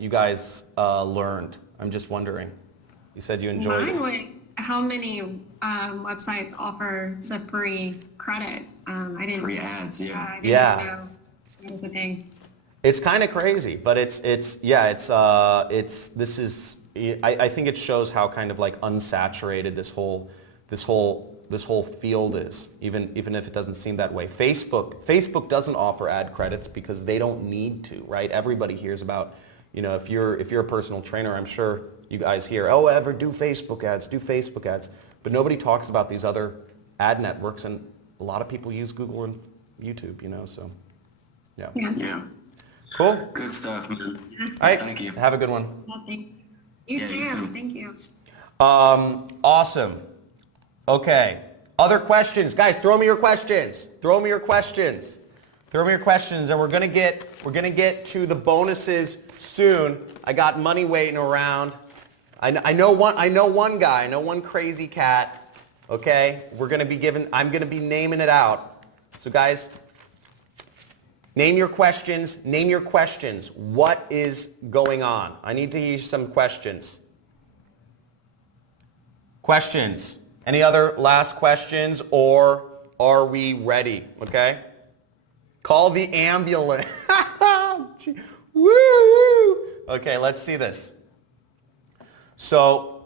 learned? I'm just wondering. You said you enjoyed it. Mine was how many websites offer the free credit. I didn't. Free ads, yeah. I didn't know that was a thing. It's kind of crazy, but I think it shows how kind of like unsaturated this whole field is, even if it doesn't seem that way. Facebook doesn't offer ad credits because they don't need to, right? Everybody hears about, if you're a personal trainer, I'm sure you guys hear, oh, ever do Facebook ads, but nobody talks about these other ad networks, and a lot of people use Google and YouTube, so yeah. Yeah. Cool. Good stuff, man. All right. Thank you. Have a good one. Nothing. You too. too. Thank you. Awesome. Okay. Other questions, guys? Throw me your questions, and we're gonna get to the bonuses soon. I got money waiting around. I know one guy. I know one crazy cat. Okay. I'm gonna be naming it out. So guys, name your questions. What is going on? I need to hear some questions. Questions. Any other last questions, or are we ready? Okay. Call the ambulance. Woo! Okay, let's see this. So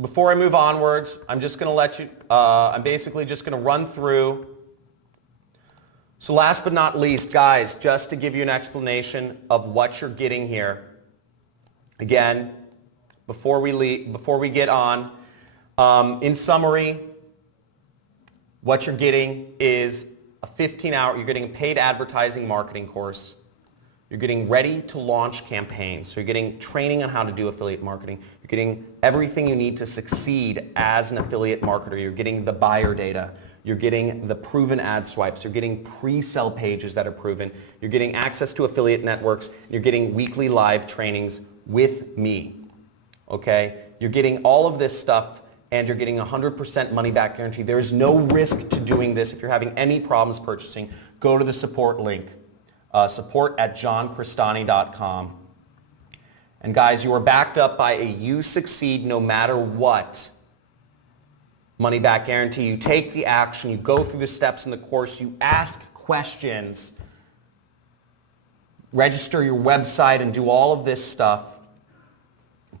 before I move onwards, I'm just going to let you, I'm basically just going to run through. So last but not least, guys, just to give you an explanation of what you're getting here. Again, before we get on, in summary, what you're getting is a 15-hour, you're getting a paid advertising marketing course. You're getting ready to launch campaigns. So you're getting training on how to do affiliate marketing. You're getting everything you need to succeed as an affiliate marketer. You're getting the buyer data. You're getting the proven ad swipes. You're getting pre-sell pages that are proven. You're getting access to affiliate networks. You're getting weekly live trainings with me. Okay? You're getting all of this stuff, and you're getting 100% money back guarantee. There is no risk to doing this. If you're having any problems purchasing, go to the support link, support@johncristani.com. And guys, you are backed up by a you succeed no matter what money back guarantee. You take the action, you go through the steps in the course, you ask questions, register your website and do all of this stuff,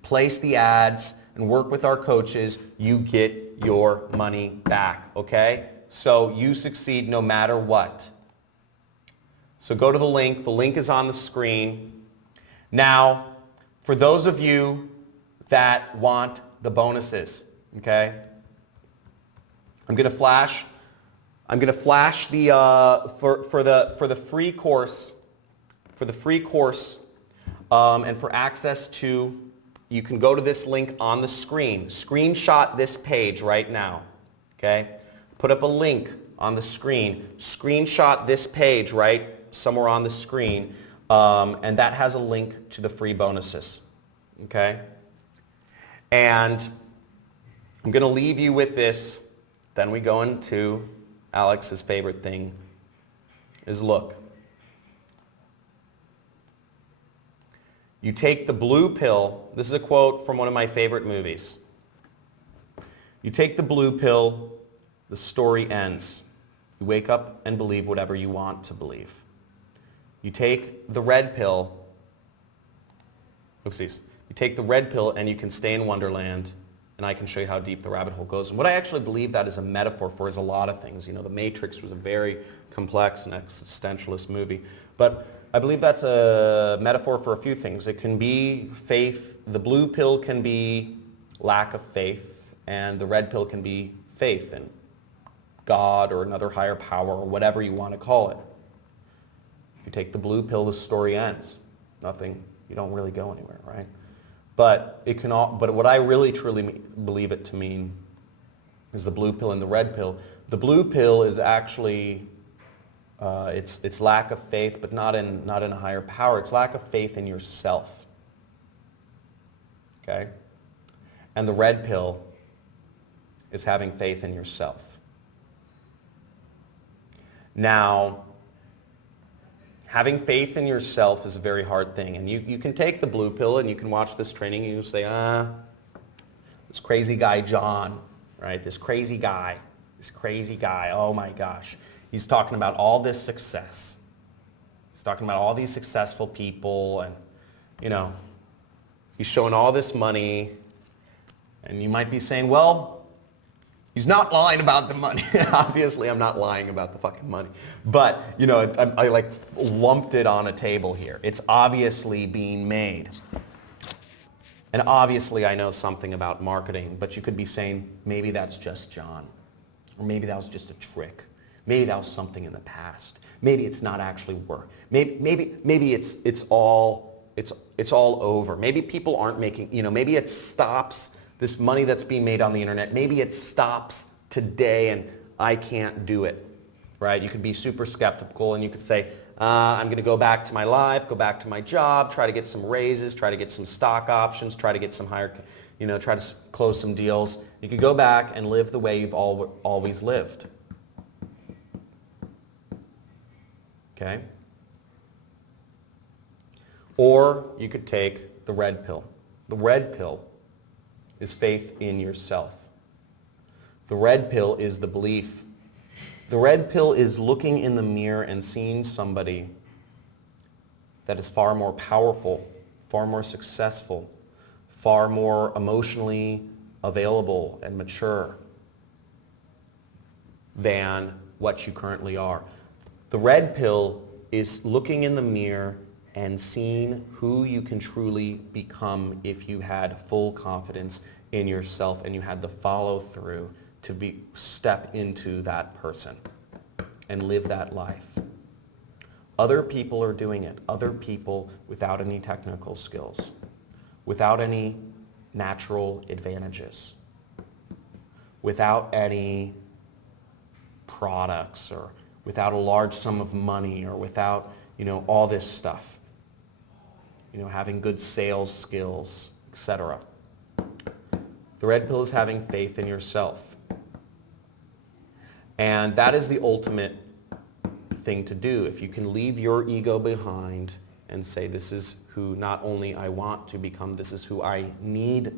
place the ads, and work with our coaches, you get your money back, okay? So you succeed no matter what. So go to the link. The link is on the screen. Now, for those of you that want the bonuses, okay? I'm gonna flash the for the free course, and for access to. You can go to this link on the screen. Screenshot this page right now, okay? Put up a link on the screen. Screenshot this page right somewhere on the screen, and that has a link to the free bonuses, okay? And I'm going to leave you with this. Then we go into Alex's favorite thing, is look. You take the blue pill. This is a quote from one of my favorite movies. You take the blue pill, the story ends. You wake up and believe whatever you want to believe. You take the red pill, Oopsies. You take the red pill and you can stay in Wonderland, and I can show you how deep the rabbit hole goes. And what I actually believe that is a metaphor for is a lot of things. You know, The Matrix was a very complex and existentialist movie. But I believe that's a metaphor for a few things. It can be faith. The blue pill can be lack of faith, and the red pill can be faith in God or another higher power or whatever you want to call it. If you take the blue pill, the story ends. Nothing, you don't really go anywhere, right? But it can all, but what I really truly believe it to mean is the blue pill and the red pill. The blue pill is actually it's lack of faith, but not in a higher power. It's lack of faith in yourself. Okay? And the red pill is having faith in yourself. Now, having faith in yourself is a very hard thing. And you can take the blue pill and you can watch this training and you say, this crazy guy John, right? This crazy guy, oh my gosh. He's talking about all this success. He's talking about all these successful people and, you know, he's showing all this money. And you might be saying, well, he's not lying about the money. Obviously, I'm not lying about the fucking money. But, you know, I like lumped it on a table here. It's obviously being made. And obviously, I know something about marketing, but you could be saying, maybe that's just John. Or maybe that was just a trick. Maybe that was something in the past. Maybe it's not actually work. Maybe it's all over. Maybe people aren't making, you know, maybe it stops this money that's being made on the internet. Maybe it stops today and I can't do it, right? You could be super skeptical and you could say, I'm going to go back to my life, go back to my job, try to get some raises, try to get some stock options, try to get some higher, you know, try to close some deals. You could go back and live the way you've always lived. Okay? Or you could take the red pill. The red pill is faith in yourself. The red pill is the belief. The red pill is looking in the mirror and seeing somebody that is far more powerful, far more successful, far more emotionally available and mature than what you currently are. The red pill is looking in the mirror and seeing who you can truly become if you had full confidence in yourself and you had the follow through to step into that person and live that life. Other people are doing it. Other people without any technical skills, without any natural advantages, without any products or without a large sum of money or without, you know, all this stuff. You know, having good sales skills, etc. The red pill is having faith in yourself. And that is the ultimate thing to do. If you can leave your ego behind and say, this is who not only I want to become, this is who I need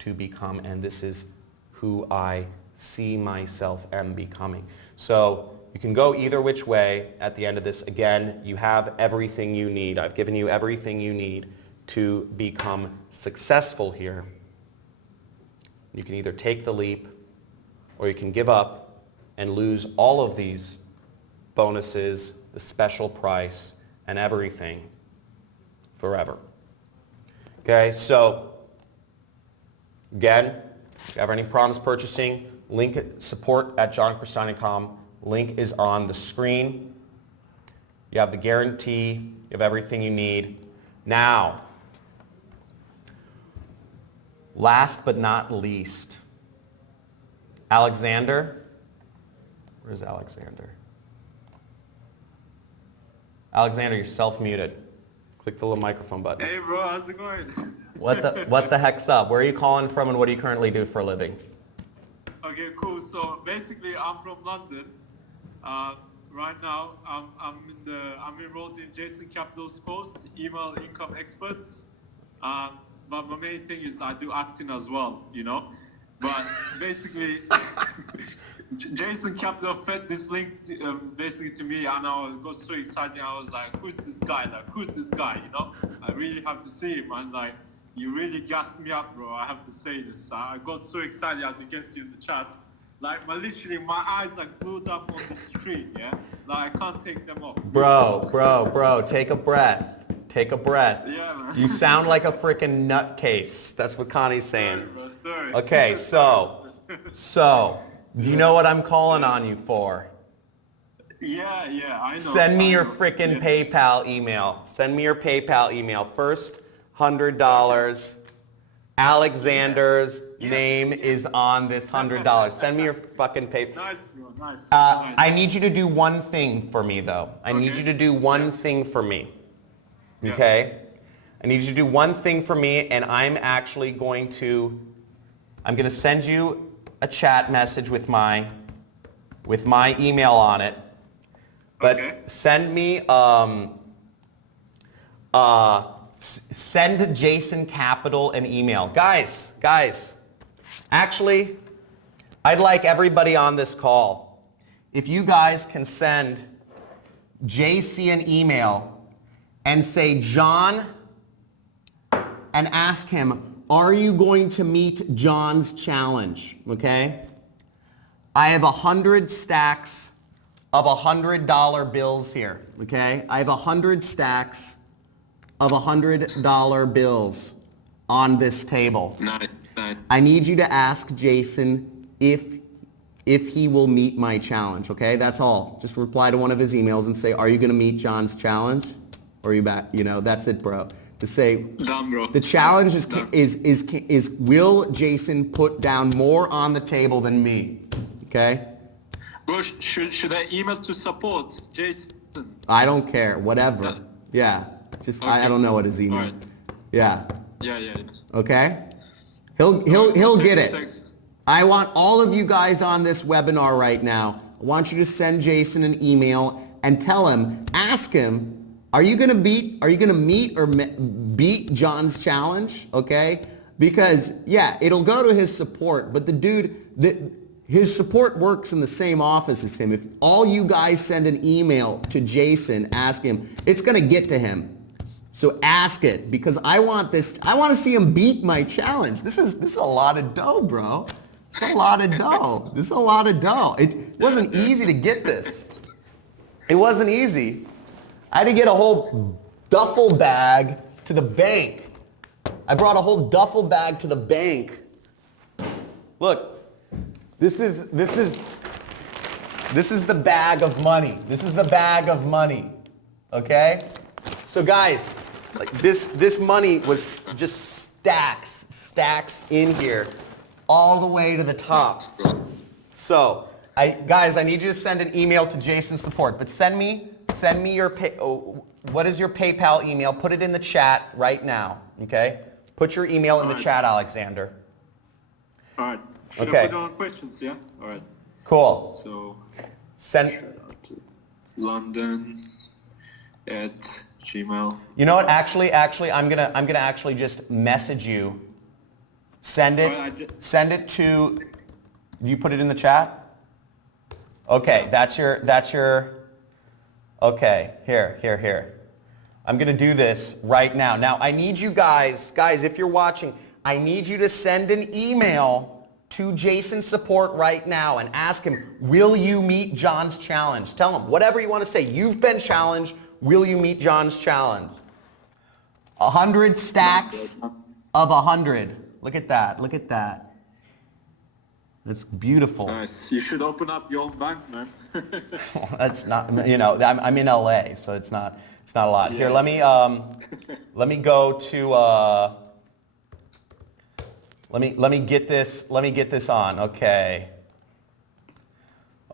to become, and this is who I see myself am becoming. So you can go either which way at the end of this. Again, you have everything you need. I've given you everything you need to become successful here. You can either take the leap or you can give up and lose all of these bonuses, the special price, and everything forever. Okay, so again, if you have any problems purchasing, link at support@johnchristina.com. Link is on the screen. You have the guarantee, you have everything you need. Now, last but not least, Alexander. Where's Alexander? Alexander, you're self-muted. Click the little microphone button. Hey bro, how's it going? What the heck's up? Where are you calling from and what do you currently do for a living? Okay, cool. So basically, I'm from London. Right now, I'm enrolled in Jason Capital's course, Email Income Experts. But my main thing is I do acting as well, you know. But basically, Jason Capital fed this link basically to me, and I got so excited. I was like, "Who's this guy? Like, who's this guy?" You know, I really have to see him, and like, you really gassed me up, bro. I have to say this. I got so excited, as you can see in the chats. Like, literally, my eyes are glued up on the screen. Yeah, like I can't take them off. Bro, take a breath. Take a breath. Yeah, man. You sound like a freaking nutcase. That's what Connie's saying. Sorry. Okay, so, do you know what I'm calling on you for? Yeah, I know. Send me your freaking PayPal email. Send me your PayPal email. First $100. Alexander's name is on this $100. Send me your fucking PayPal. Nice, bro. Nice. I need you to do one thing for me, though. I need you to do one thing for me. Okay? I need you to do one thing for me, and I'm going to send you a chat message with my email on it. But send me, send Jason Capital an email. Guys, actually, I'd like everybody on this call, if you guys can send JC an email and say, John, and ask him, are you going to meet John's challenge? Okay? I have 100 stacks of $100 bills here. Okay? I have 100 stacks of $100 bills on this table. Nice. I need you to ask Jason if he will meet my challenge. Okay? That's all. Just reply to one of his emails and say, are you going to meet John's challenge? Or are you back? You know, that's it, bro. To say, the challenge is will Jason put down more on the table than me? Okay? Bro, should I email to support Jason? I don't care. Whatever. Yeah. Just I don't know what his email. Right. Yeah. Yeah. Okay? He'll get it. Thanks. I want all of you guys on this webinar right now. I want you to send Jason an email and tell him, ask him, are you gonna meet or beat John's challenge? Okay? Because yeah, it'll go to his support, but the dude, his support works in the same office as him. If all you guys send an email to Jason, ask him, it's gonna get to him. So ask it, because I want to see him beat my challenge. This is a lot of dough, bro. It's a lot of dough. This is a lot of dough. It wasn't easy to get this. It wasn't easy. I had to get a whole duffel bag to the bank. I brought a whole duffel bag to the bank. Look, this is the bag of money. This is the bag of money. Okay? So guys, like this money was just stacks in here, all the way to the top. So, guys, I need you to send an email to Jason's support, but send me your what is your PayPal email? Put it in the chat right now, okay? Put your email in the chat, Alexander. All right. Should Okay. I put on questions? Yeah. All right. Cool. So send London at Gmail. You know what? Actually, I'm gonna actually just message you. Send it to. You put it in the chat. Okay, that's your. Okay, here. I'm gonna do this right now. Now I need you guys, if you're watching, I need you to send an email to Jason's support right now and ask him, will you meet John's challenge? Tell him whatever you want to say. You've been challenged. Will you meet John's challenge? 100 stacks of 100. Look at that. That's beautiful. Nice. You should open up your own bank, man. That's not, I'm in LA, so it's not a lot. Here, let me go to, let me get this on.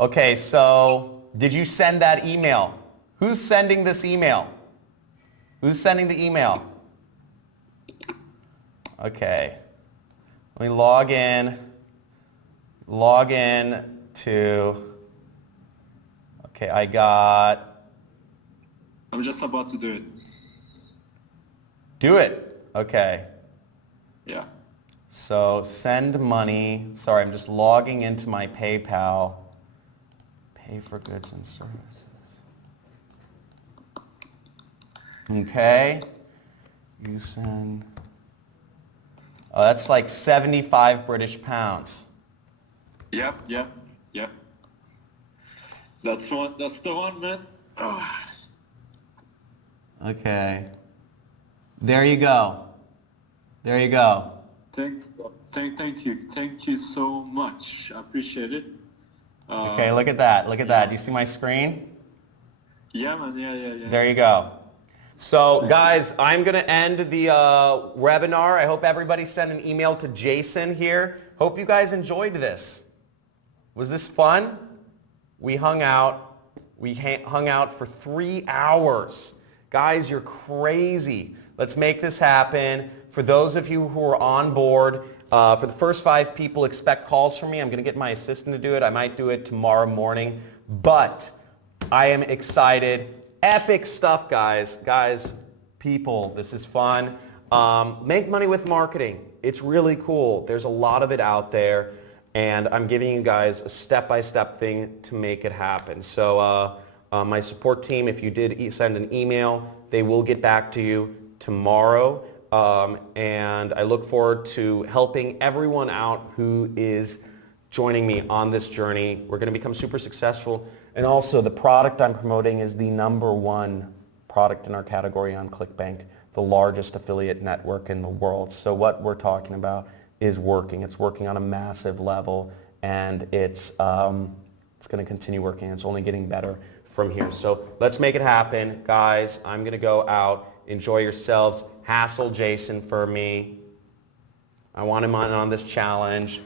Okay, so did you send that email? Who's sending this email? Who's sending the email? Okay. Let me log in to, okay, I'm just about to do it. Do it. Okay. Yeah. So send money. Sorry, I'm just logging into my PayPal. Pay for goods and services. Okay. You send. Oh, that's like 75 British pounds. Yep. That's the one, man. Oh. Okay. There you go. There you go. Thank you so much. I appreciate it. Okay, look at that. Look at that. Do you see my screen? Yeah, man. Yeah. There you go. So, guys, I'm going to end the webinar. I hope everybody sent an email to Jason here. Hope you guys enjoyed this. Was this fun? We hung out. We hung out for 3 hours. Guys, you're crazy. Let's make this happen. For those of you who are on board, for the first 5 people, expect calls from me. I'm going to get my assistant to do it. I might do it tomorrow morning. But I am excited. Epic stuff, guys. Guys, people, this is fun. Make money with marketing. It's really cool. There's a lot of it out there. And I'm giving you guys a step-by-step thing to make it happen. So my support team, if you did send an email, they will get back to you tomorrow. And I look forward to helping everyone out who is joining me on this journey. We're going to become super successful. And also, the product I'm promoting is the #1 product in our category on ClickBank, the largest affiliate network in the world. So what we're talking about is working. It's working on a massive level, and it's going to continue working. It's only getting better from here. So let's make it happen. Guys, I'm going to go out. Enjoy yourselves. Hassle Jason for me. I want him on this challenge.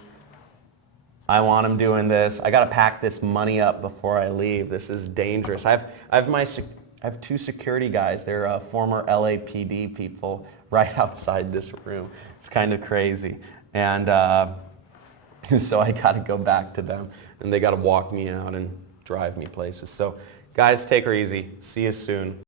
I want him doing this. I got to pack this money up before I leave. This is dangerous. I have 2 security guys. They're former LAPD people right outside this room. It's kind of crazy. And so I got to go back to them, and they got to walk me out and drive me places. So guys, take her easy. See you soon.